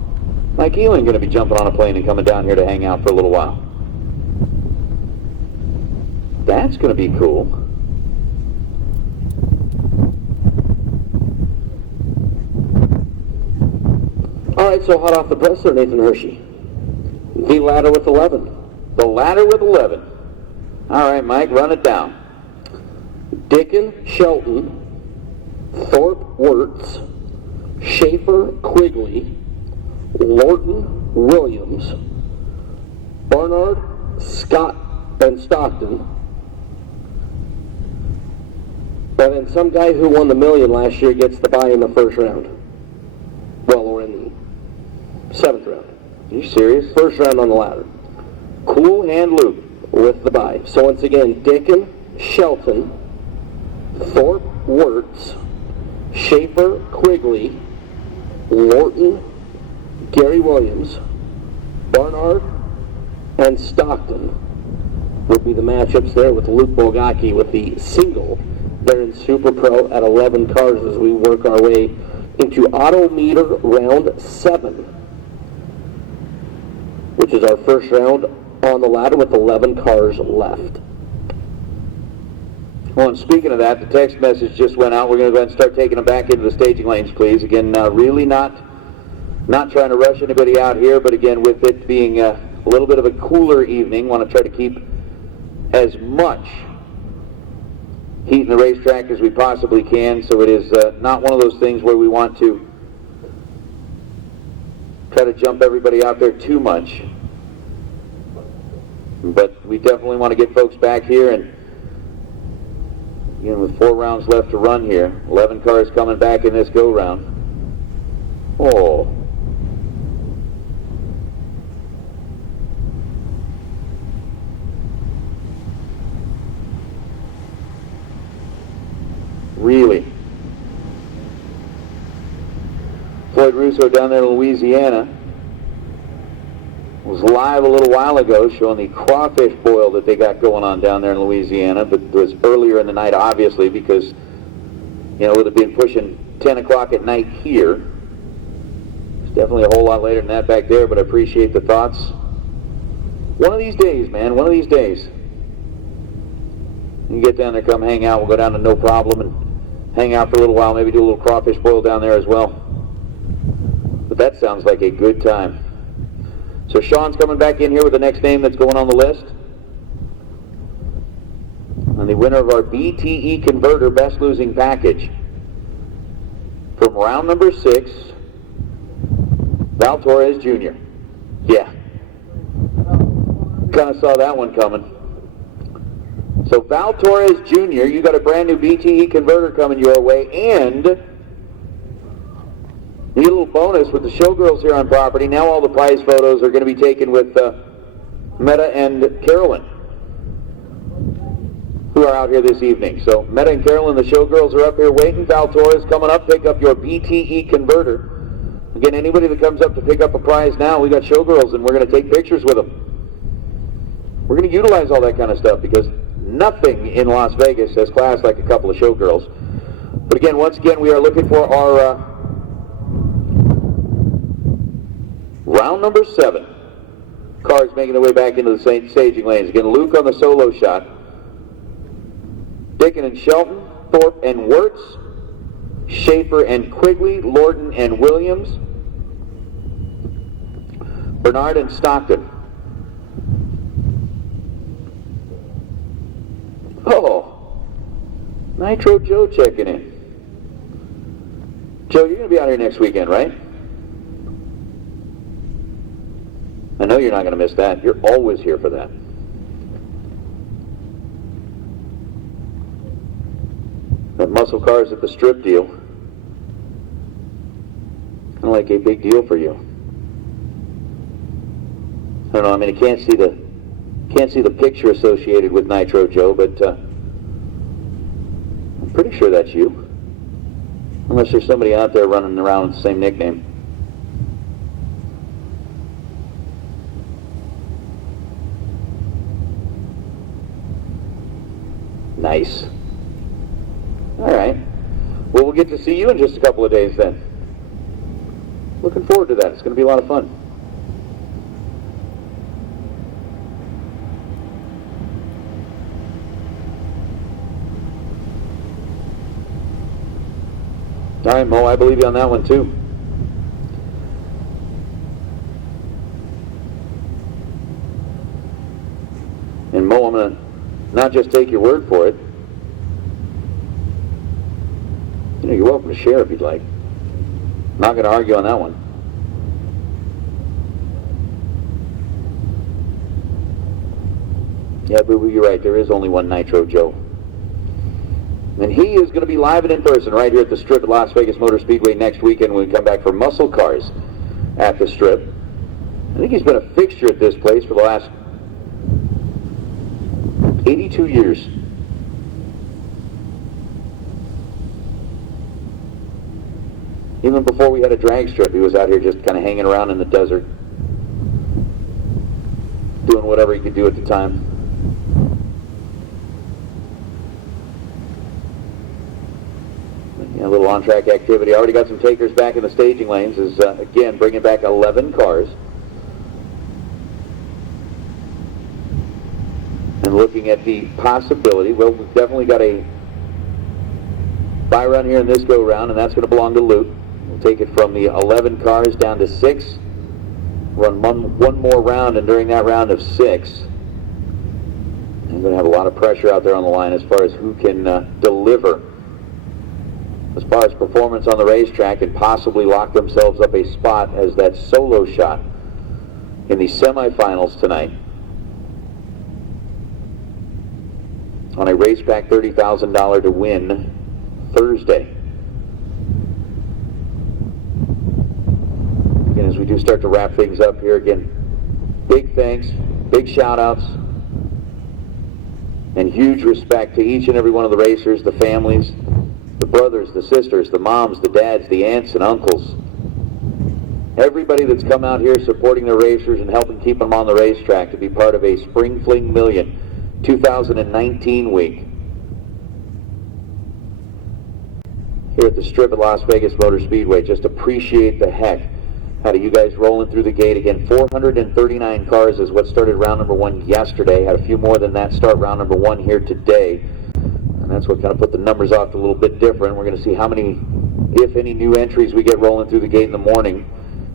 Mike Ealing going to be jumping on a plane and coming down here to hang out for a little while. That's going to be cool. All right, so hot off the press there, Nathan Hershey. The ladder with 11. The ladder with 11. All right, Mike, run it down. Dickin, Shelton, Thorpe, Wirtz, Schaefer, Quigley, Lorton, Williams, Barnard, Scott, and Stockton. And then some guy who won the $1 million last year gets the bye in the first round. Well, or in the 7th round. Are you serious? First round on the ladder. Cool Hand Luke with the bye. So once again, Dickin, Shelton, Thorpe, Wirtz, Schaefer, Quigley, Lorton, Gary Williams, Barnard, and Stockton would be the matchups there, with Luke Bogacki with the single there in Super Pro at 11 cars as we work our way into Auto Meter round 7, which is our first round on the ladder with 11 cars left. Well, and speaking of that, the text message just went out. We're going to go ahead and start taking them back into the staging lanes, please. Again, really not trying to rush anybody out here, but again, with it being a little bit of a cooler evening, want to try to keep as much heat in the racetrack as we possibly can, so it is not one of those things where we want to try to jump everybody out there too much. But we definitely want to get folks back here, and again, with 4 rounds left to run here, 11 cars coming back in this go-round. Oh. Really? Floyd Russo down there in Louisiana was live a little while ago showing the crawfish boil that they got going on down there in Louisiana, but it was earlier in the night, obviously, because, you know, with it being pushing 10 o'clock at night here, it's definitely a whole lot later than that back there, but I appreciate the thoughts. One of these days, man, one of these days, you can get down there, come hang out. We'll go down to No Problem and hang out for a little while, maybe do a little crawfish boil down there as well. But that sounds like a good time. So Sean's coming back in here with the next name that's going on the list. And the winner of our BTE Converter Best Losing Package from round number 6, Val Torres Jr. Yeah. Kind of saw that one coming. So Val Torres Jr., you got a brand new BTE Converter coming your way, and you You get a little bonus with the Showgirls here on property. Now all the prize photos are going to be taken with Meta and Carolyn, who are out here this evening. So Meta and Carolyn, the Showgirls, are up here waiting. Val Torres coming up, pick up your BTE converter. Again, anybody that comes up to pick up a prize now, we got Showgirls, and we're going to take pictures with them. We're going to utilize all that kind of stuff because nothing in Las Vegas has class like a couple of Showgirls. But again, once again, we are looking for our round number 7. Cars making their way back into the staging lanes. Again, Luke on the solo shot. Dickin and Shelton, Thorpe and Wirtz, Schaefer and Quigley, Lorden and Williams, Bernard and Stockton. Oh, Nitro Joe checking in. Joe, you're going to be out here next weekend, right? I know you're not going to miss that. You're always here for that. That muscle cars at the strip deal. Kind of like a big deal for you. I don't know. I mean, I can't see the picture associated with Nitro Joe, but I'm pretty sure that's you. Unless there's somebody out there running around with the same nickname. Nice. All right. Well, we'll get to see you in just a couple of days then. Looking forward to that. It's going to be a lot of fun. All right, Mo, I believe you on that one too. And Mo, I'm going to not just take your word for it. You know, you're welcome to share if you'd like. Not going to argue on that one. Yeah, but you're right. There is only one Nitro Joe. And he is going to be live and in person right here at the Strip at Las Vegas Motor Speedway next weekend when we come back for Muscle Cars at the Strip. I think he's been a fixture at this place for the last 82 years. Even before we had a drag strip, he was out here just kind of hanging around in the desert, doing whatever he could do at the time. A little on-track activity. Already got some takers back in the staging lanes. Is again bringing back 11 cars. And looking at the possibility, well, we've definitely got a buy run here in this go-round, and that's going to belong to Luke. We'll take it from the 11 cars down to 6. Run one more round, and during that round of 6, I'm going to have a lot of pressure out there on the line as far as who can deliver as far as performance on the racetrack and possibly lock themselves up a spot as that solo shot in the semifinals tonight on a Racepak $30,000 to win Thursday. Again, as we do start to wrap things up here, again, big thanks, big shout outs, and huge respect to each and every one of the racers, the families, the brothers, the sisters, the moms, the dads, the aunts and uncles. Everybody that's come out here supporting the racers and helping keep them on the racetrack to be part of a Spring Fling Million 2019 week here at the Strip at Las Vegas Motor Speedway. Just appreciate the heck out of you guys rolling through the gate. Again, 439 cars is what started round number 1 yesterday. Had a few more than that start round number 1 here today. And that's what kind of put the numbers off a little bit different. We're going to see how many, if any, new entries we get rolling through the gate in the morning.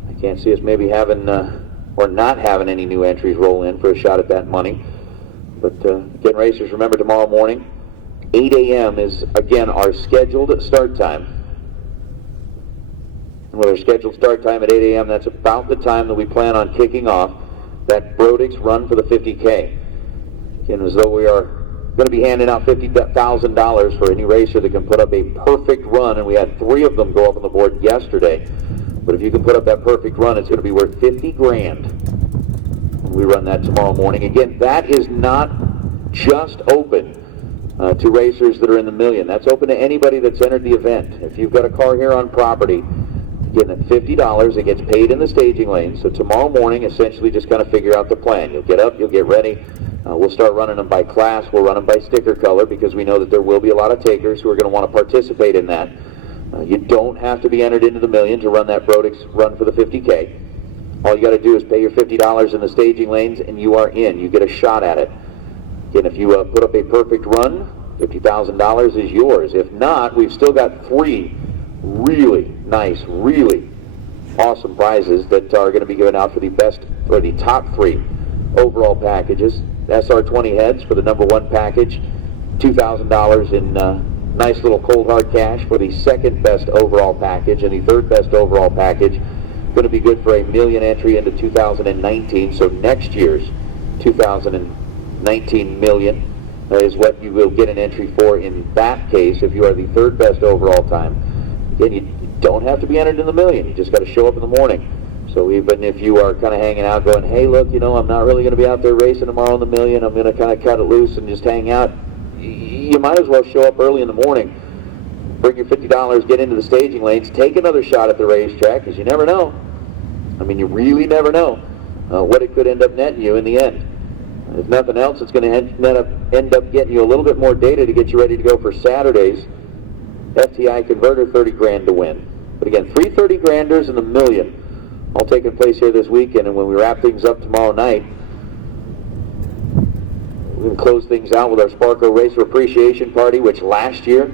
I can't see us maybe having or not having any new entries roll in for a shot at that money. But again, racers, remember tomorrow morning, 8 a.m. is, again, our scheduled start time. And with our scheduled start time at 8 a.m., that's about the time that we plan on kicking off that Brodix run for the 50K. Again, as though we are going to be handing out $50,000 for any racer that can put up a perfect run, and we had 3 of them go up on the board yesterday. But if you can put up that perfect run, it's going to be worth 50 grand. We run that tomorrow morning. Again, that is not just open to racers that are in the million. That's open to anybody that's entered the event. If you've got a car here on property, again, at $50, it gets paid in the staging lane. So tomorrow morning, essentially just kind of figure out the plan. You'll get up, you'll get ready. We'll start running them by class. We'll run them by sticker color because we know that there will be a lot of takers who are going to want to participate in that. You don't have to be entered into the million to run that Brodix run for the 50K. All you got to do is pay your $50 in the staging lanes and you are in. You get a shot at it. Again, if you put up a perfect run, $50,000 is yours. If not, we've still got 3 really nice, really awesome prizes that are going to be given out for the top 3 overall packages. SR20 heads for the number 1 package, $2,000 in nice little cold hard cash for the second best overall package, and the third best overall package going to be good for a million entry into 2019. So next year's 2019 million is what you will get an entry for in that case if you are the third best overall time. Again, you don't have to be entered in the million. You just got to show up in the morning. So even if you are kind of hanging out going, hey, look, you know, I'm not really going to be out there racing tomorrow in the million. I'm going to kind of cut it loose and just hang out. You might as well show up early in the morning, bring your $50, get into the staging lanes, take another shot at the racetrack, because you never know. I mean, you really never know what it could end up netting you in the end. If nothing else, it's going to end up getting you a little bit more data to get you ready to go for Saturday's FTI Converter 30 grand to win. But again, 3 30 granders in the million, all taking place here this weekend. And when we wrap things up tomorrow night, we're going to close things out with our Sparco Racer Appreciation Party, which last year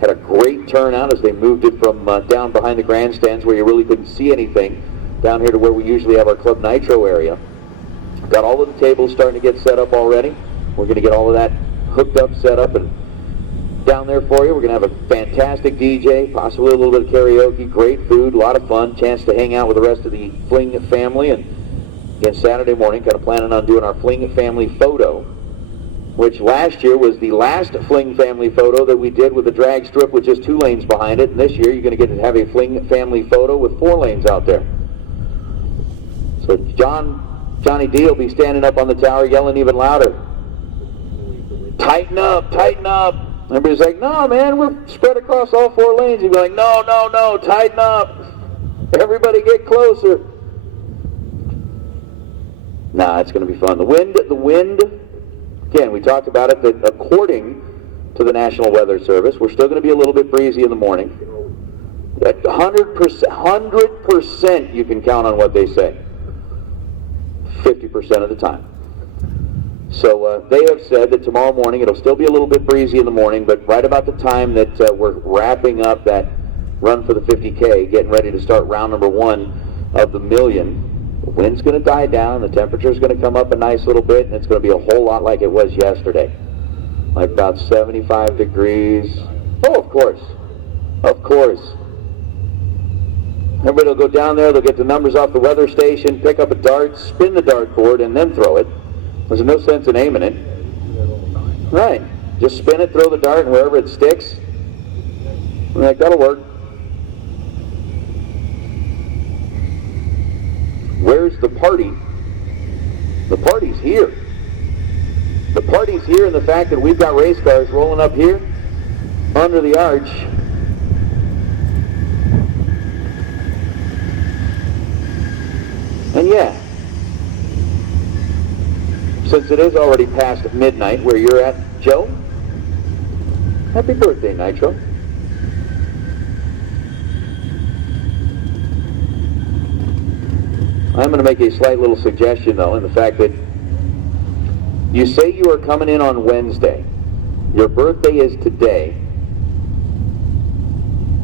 had a great turnout as they moved it from down behind the grandstands where you really couldn't see anything down here to where we usually have our Club Nitro area. Got all of the tables starting to get set up already. We're going to get all of that hooked up, set up, and down there for you. We're going to have a fantastic DJ, possibly a little bit of karaoke, great food, a lot of fun, chance to hang out with the rest of the Fling family. And again, Saturday morning, kind of planning on doing our Fling family photo, which last year was the last Fling family photo that we did with a drag strip with just 2 lanes behind it. And this year, you're going to get to have a Fling family photo with 4 lanes out there. So Johnny D will be standing up on the tower yelling even louder, tighten up, tighten up. Everybody's like, no, man, we're spread across all 4 lanes. He'd be like, no, no, no, tighten up. Everybody get closer. Nah, it's going to be fun. The wind, again, we talked about it, that according to the National Weather Service, we're still going to be a little bit breezy in the morning. At 100% you can count on what they say. 50% of the time. So they have said that tomorrow morning it'll still be a little bit breezy in the morning, but right about the time that we're wrapping up that run for the 50K, getting ready to start round number 1 of the million, the wind's going to die down, the temperature's going to come up a nice little bit, and it's going to be a whole lot like it was yesterday. Like about 75 degrees. Oh, of course. Of course. Everybody will go down there, they'll get the numbers off the weather station, pick up a dart, spin the dartboard, and then throw it. There's no sense in aiming it. Right. Just spin it, throw the dart, and wherever it sticks, I'm like, that'll work. Where's the party? The party's here. The party's here in the fact that we've got race cars rolling up here under the arch. And yeah, since it is already past midnight where you're at, Joe, happy birthday, Nitro. I'm going to make a slight little suggestion, though, in the fact that you say you are coming in on Wednesday. Your birthday is today.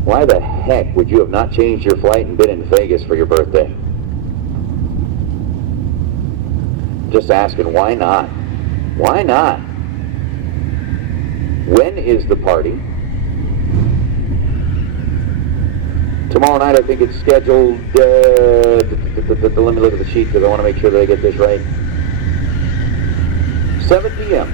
Why the heck would you have not changed your flight and been in Vegas for your birthday? Just asking, why not? Why not? When is the party? Tomorrow night, I think it's scheduled, let me look at the sheet because I want to make sure that I get this right. 7 p.m.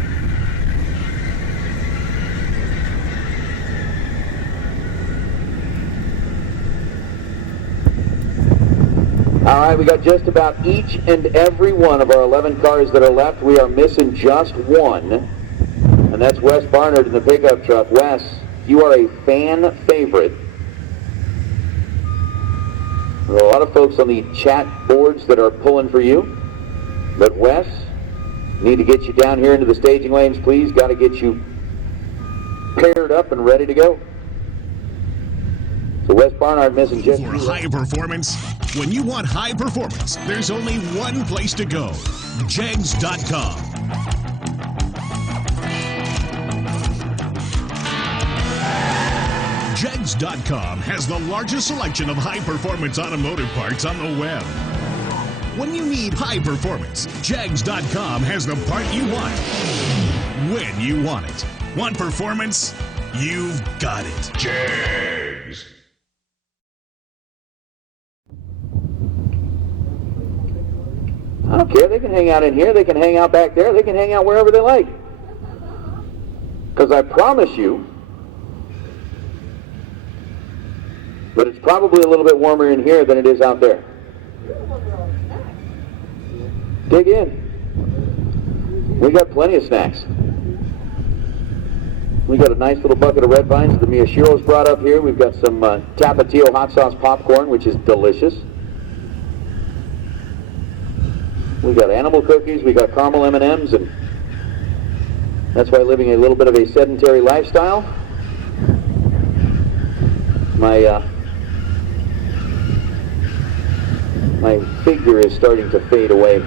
All right, we got just about each and every one of our 11 cars that are left. We are missing just one, and that's Wes Barnard in the pickup truck. Wes, you are a fan favorite. There are a lot of folks on the chat boards that are pulling for you, but Wes, need to get you down here into the staging lanes, please. Got to get you paired up and ready to go. So Wes Barnard missing just For high performance, when you want high performance, there's only one place to go. Jegs.com. Jegs.com has the largest selection of high performance automotive parts on the web. When you need high performance, Jegs.com has the part you want when you want it. Want performance? You've got it. Jegs. I don't care. They can hang out in here. They can hang out back there. They can hang out wherever they like. Because I promise you that it's probably a little bit warmer in here than it is out there. Dig in. We got plenty of snacks. We got a nice little bucket of red vines that Miyashiro's brought up here. We've got some Tapatio hot sauce popcorn, which is delicious. We got animal cookies, we got caramel M&Ms, and that's why living a little bit of a sedentary lifestyle. My figure is starting to fade away.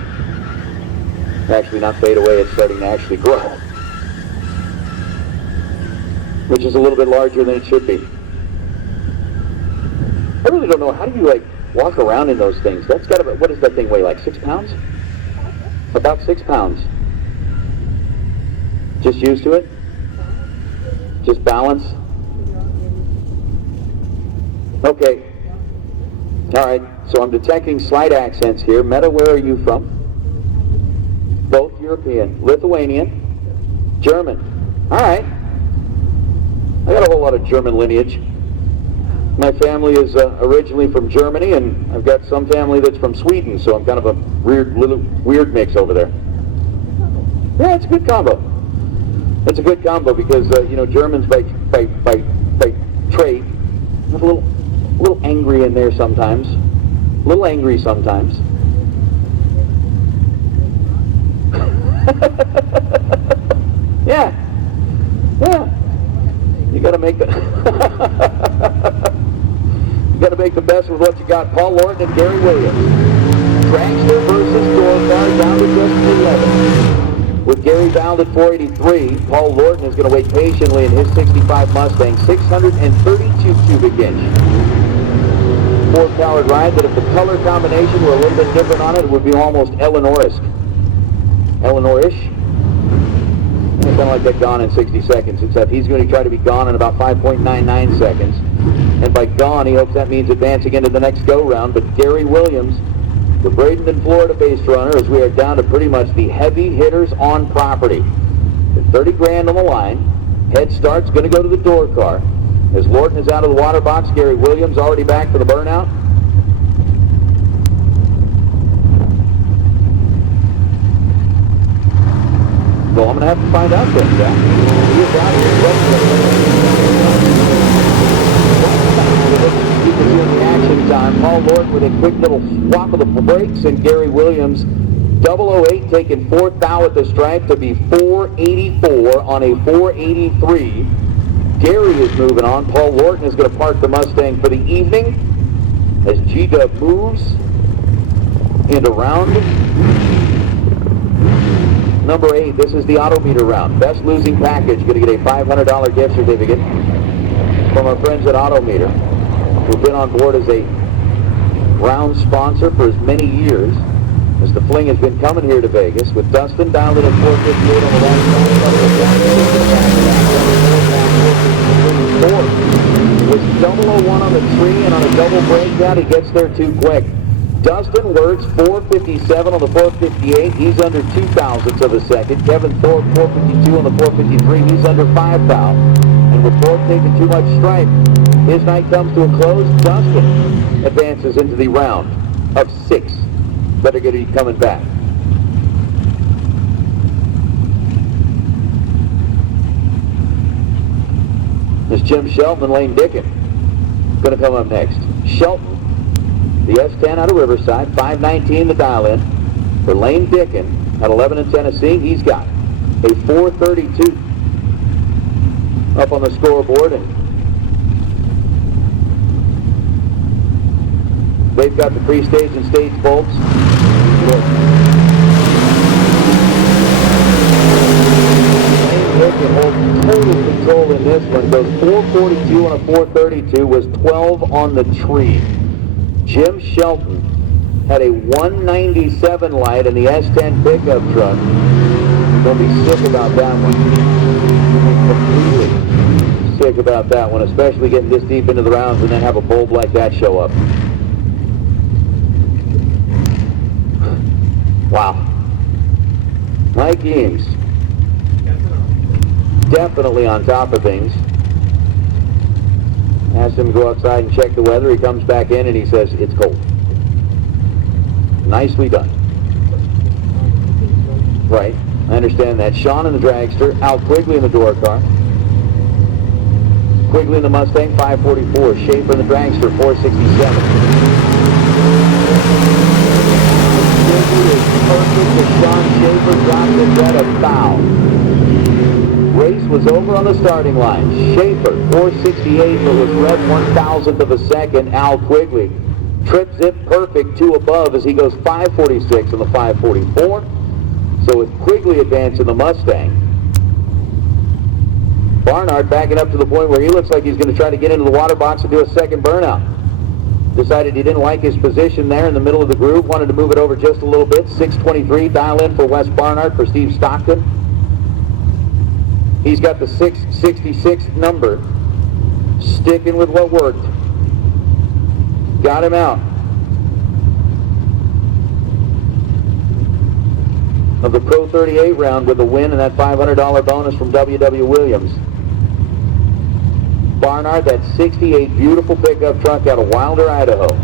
Actually, not fade away, it's starting to actually grow, which is a little bit larger than it should be. I really don't know, how do you like walk around in those things? That's got about, what does that thing weigh, like 6 pounds? About 6 pounds. Just used to it? Just balance? Okay. All right, so I'm detecting slight accents here. Meta, where are you from? Both European. Lithuanian. German. All right. I got a whole lot of German lineage. My family is originally from Germany, and I've got some family that's from Sweden, so I'm kind of a weird mix over there. Yeah, it's a good combo. It's a good combo because you know, Germans by trade, a little angry in there sometimes, a little angry sometimes. Yeah. You got to make the the best with what you got. Paul Lorton and Gary Williams. Dragster versus door car down to just 11. With Gary bound at 483, Paul Lorton is going to wait patiently in his 65 Mustang, 632 cubic inch. Four-powered ride, but if the color combination were a little bit different on it, it would be almost Eleanor-esque. Eleanor-ish. Kind of like that gone in 60 seconds, except he's going to try to be gone in about 5.99 seconds. And by gone, he hopes that means advancing into the next go-round. But Gary Williams, the Bradenton, Florida base runner, as we are down to pretty much the heavy hitters on property. With 30 grand on the line, head start's going to go to the door car. As Lorton is out of the water box, Gary Williams already back for the burnout. Well, I'm going to have to find out then, Jack. He is out here. You can see in the action time, Paul Lorton with a quick little swap of the brakes, and Gary Williams, 008, taking fourth thou at the stripe to be 484 on a 483. Gary is moving on. Paul Lorton is going to park the Mustang for the evening as G-Dub moves into round number 8. This is the Autometer round. Best losing package. Going to get a $500 gift certificate from our friends at Autometer, who've been on board as a round sponsor for as many years as the Fling has been coming here to Vegas, with Dustin dialed in at 458 on the left side. With 001 on the tree and on a double breakdown, he gets there too quick. Dustin works 457 on the 458. He's under 2,000ths of a second. Kevin Thorpe 452 on the 453. He's under 5 thou. And with Thorpe taking too much stripe, his night comes to a close. Dustin advances into the round of 6 that are going to be coming back. There's Jim Shelton and Lane Dickin going to come up next. Shelton, the S10 out of Riverside, 5:19 the dial-in. For Lane Dickin at 11 in Tennessee, he's got a 4:32 up on the scoreboard, and they've got the pre-stage and stage bolts. Lane Dickin holds total control in this one. Goes 4:42 on a 4:32, was 12 on the tree. Jim Shelton had a 197 light in the S10 pickup truck. Don't be sick about that one. Completely sick about that one, especially getting this deep into the rounds and then have a bulb like that show up. Wow. Mike Eames, definitely on top of things. Asked him to go outside and check the weather. He comes back in and he says, it's cold. Nicely done. Right, I understand that. Sean in the dragster, Al Quigley in the door car. Quigley in the Mustang, 544. Schaefer in the dragster, 467. Perfect as Sean Schaefer dropped the red a foul. Race was over on the starting line. Schaefer, 468, but was red 1,000th of a second. Al Quigley, trip zip perfect, 2 above as he goes 546 on the 544. So with Quigley advancing the Mustang, Barnard backing up to the point where he looks like he's going to try to get into the water box and do a second burnout. Decided he didn't like his position there in the middle of the groove, wanted to move it over just a little bit. 623, dial in for Wes Barnard for Steve Stockton. He's got the 666 number, sticking with what worked. Got him out of the Pro 38 round with a win and that $500 bonus from W.W. Williams. Barnard, that 68 beautiful pickup truck out of Wilder, Idaho.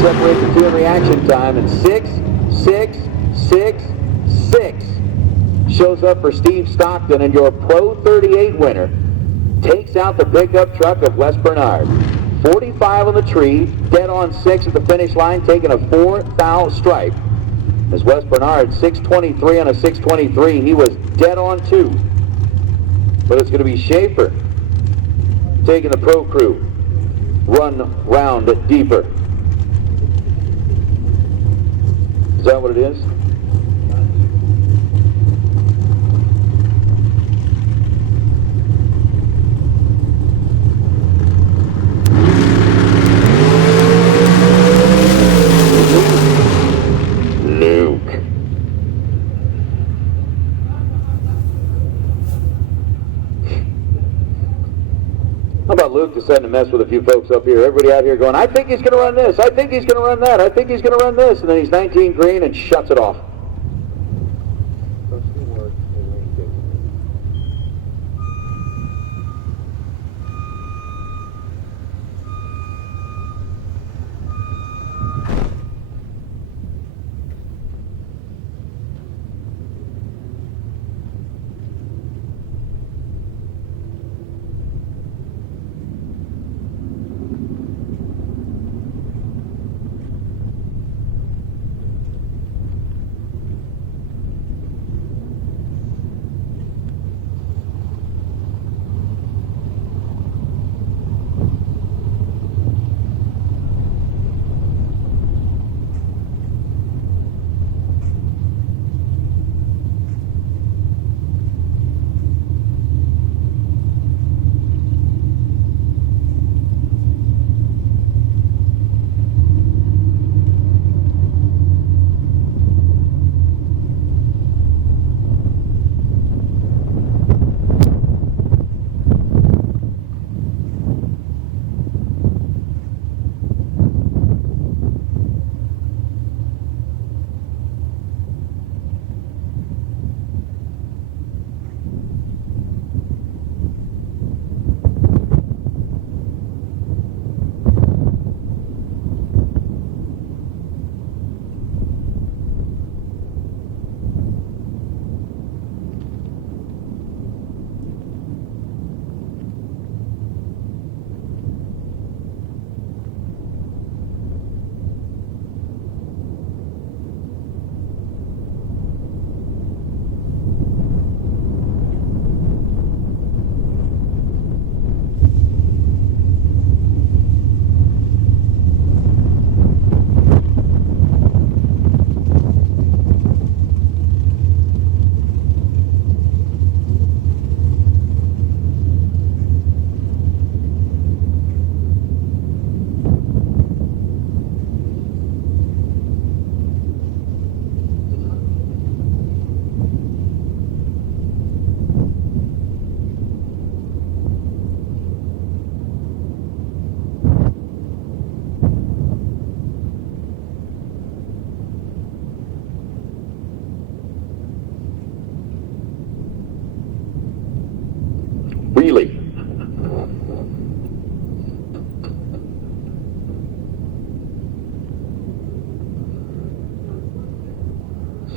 Separate the two in reaction time, and 6-6-6-6 shows up for Steve Stockton, and your Pro 38 winner takes out the pickup truck of Wes Bernard. 45 on the tree, dead on 6 at the finish line, taking a 4-foul stripe. As Wes Bernard, 623 on a 623, he was dead on 2. But it's going to be Schaefer taking the Pro Crew run round deeper. Is that what it is? Luke. How about Luke deciding to mess with a few folks up here? Everybody out here going, I think he's going to run this, I think he's going to run that, I think he's going to run this, and then he's 19 green and shuts it off.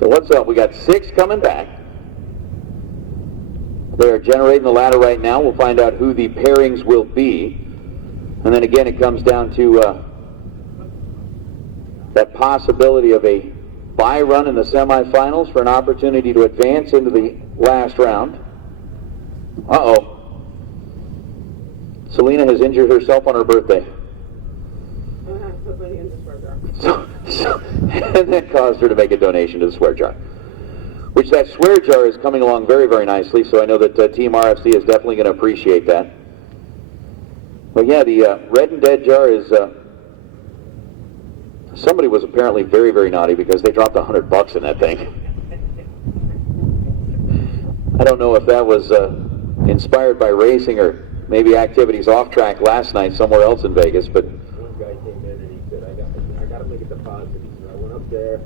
So what's up? We got 6 coming back. They are generating the ladder right now. We'll find out who the pairings will be. And then again, it comes down to that possibility of a bye run in the semifinals for an opportunity to advance into the last round. Uh-oh. Selena has injured herself on her birthday. And that caused her to make a donation to the swear jar. Which that swear jar is coming along very, very nicely, so I know that Team RFC is definitely going to appreciate that. But yeah, the Red and Dead jar is... somebody was apparently very, very naughty because they dropped $100 in that thing. I don't know if that was inspired by racing or maybe activities off track last night somewhere else in Vegas, but... One guy came in and he said, I got to make a deposit. He said, I went up there.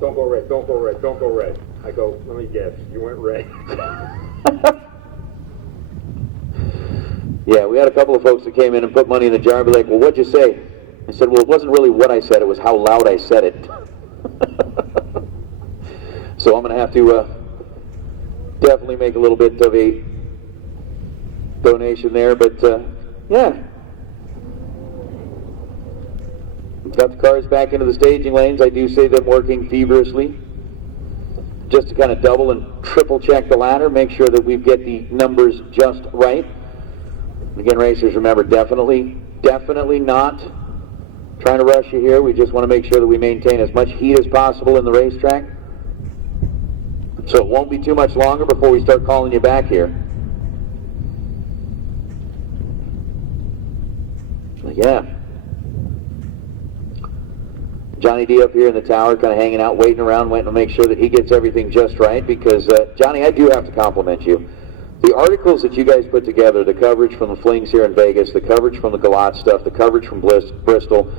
Don't go red, don't go red, don't go red. I go, let me guess, you went red. Yeah, we had a couple of folks that came in and put money in the jar and be like, well, what'd you say? I said, well, it wasn't really what I said, it was how loud I said it. So I'm going to have to definitely make a little bit of a donation there, but yeah. Got the cars back into the staging lanes. I do see them working feverishly just to kind of double and triple check the ladder, make sure that we get the numbers just right. Again, racers, remember, definitely not trying to rush you here. We just want to make sure that we maintain as much heat as possible in the racetrack. So it won't be too much longer before we start calling you back here. Yeah. Johnny D up here in the tower, kind of hanging out, waiting around, waiting to make sure that he gets everything just right, because, Johnny, I do have to compliment you. The articles that you guys put together, the coverage from the Flings here in Vegas, the coverage from the Galat stuff, the coverage from Bristol,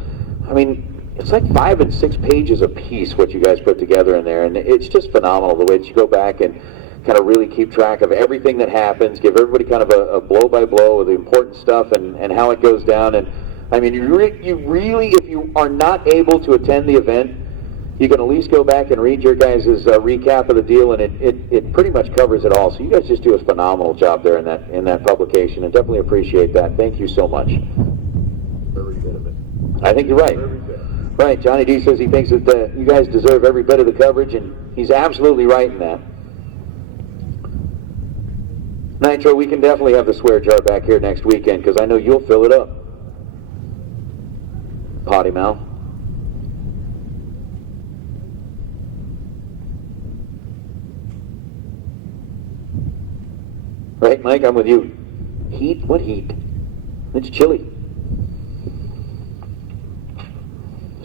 I mean, it's like 5 and 6 pages a piece what you guys put together in there, and it's just phenomenal the way that you go back and kind of really keep track of everything that happens, give everybody kind of a blow-by-blow of the important stuff and how it goes down. And I mean, you really, if you are not able to attend the event, you can at least go back and read your guys' recap of the deal, and it pretty much covers it all. So you guys just do a phenomenal job there in that publication, and definitely appreciate that. Thank you so much. Every bit of it. I think you're right. Every bit. Right, Johnny D says he thinks that you guys deserve every bit of the coverage, and he's absolutely right in that. Nitro, we can definitely have the swear jar back here next weekend, because I know you'll fill it up. Potty mouth. Right, Mike, I'm with you. Heat? What heat? It's chilly.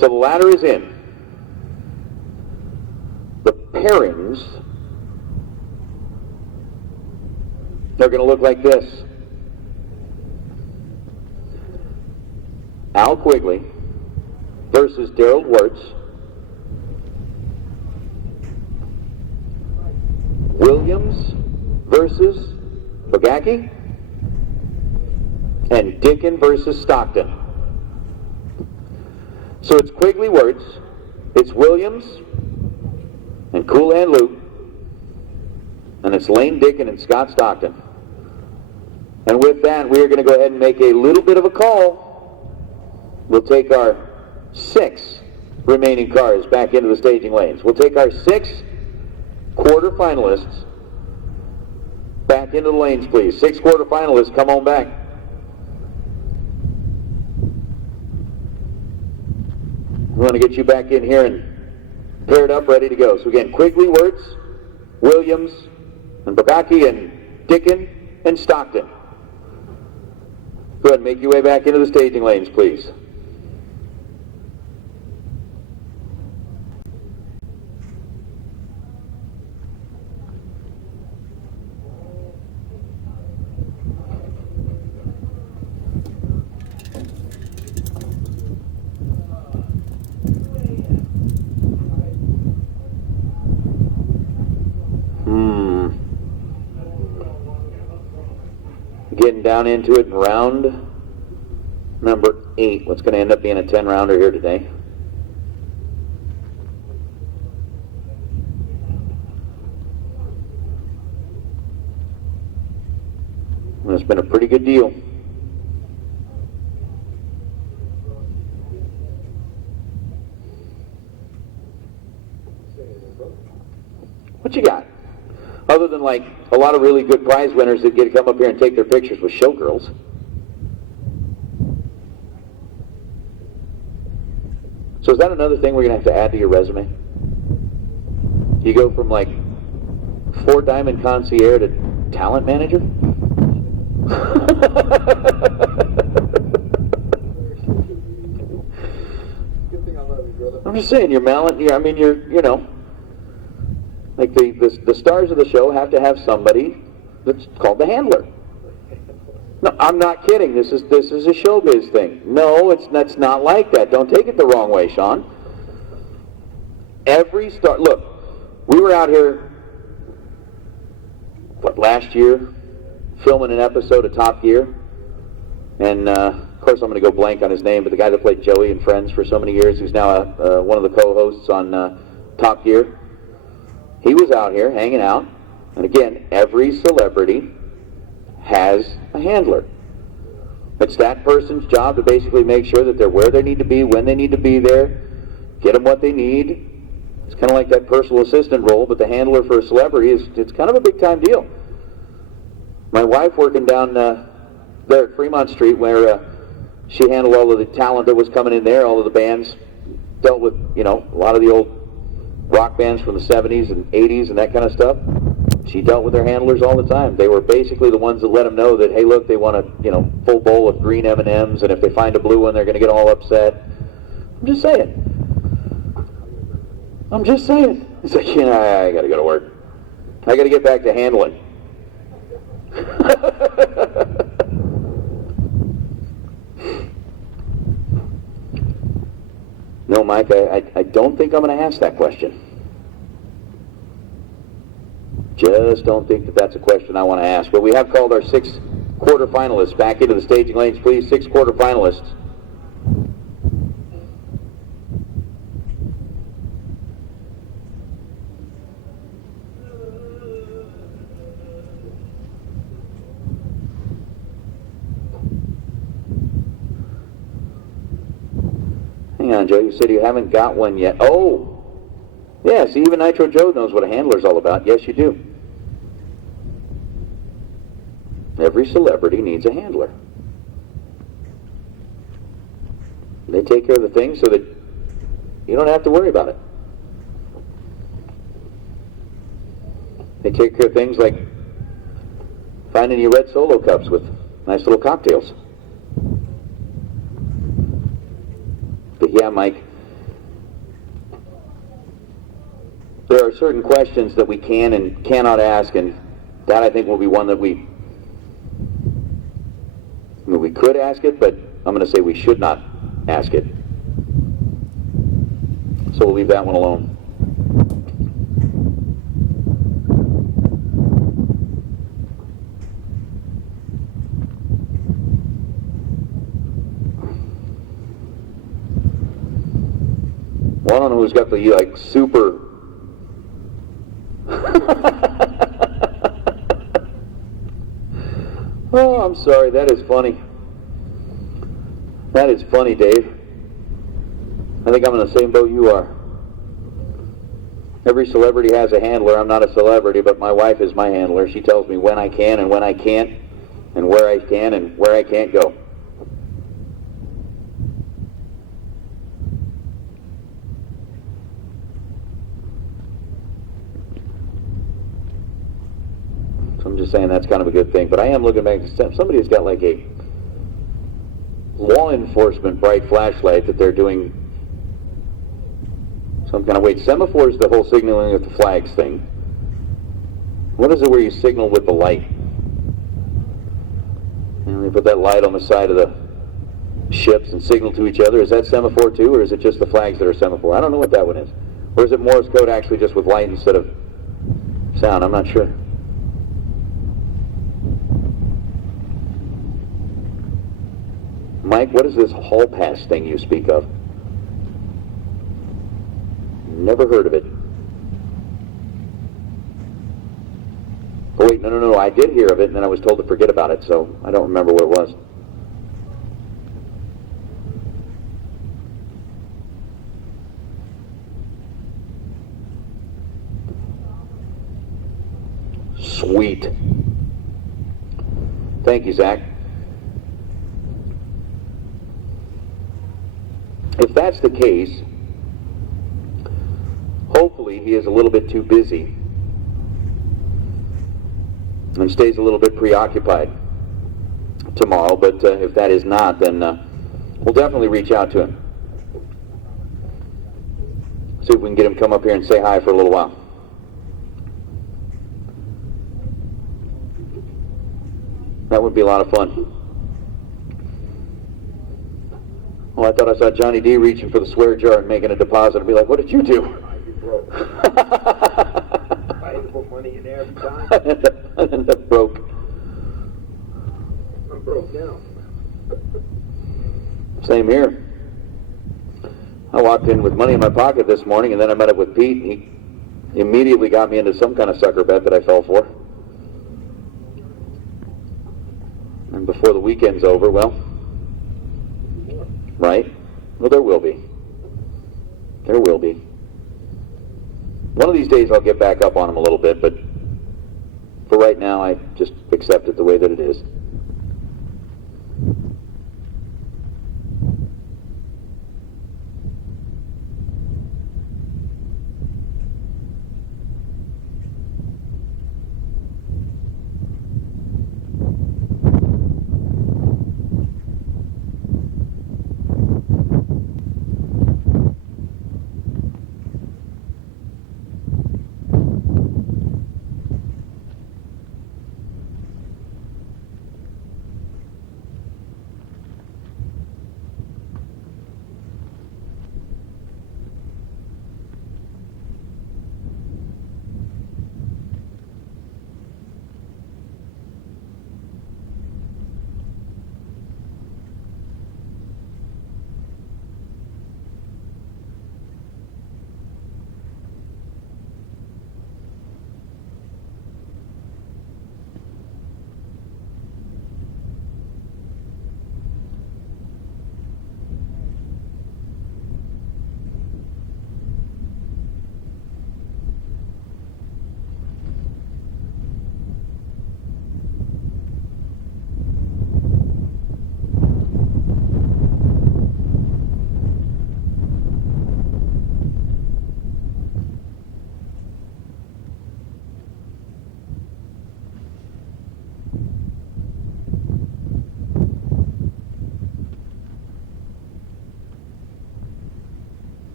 So the ladder is in. The pairings are going to look like this. Al Quigley versus Daryl Wirtz. Williams versus Bogacki. And Dickin versus Stockton. So it's Quigley Wirtz, it's Williams, and Cool Hand Luke, and it's Lane Dickin and Scott Stockton. And with that, we are going to go ahead and make a little bit of a call. We'll take our 6 remaining cars back into the staging lanes. We'll take our 6 quarterfinalists back into the lanes, please. 6 quarterfinalists, come on back. We want to get you back in here and paired up, ready to go. So again, Quigley, Wirtz, Williams, and Bogacki, and Dickin, and Stockton. Go ahead and make your way back into the staging lanes, please. Getting down into it in round number 8. What's going to end up being a 10-rounder here today. And it's been a pretty good deal. What you got? Other than like a lot of really good prize winners that get to come up here and take their pictures with Showgirls. So is that another thing we're going to have to add to your resume? You go from like 4-diamond concierge to talent manager? I'm just saying, you know, like the stars of the show have to have somebody that's called the handler. No, I'm not kidding. This is a showbiz thing. No, that's not like that. Don't take it the wrong way, Sean. Every star. Look, we were out here, last year, filming an episode of Top Gear, and of course I'm going to go blank on his name, but the guy that played Joey in Friends for so many years, who's now one of the co-hosts on Top Gear. He was out here hanging out, and again, every celebrity has a handler. It's that person's job to basically make sure that they're where they need to be, when they need to be there, get them what they need. It's kind of like that personal assistant role, but the handler for a celebrity it's kind of a big time deal. My wife working down there at Fremont Street, where she handled all of the talent that was coming in there, all of the bands, dealt with, you know, a lot of the old rock bands from the 70s and 80s and that kind of stuff. She dealt with their handlers all the time. They were basically the ones that let them know that, hey, look, they want a, you know, full bowl of green M&Ms, and if they find a blue one, they're going to get all upset. I'm just saying. It's like, you know, I got to go to work. I got to get back to handling. No, Mike, I don't think I'm going to ask that question. Just don't think that that's a question I want to ask. But we have called our 6 quarterfinalists back into the staging lanes, please. 6 quarterfinalists. Hang on, Joe. You said you haven't got one yet. Oh! Yeah, see, even Nitro Joe knows what a handler's all about. Yes, you do. Every celebrity needs a handler. They take care of the things so that you don't have to worry about it. They take care of things like finding you red Solo cups with nice little cocktails. But yeah, Mike, there are certain questions that we can and cannot ask, and that I think will be one that we could ask it, but I'm going to say we should not ask it. So we'll leave that one alone. Well, I don't know who's got the, like, super... Oh, I'm sorry, that is funny. That is funny, Dave. I think I'm in the same boat you are. Every celebrity has a handler. I'm not a celebrity, but my wife is my handler. She tells me when I can and when I can't, and where I can and where I can't go. So I'm just saying that's kind of a good thing. But I am looking back. Somebody has got like a law enforcement bright flashlight that they're doing some kind of, wait, semaphore is the whole signaling with the flags thing. What is it where you signal with the light? And they put that light on the side of the ships and signal to each other. Is that semaphore too, or is it just the flags that are semaphore? I don't know what that one is. Or is it Morse code actually just with light instead of sound? I'm not sure. Mike, what is this hall pass thing you speak of? Never heard of it. Oh wait, No, I did hear of it, and then I was told to forget about it, so I don't remember what it was. Sweet. Thank you, Zach. If that's the case, hopefully he is a little bit too busy and stays a little bit preoccupied tomorrow, but if that is not, then we'll definitely reach out to him. See if we can get him to come up here and say hi for a little while. That would be a lot of fun. Oh, I thought I saw Johnny D reaching for the swear jar and making a deposit and be like, what did you do? I'd be broke. I had to put money in there every time. I ended up broke. I'm broke now. Same here. I walked in with money in my pocket this morning, and then I met up with Pete, and he immediately got me into some kind of sucker bet that I fell for. And before the weekend's over, well, right? Well, there will be. There will be. One of these days I'll get back up on him a little bit, but for right now I just accept it the way that it is.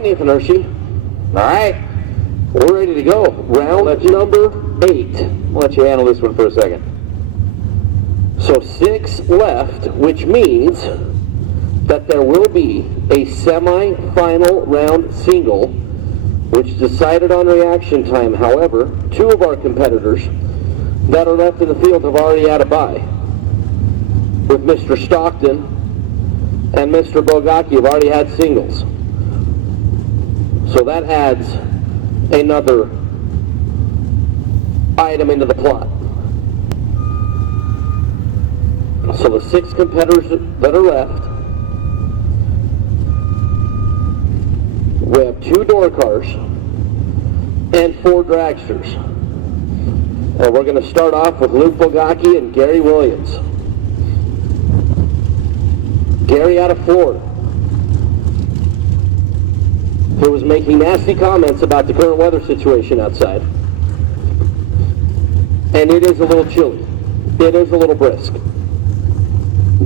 right, Nathan Hershey. All right. We're ready to go. Round number 8. I'll let you handle this one for a second. So 6 left, which means that there will be a semi-final round single, which decided on reaction time. However, 2 of our competitors that are left in the field have already had a bye. With Mr. Stockton and Mr. Bogacki have already had singles. So that adds another item into the plot. So the 6 competitors that are left, we have 2 door cars and 4 dragsters. And we're going to start off with Luke Bogacki and Gary Williams. Gary out of Florida, who was making nasty comments about the current weather situation outside. And it is a little chilly. It is a little brisk.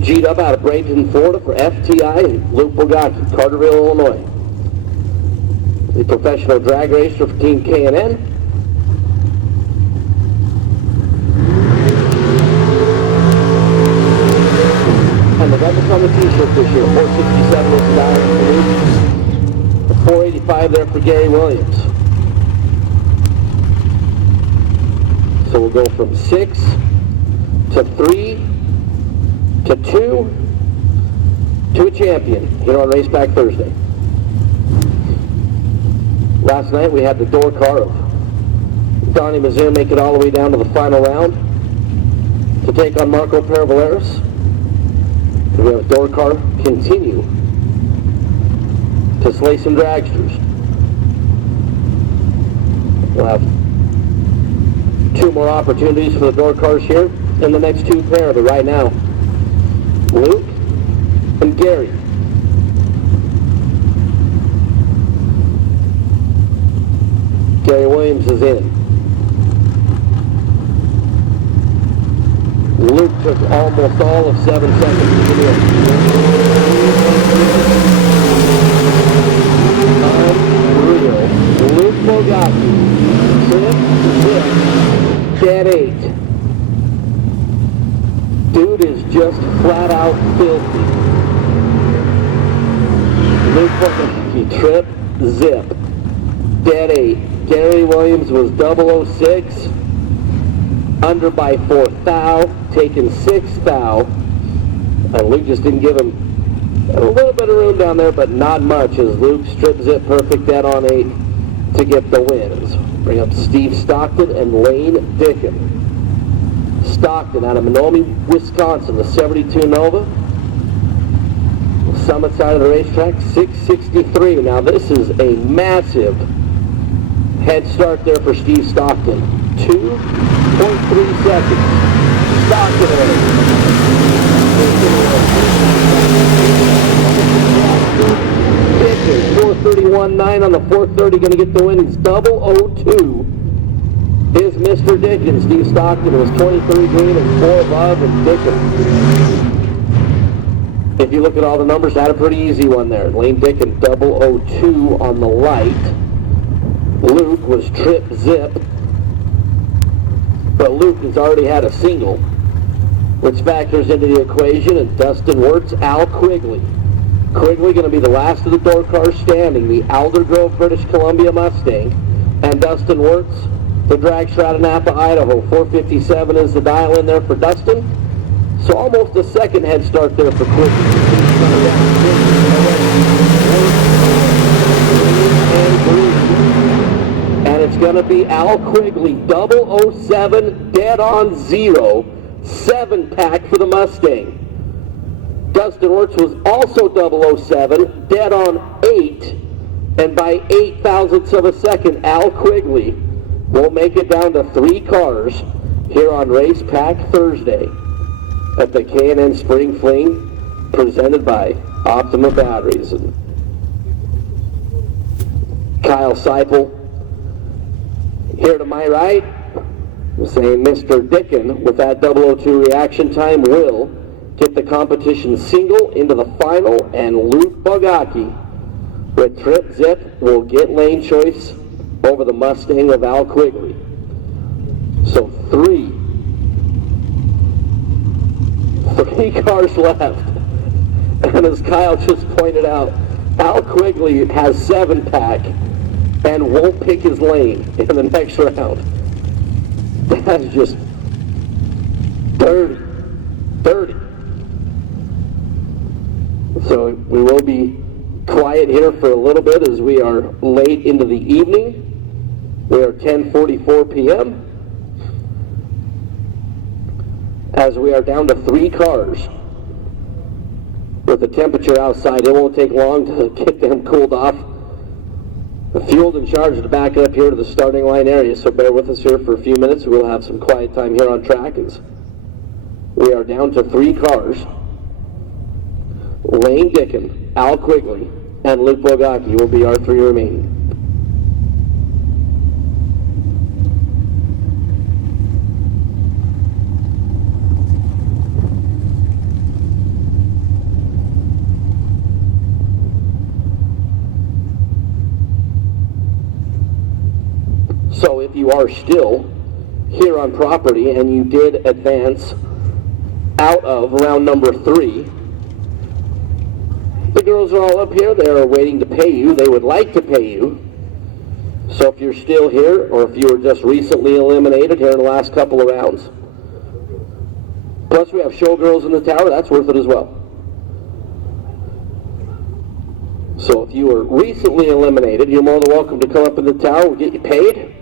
G'd up out of Bradenton, Florida for FTI and Luke Bogacki, Carterville, Illinois. The professional drag racer for Team K&N. And the records on the t-shirt this year, 467 was the diamond for Luke, 485 there for Gary Williams. So we'll go from 6 to 3 to 2 to a champion here on Racepak Thursday. Last night we had the door car of Donnie Mazur make it all the way down to the final round to take on Marco Paravallaris. We have door car continue to slay some dragsters. We'll have 2 more opportunities for the door cars here in the next 2 pair, but right now, Luke and Gary. Gary Williams is in. Luke took almost all of 7 seconds to get in. Unreal. Luke Bogacki. Dead 8. Dude is just flat out filthy. Luke Bogacki, trip, zip. Dead 8. Gary Williams was 006. Under by 4 thou, taking 6 thou. And Luke just didn't give him a little bit of room down there, but not much, as Luke strip zip perfect dead on 8 to get the wins. Bring up Steve Stockton and Lane Dickin. Stockton out of Menominee, Wisconsin, the 72 Nova. Summit side of the racetrack, 663. Now this is a massive head start there for Steve Stockton. 2.3 seconds. Stockton away. 431.9 on the 430, going to get the win. He's 002. Is Mr. Dickens. Steve Stockton was 23 green and 4 above, and Dickens. If you look at all the numbers, had a pretty easy one there. Lane Dickens 002 on the light. Luke was trip zip. But Luke has already had a single, which factors into the equation, and Dustin Wirtz, Al Quigley. Quigley going to be the last of the door cars standing, the Aldergrove, British Columbia Mustang, and Dustin Wirtz, the dragster out of Napa, Idaho. 457 is the dial in there for Dustin. So almost a second head start there for Quigley. And it's going to be Al Quigley, 007, dead on 0, 7-pack for the Mustang. Dustin Wirtz was also 007, dead on 8, and by 8 thousandths of a second, Al Quigley will make it down to 3 cars here on Racepak Thursday at the K&N Spring Fling, presented by Optima Batteries. And Kyle Seipel here to my right, saying Mr. Dickin with that 002 reaction time will get the competition single into the final, and Luke Bogacki with Trip Zip will get lane choice over the Mustang of Al Quigley. So three cars left. And as Kyle just pointed out, Al Quigley has 7-pack and won't pick his lane in the next round. That's just dirty. So we will be quiet here for a little bit as we are late into the evening. We are 10:44 p.m. as we are down to 3 cars. With the temperature outside, it won't take long to get them cooled off, fueled and charged to back up here to the starting line area. So bear with us here for a few minutes. We'll have some quiet time here on track as we are down to 3 cars. Lane Dickin, Al Quigley, and Luke Bogacki will be our 3 remaining. So if you are still here on property and you did advance out of round number 3, the girls are all up here. They are waiting to pay you. They would like to pay you. So if you're still here, or if you were just recently eliminated here in the last couple of rounds. Plus we have Showgirls in the tower. That's worth it as well. So if you were recently eliminated, you're more than welcome to come up in the tower. We'll get you paid.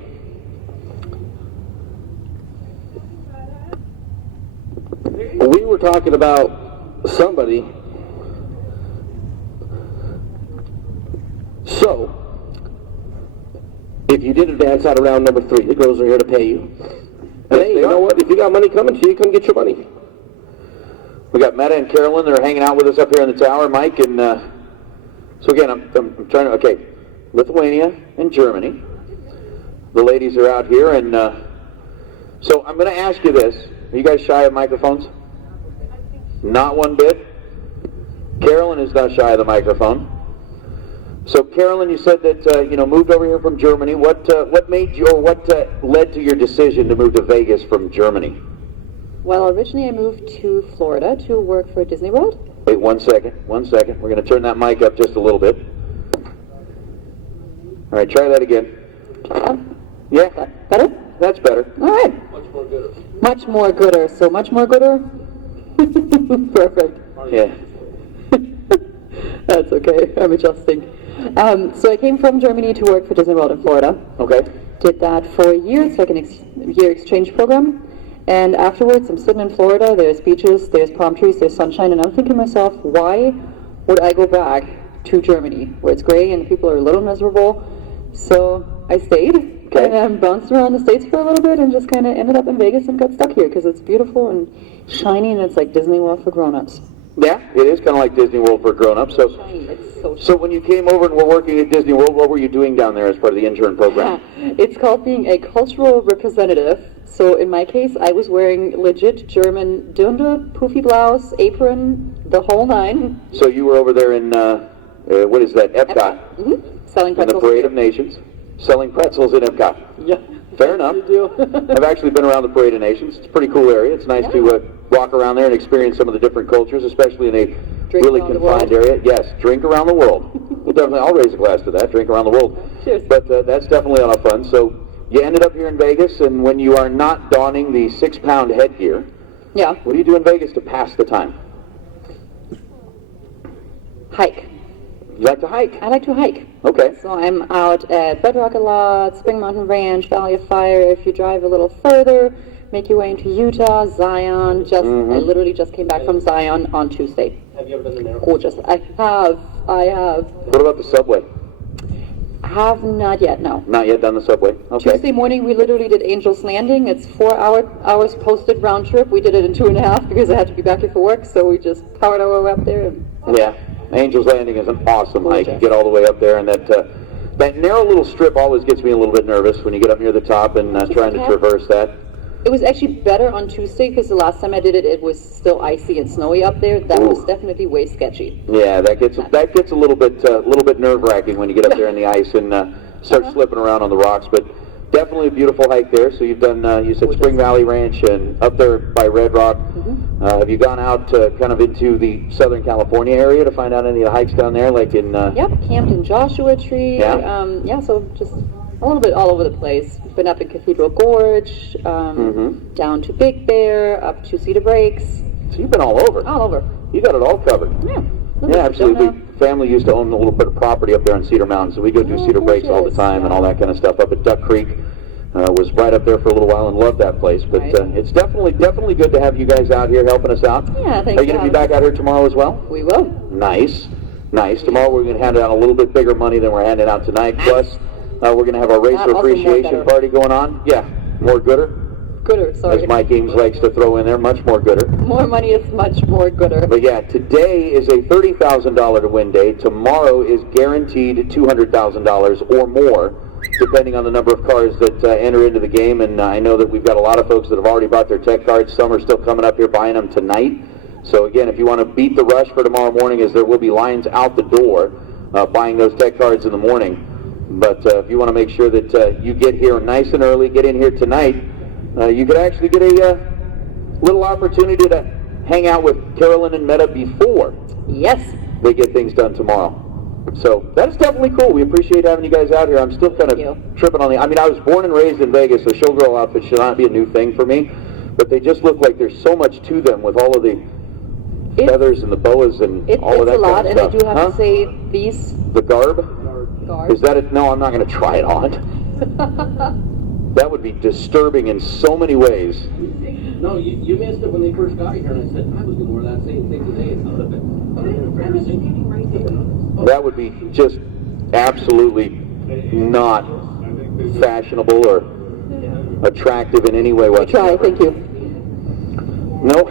We were talking about somebody. So, if you did advance out of round number 3, the girls are here to pay you. And hey, you know what? If you got money coming to you, come get your money. We got Meta and Carolyn. They're hanging out with us up here in the tower, Mike. And so again, I'm trying to, okay, Lithuania and Germany. The ladies are out here. And so I'm going to ask you this. Are you guys shy of microphones? Not one bit. Carolyn is not shy of the microphone. So Carolyn, you said that moved over here from Germany. What made you, or what led to your decision to move to Vegas from Germany? Well, originally I moved to Florida to work for Disney World. Wait, 1 second. We're going to turn that mic up just a little bit. All right, try that again. Yeah. Better? That's better. All right. Much more gooder. Much more gooder. So much more gooder? Perfect. Yeah. That's okay. I'm adjusting. So I came from Germany to work for Disney World in Florida. Okay. Did that for a year. It's like an year exchange program. And afterwards, I'm sitting in Florida. There's beaches, there's palm trees, there's sunshine. And I'm thinking to myself, why would I go back to Germany where it's gray and people are a little miserable? So I stayed. Okay. And bounced around the States for a little bit and just kind of ended up in Vegas and got stuck here because it's beautiful and shiny and it's like Disney World for grown-ups. Yeah, it is kind of like Disney World for grown-ups. So, so when you came over and were working at Disney World, what were you doing down there as part of the intern program? It's called being a cultural representative. So in my case, I was wearing legit German Dirndl, poofy blouse, apron, the whole 9. So you were over there in, what is that, Epcot? Mm-hmm. Selling pretzels. In the Parade of Nations. Selling pretzels in Epcot. Yeah. Fair enough. I've actually been around the Parade of Nations. It's a pretty cool area. It's nice to walk around there and experience some of the different cultures, especially in a really confined area. Yes, drink around the world. Well, definitely, I'll raise a glass to that. Drink around the world. Cheers. But that's definitely a lot of fun. So you ended up here in Vegas, and when you are not donning the 6-pound headgear, what do you do in Vegas to pass the time? Hike. You like to hike? I like to hike. Okay. So I'm out at Bedrock a lot, Spring Mountain Ranch, Valley of Fire. If you drive a little further, make your way into Utah, Zion. I literally just came back from Zion on Tuesday. Have you ever done the narrow? Gorgeous. I have. What about the subway? Have not yet, no. Not yet done the subway. Okay. Tuesday morning we literally did Angel's Landing. It's 4 hours posted round trip. We did it in 2.5 because I had to be back here for work, so we just powered our way up there. Yeah. Angel's Landing is an awesome hike. You get all the way up there, and that narrow little strip always gets me a little bit nervous when you get up near the top and trying to traverse that. It was actually better on Tuesday because the last time I did it, it was still icy and snowy up there. That was definitely way sketchy. Yeah, that gets a little bit nerve-wracking when you get up there in the ice and start slipping around on the rocks. But definitely a beautiful hike there. So you've done, you said Spring Valley Ranch and up there by Red Rock. Have you gone out kind of into the Southern California area to find out any of the hikes down there, like in? Yep, camped in Joshua Tree. Yeah. Yeah, so just a little bit all over the place. Been up in Cathedral Gorge, down to Big Bear, up to Cedar Breaks. So you've been all over. All over. You got it all covered. Yeah. Yeah, absolutely. Family used to own a little bit of property up there on Cedar Mountain, so we go do Cedar Breaks all the time and all that kind of stuff. Up at Duck Creek, was right up there for a little while and loved that place. But it's definitely good to have you guys out here helping us out. Yeah, thanks. Are you going to be back out here tomorrow as well? We will. Nice. Tomorrow we're going to hand out a little bit bigger money than we're handing out tonight. Plus, we're going to have our racer appreciation party going on. Yeah, more gooder. Gooder, sorry. As Mike Eames likes to throw in there, much more gooder. More money is much more gooder. But yeah, today is a $30,000 to win day. Tomorrow is guaranteed $200,000 or more, depending on the number of cars that enter into the game. And I know that we've got a lot of folks that have already bought their tech cards. Some are still coming up here buying them tonight. So again, if you want to beat the rush for tomorrow morning, as there will be lines out the door buying those tech cards in the morning. But if you want to make sure that you get here nice and early, get in here tonight, you could actually get a little opportunity to hang out with Carolyn and Meta before they get things done tomorrow. So that is definitely cool. We appreciate having you guys out here. I'm still kind of tripping on I mean, I was born and raised in Vegas, so Showgirl outfits should not be a new thing for me. But they just look like there's so much to them with all of the feathers and the boas and all of that It's a lot, kind of stuff. and I do have to say these... The garb? Is that it? No, I'm not going to try it on. That would be disturbing in so many ways. No, you missed it when they first got here, and I said, I was going to wear that same thing today. It's out of it. That would be just absolutely not fashionable or attractive in any way whatsoever. Try, thank you. No?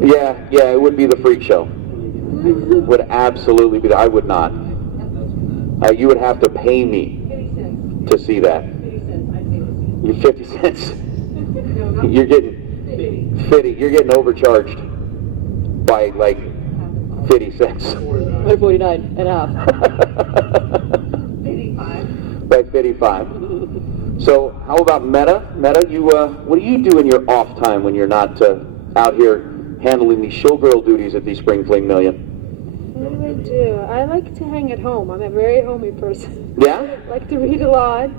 Yeah, it would be the freak show. Would absolutely be that. I would not. You would have to pay me to see that. You're 50 cents. You're getting 50. You're getting overcharged by like 50 cents. By 49 and a half. 55. By 55. So how about Meta? Meta, you what do you do in your off time when you're not out here handling the showgirl duties at the Spring Fling Million? What do I do? I like to hang at home. I'm a very homey person. Yeah? I like to read a lot.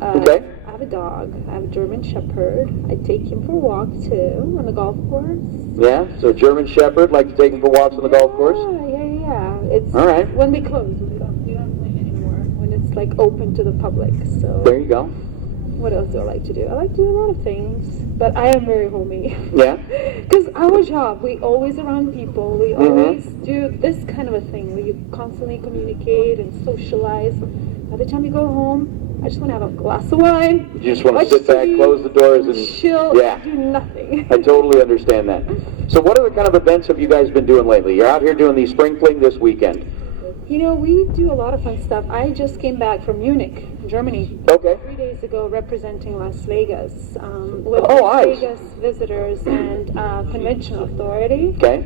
Okay. I have a dog. I have a German Shepherd. I take him for a walk too on the golf course. Yeah? So German Shepherd, like to take him for walks on the golf course? Yeah. It's all right. When they close, we don't play anymore. When it's like open to the public. So there you go. What else do I like to do? I like to do a lot of things, but I am very homey. Yeah? Because our job, we always around people. We always do this kind of a thing where you constantly communicate and socialize. By the time you go home, I just want to have a glass of wine. You just want to sit back, close the doors, and chill, do nothing. I totally understand that. So what other kind of events have you guys been doing lately? You're out here doing the Spring Fling this weekend. You know, we do a lot of fun stuff. I just came back from Munich, Germany. Okay. 3 days ago, representing Las Vegas with nice. Vegas visitors and convention authority. Okay.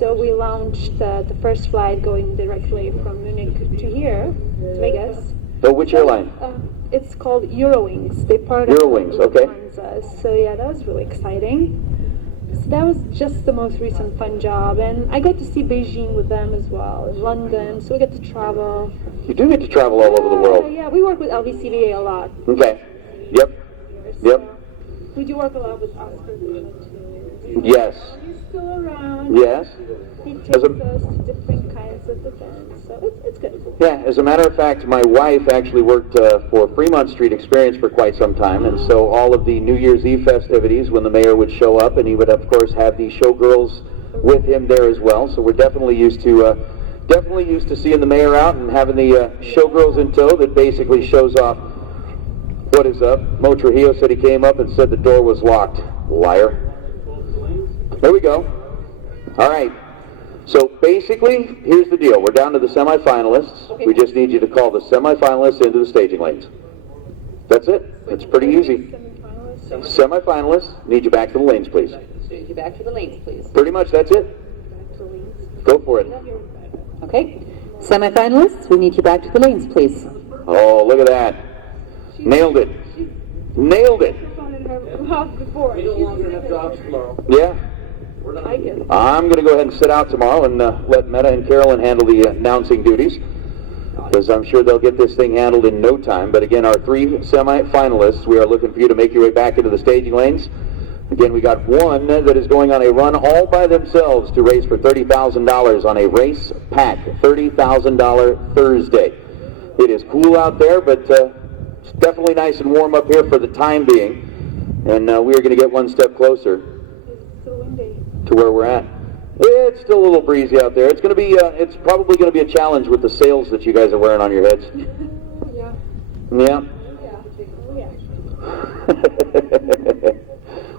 So we launched the first flight going directly from Munich to here, to Vegas. So which airline? It's called Eurowings. They partner Eurowings, with okay. Lufthansa. So yeah, that was really exciting. So that was just the most recent fun job, and I got to see Beijing with them as well, in London, so we get to travel. You do get to travel all over the world. Yeah, we work with LVCVA a lot. Okay. Yep. We do work a lot with Oscar too. Yes. He's still around. Yes. He takes us to different kinds of events, so it's good. Yeah, as a matter of fact, my wife actually worked for Fremont Street Experience for quite some time, and so all of the New Year's Eve festivities, when the mayor would show up, and he would, of course, have the showgirls with him there as well. So we're definitely used to seeing the mayor out and having the showgirls in tow that basically shows off what is up. Mo Trujillo said he came up and said the door was locked. Liar. There we go. All right. So basically, here's the deal. We're down to the semifinalists. Okay. We just need you to call the semifinalists into the staging lanes. That's it. It's pretty easy. Semifinalists, need you back to the lanes, please. Need you back to the lanes, please. Pretty much, that's it. Go for it. Okay. Semifinalists, we need you back to the lanes, please. Oh, look at that. Nailed it. Nailed it. We no longer have jobs tomorrow. Yeah. I get it. I'm going to go ahead and sit out tomorrow and let Meta and Carolyn handle the announcing duties, because I'm sure they'll get this thing handled in no time. But again, our 3 semi-finalists, we are looking for you to make your way back into the staging lanes. Again, we got one that is going on a run all by themselves to race for $30,000 on a Racepak $30,000 Thursday. It is cool out there, but it's definitely nice and warm up here for the time being. And we are going to get one step closer to where we're at. It's still a little breezy out there. It's going to be. It's probably going to be a challenge with the sails that you guys are wearing on your heads. Yeah.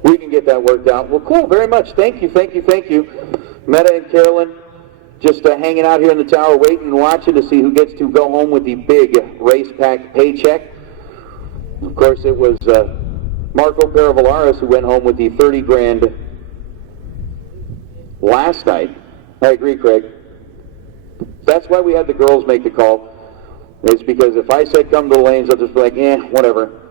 We can get that worked out. Well, cool. Very much. Thank you. Thank you. Thank you, Meta and Carolyn. Just hanging out here in the tower, waiting and watching to see who gets to go home with the big Racepak paycheck. Of course, it was Marco Paravalaris who went home with the 30 grand last night. I agree, Craig. That's why we had the girls make the call. It's because if I said come to the lanes, they'll just be like, whatever.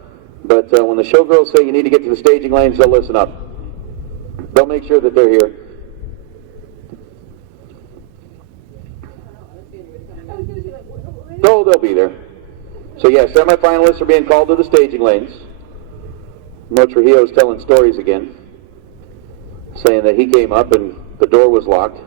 But when the showgirls say you need to get to the staging lanes, they'll listen up. They'll make sure that they're here. Oh, they'll be there. So yeah, semifinalists are being called to the staging lanes. Mo Trujillo's telling stories again, saying that he came up and the door was locked.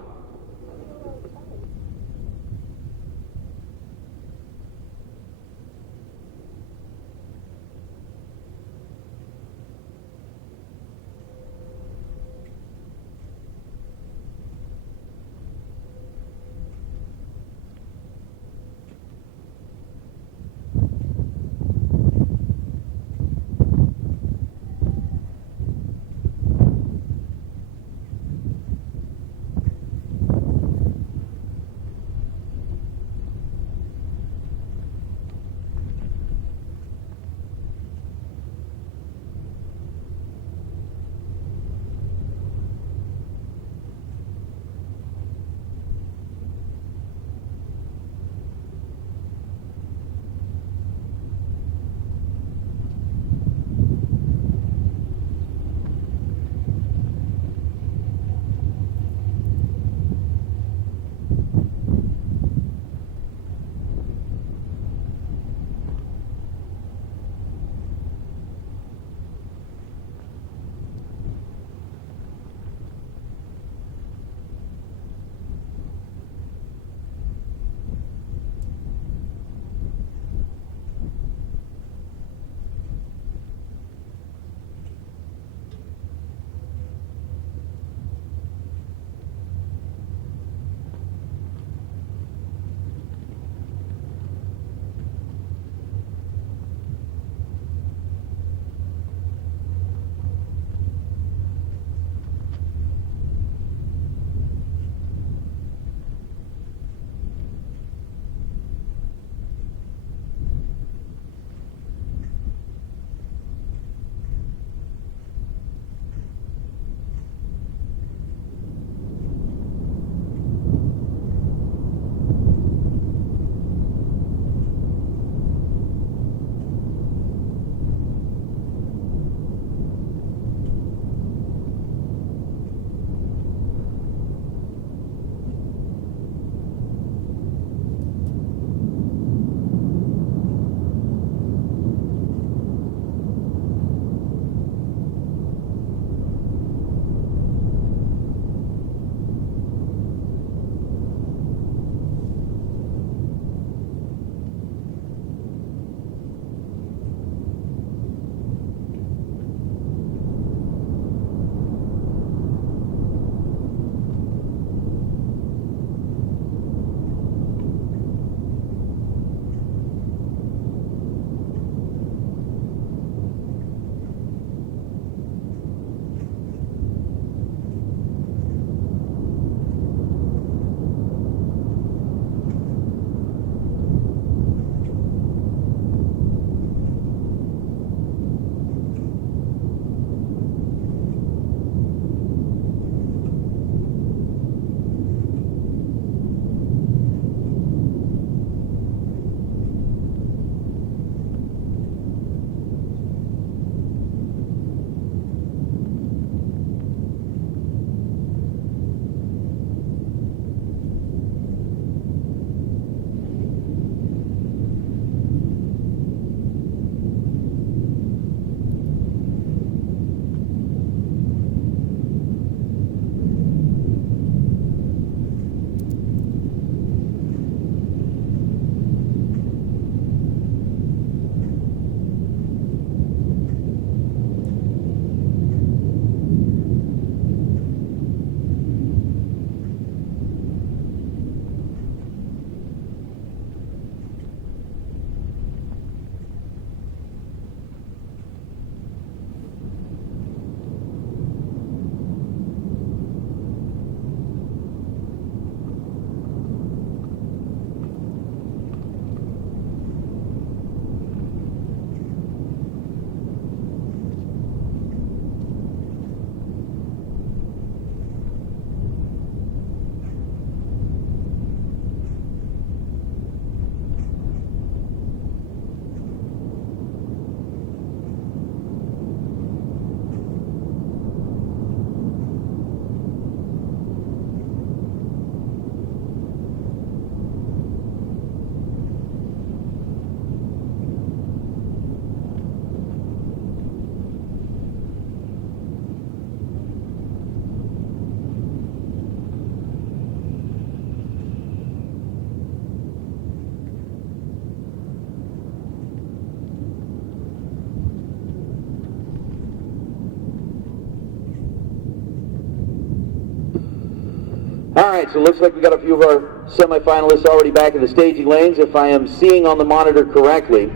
right, so it looks like we got a few of our semifinalists already back in the staging lanes. If I am seeing on the monitor correctly,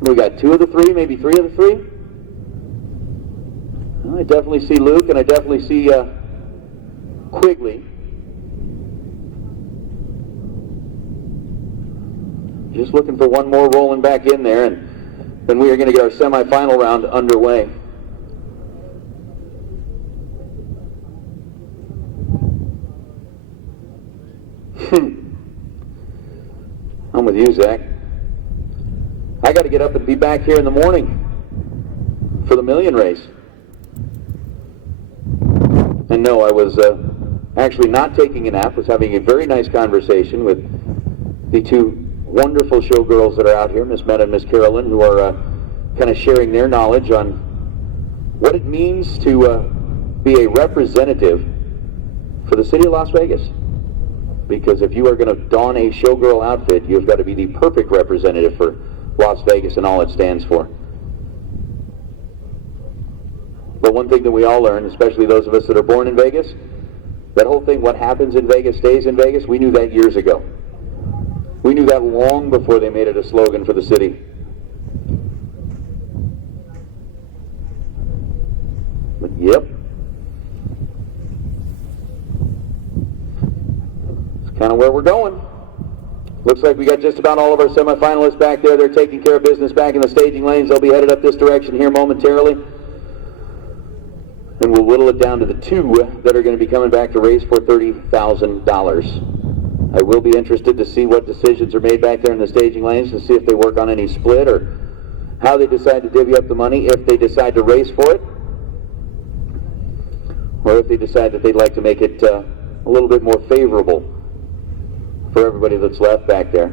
we got 2 of the 3, maybe 3 of the 3. Well, I definitely see Luke, and I definitely see Quigley. Just looking for one more rolling back in there, and then we are going to get our semifinal round underway. I'm with you, Zach. I got to get up and be back here in the morning for the million race. And no, I was actually not taking a nap. Was having a very nice conversation with the 2 wonderful showgirls that are out here, Miss Meta and Miss Carolyn, who are kind of sharing their knowledge on what it means to be a representative for the city of Las Vegas. Because if you are going to don a showgirl outfit, you've got to be the perfect representative for Las Vegas and all it stands for. But one thing that we all learn, especially those of us that are born in Vegas, that whole thing, what happens in Vegas stays in Vegas, we knew that years ago. We knew that long before they made it a slogan for the city. But yep. It's kind of where we're going. Looks like we got just about all of our semifinalists back there. They're taking care of business back in the staging lanes. They'll be headed up this direction here momentarily. And we'll whittle it down to the 2 that are going to be coming back to race for $30,000. I will be interested to see what decisions are made back there in the staging lanes, to see if they work on any split or how they decide to divvy up the money, if they decide to race for it, or if they decide that they'd like to make it a little bit more favorable for everybody that's left back there.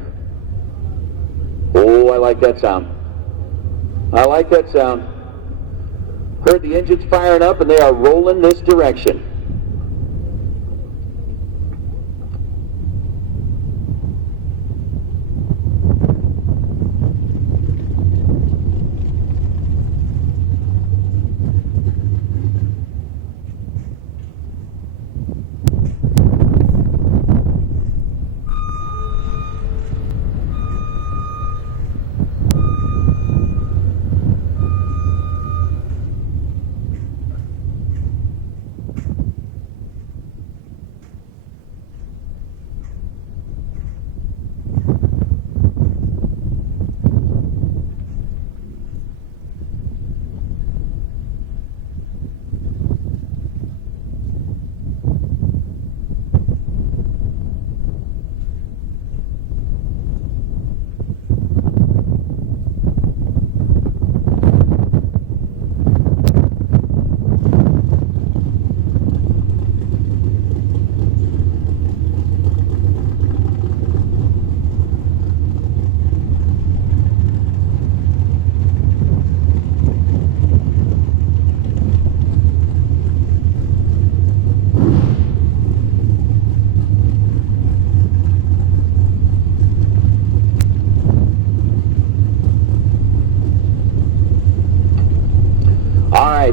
Oh, I like that sound. I like that sound. Heard the engines firing up, and they are rolling this direction.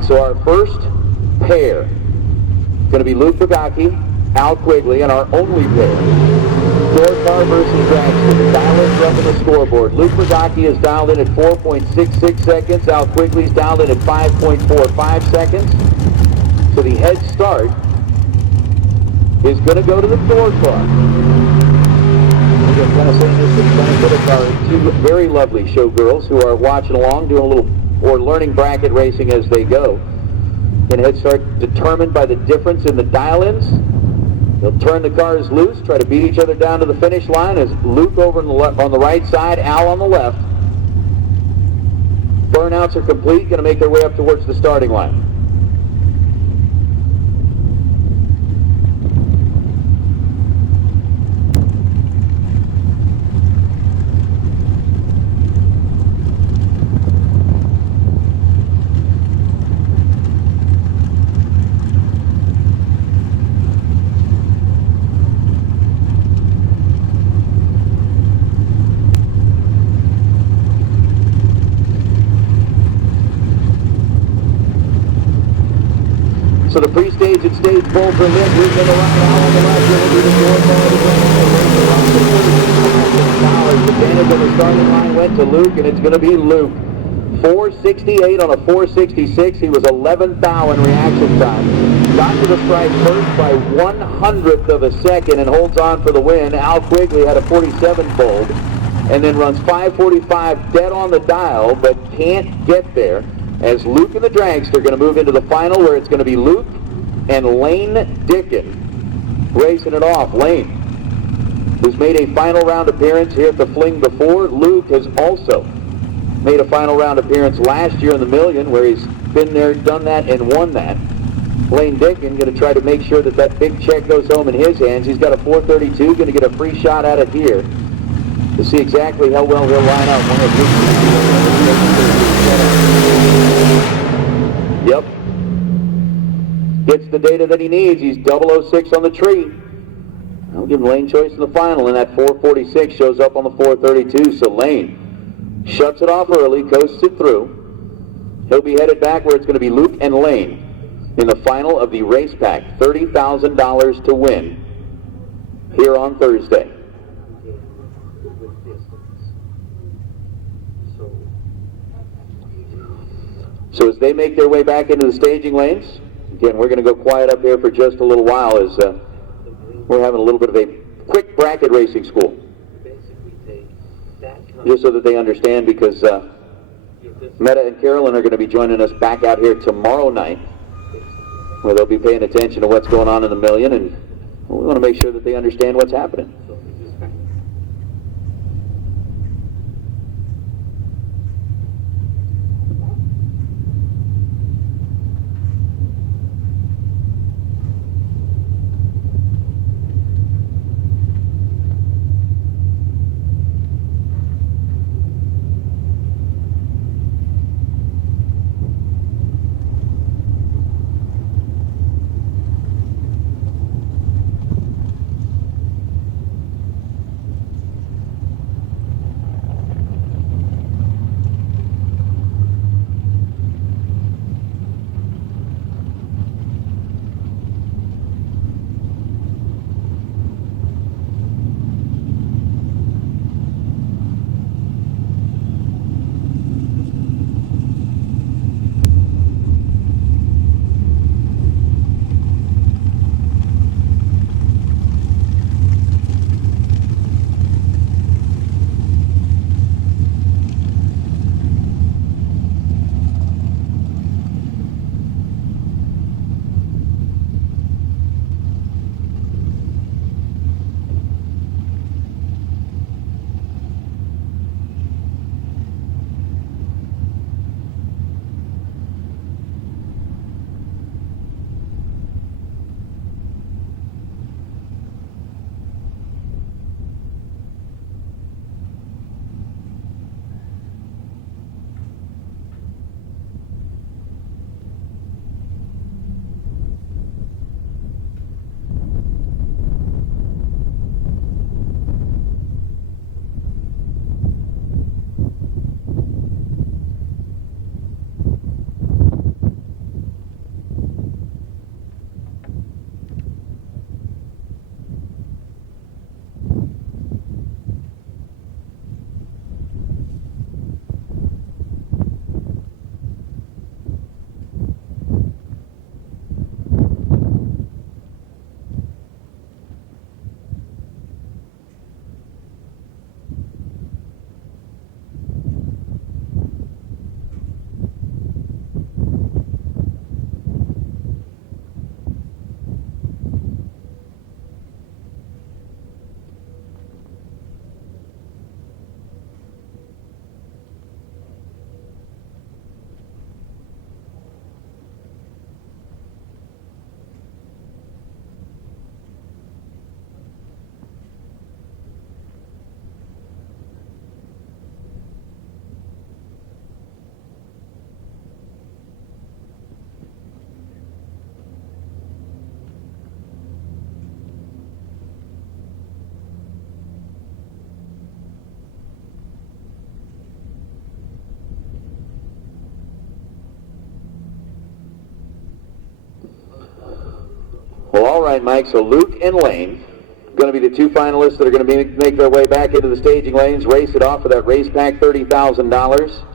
So our first pair is going to be Luke Bugacki, Al Quigley, and our only pair, door car versus dragster. The dial-ins are up on the scoreboard. Luke Bugacki is dialed in at 4.66 seconds. Al Quigley's dialed in at 5.45 seconds. So the head start is going to go to the door car. I'm just kind of saying this to the benefit of our 2 very lovely showgirls who are watching along, doing a little or learning bracket racing as they go. And head start determined by the difference in the dial-ins. They'll turn the cars loose, try to beat each other down to the finish line as Luke over on the right side, Al on the left. Burnouts are complete, going to make their way up towards the starting line. So the pre-stage and stage pole for him. He's going to run out on the left. He'll do the $4,000. The advantage on the starting line went to Luke, and it's going to be Luke. 468 on a 466. He was 11th thou in reaction time. Got to the stripe first by 1/100th of a second and holds on for the win. Al Quigley had a 47 fold and then runs 5:45 dead on the dial, but can't get there. As Luke and the Dragster are going to move into the final, where it's going to be Luke and Lane Dickin racing it off. Lane, who's made a final round appearance here at the Fling before. Luke has also made a final round appearance last year in the Million, where he's been there, done that, and won that. Lane Dickin going to try to make sure that that big check goes home in his hands. He's got a 432, going to get a free shot at it here to see exactly how well he'll line up. Yep. Gets the data that he needs. He's 006 on the tree. I'll give Lane choice in the final, and that 446 shows up on the 432, so Lane shuts it off early, coasts it through. He'll be headed back where it's going to be Luke and Lane in the final of the Racepak. $30,000 to win here on Thursday. So as they make their way back into the staging lanes, again, we're going to go quiet up here for just a little while as we're having a little bit of a quick bracket racing school. Just so that they understand, because Meta and Carolyn are going to be joining us back out here tomorrow night, where they'll be paying attention to what's going on in the Million, and we want to make sure that they understand what's happening. right, Mike. So Luke and Lane going to be the two finalists that are going to make their way back into the staging lanes, race it off for that Racepak $30,000.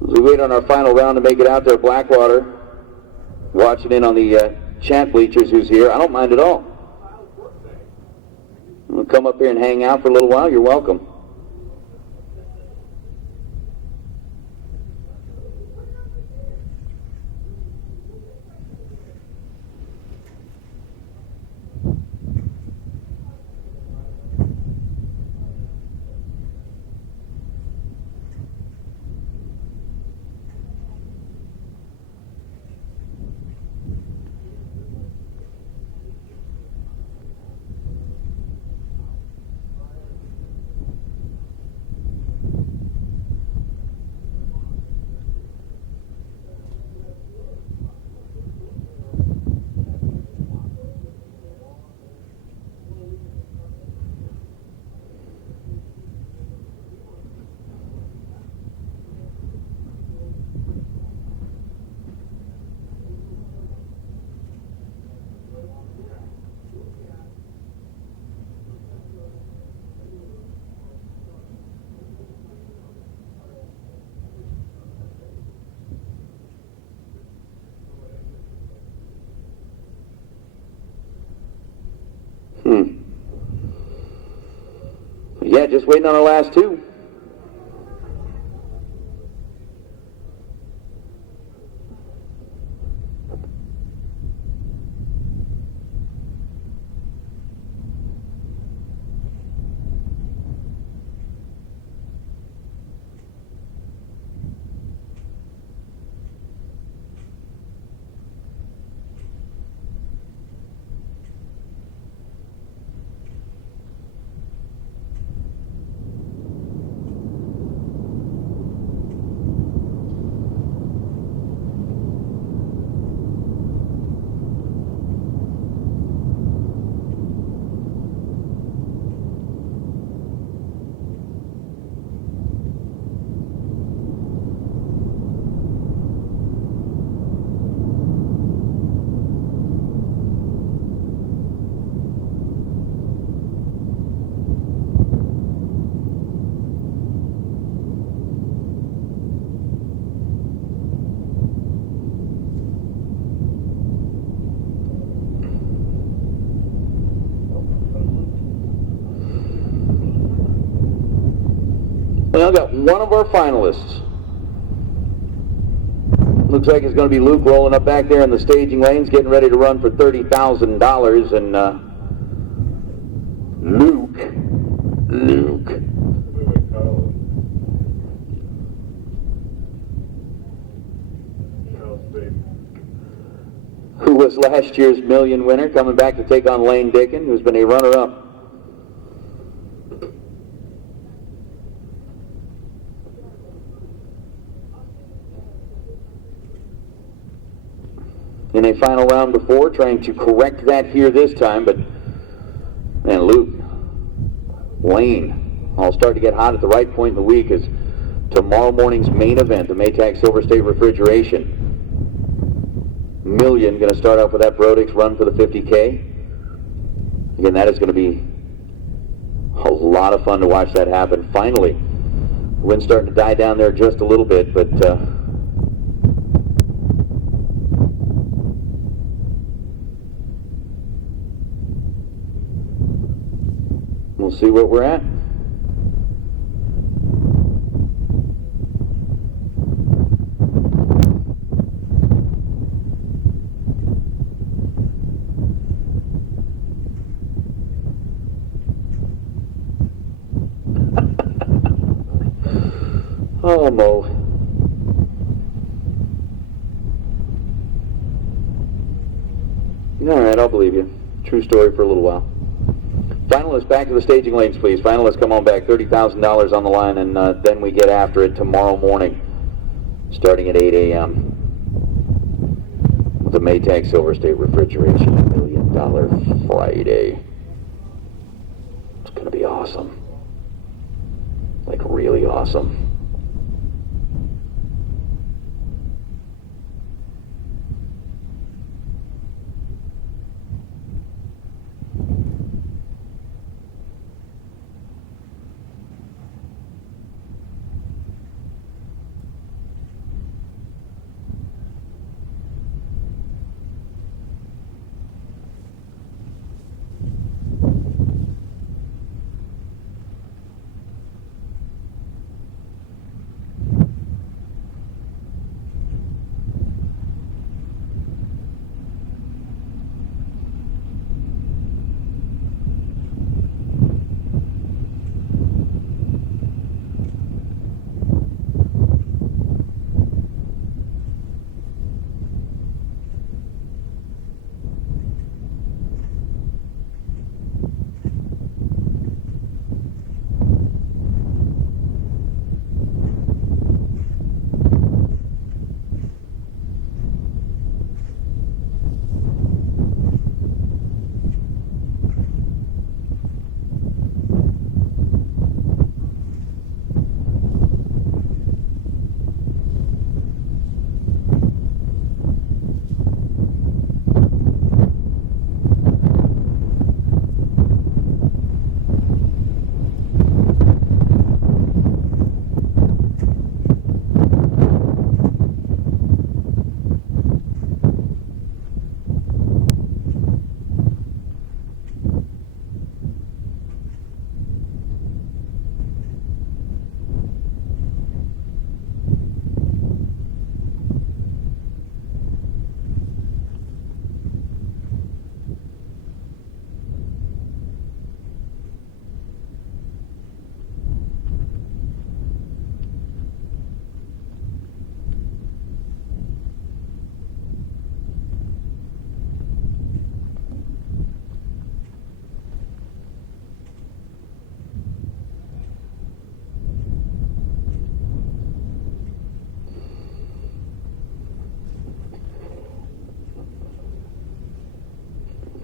We wait on our final round to make it out there. Blackwater watching in on the chat bleachers who's here. I don't mind at all. We'll come up here and hang out for a little while. You're welcome. Yeah, just waiting on our last two. Well, got one of our finalists. Looks like it's going to be Luke rolling up back there in the staging lanes, getting ready to run for $30,000. And Luke. Who was last year's million winner, coming back to take on Lane Dickin, who's been a runner-up. In a final round before, trying to correct that here this time, but man, Luke, Lane, all start to get hot at the right point in the week as tomorrow morning's main event, the Maytag Silver State Refrigeration Million, going to start off with that Brodix run for the 50K. Again, that is going to be a lot of fun to watch that happen. Finally, the wind's starting to die down there just a little bit, but we'll see what we're at. Oh, Mo. All right, I'll believe you. True story for a little while. Finalists, back to the staging lanes, please. Finalists, come on back. $30,000 on the line, and then we get after it tomorrow morning, starting at 8 a.m. with the Maytag Silver State Refrigeration $1 Million Friday. It's going to be awesome. Like, really awesome.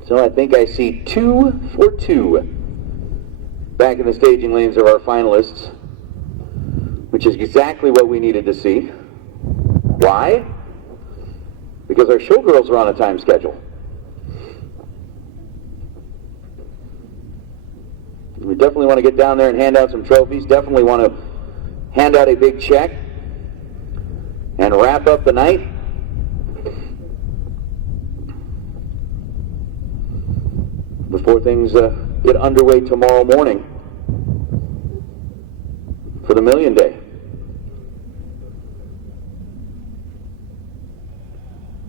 So I think I see 2 for 2 back in the staging lanes of our finalists, which is exactly what we needed to see. Why? Because our showgirls are on a time schedule. We definitely want to get down there and hand out some trophies, definitely want to hand out a big check and wrap up the night. Before things get underway tomorrow morning for the Million Day.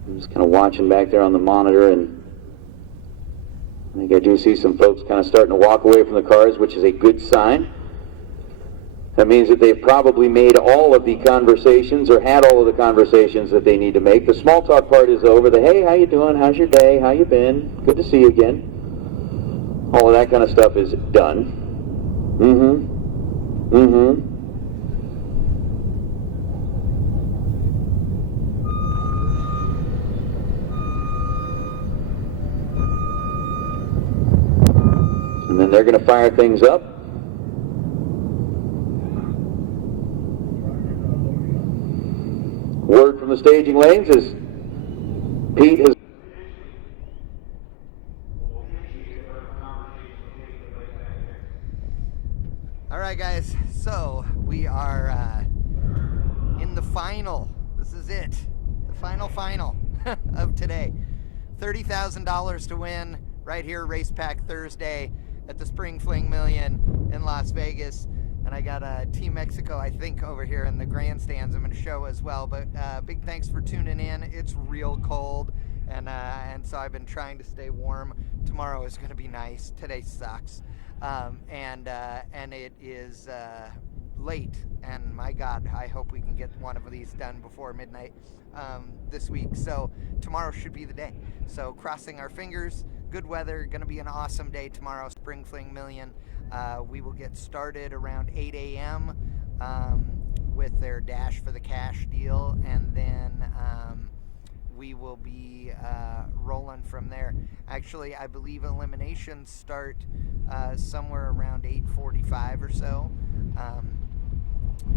I'm just kind of watching back there on the monitor, and I think I do see some folks kind of starting to walk away from the cars, which is a good sign. That means that they've probably made all of the conversations or had all of the conversations that they need to make. The small talk part is over. The, hey, how you doing? How's your day? How you been? Good to see you again. All of that kind of stuff is done. And then they're going to fire things up. Word from the staging lanes is Pete has... All right, guys, so we are in the final. This is it, the final of today. $30,000 to win right here, Racepak Thursday at the Spring Fling Million in Las Vegas. And I got Team Mexico, I think, over here in the grandstands I'm going to show as well. But big thanks for tuning in. It's real cold, and so I've been trying to stay warm. Tomorrow is going to be nice. Today sucks. And it is late, and my God, I hope we can get one of these done before midnight this week. So tomorrow should be the day. So crossing our fingers. Good weather. Going to be an awesome day tomorrow. Spring Fling Million. We will get started around 8 a.m. With their Dash for the Cash deal, and then we will be rolling from there. Actually, I believe eliminations start somewhere around 8:45 or so,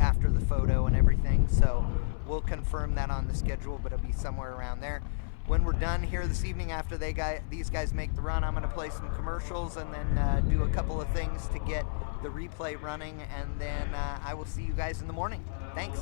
after the photo and everything. So we'll confirm that on the schedule, but it'll be somewhere around there. When we're done here this evening, after these guys make the run, I'm going to play some commercials and then do a couple of things to get the replay running, and then I will see you guys in the morning. Thanks.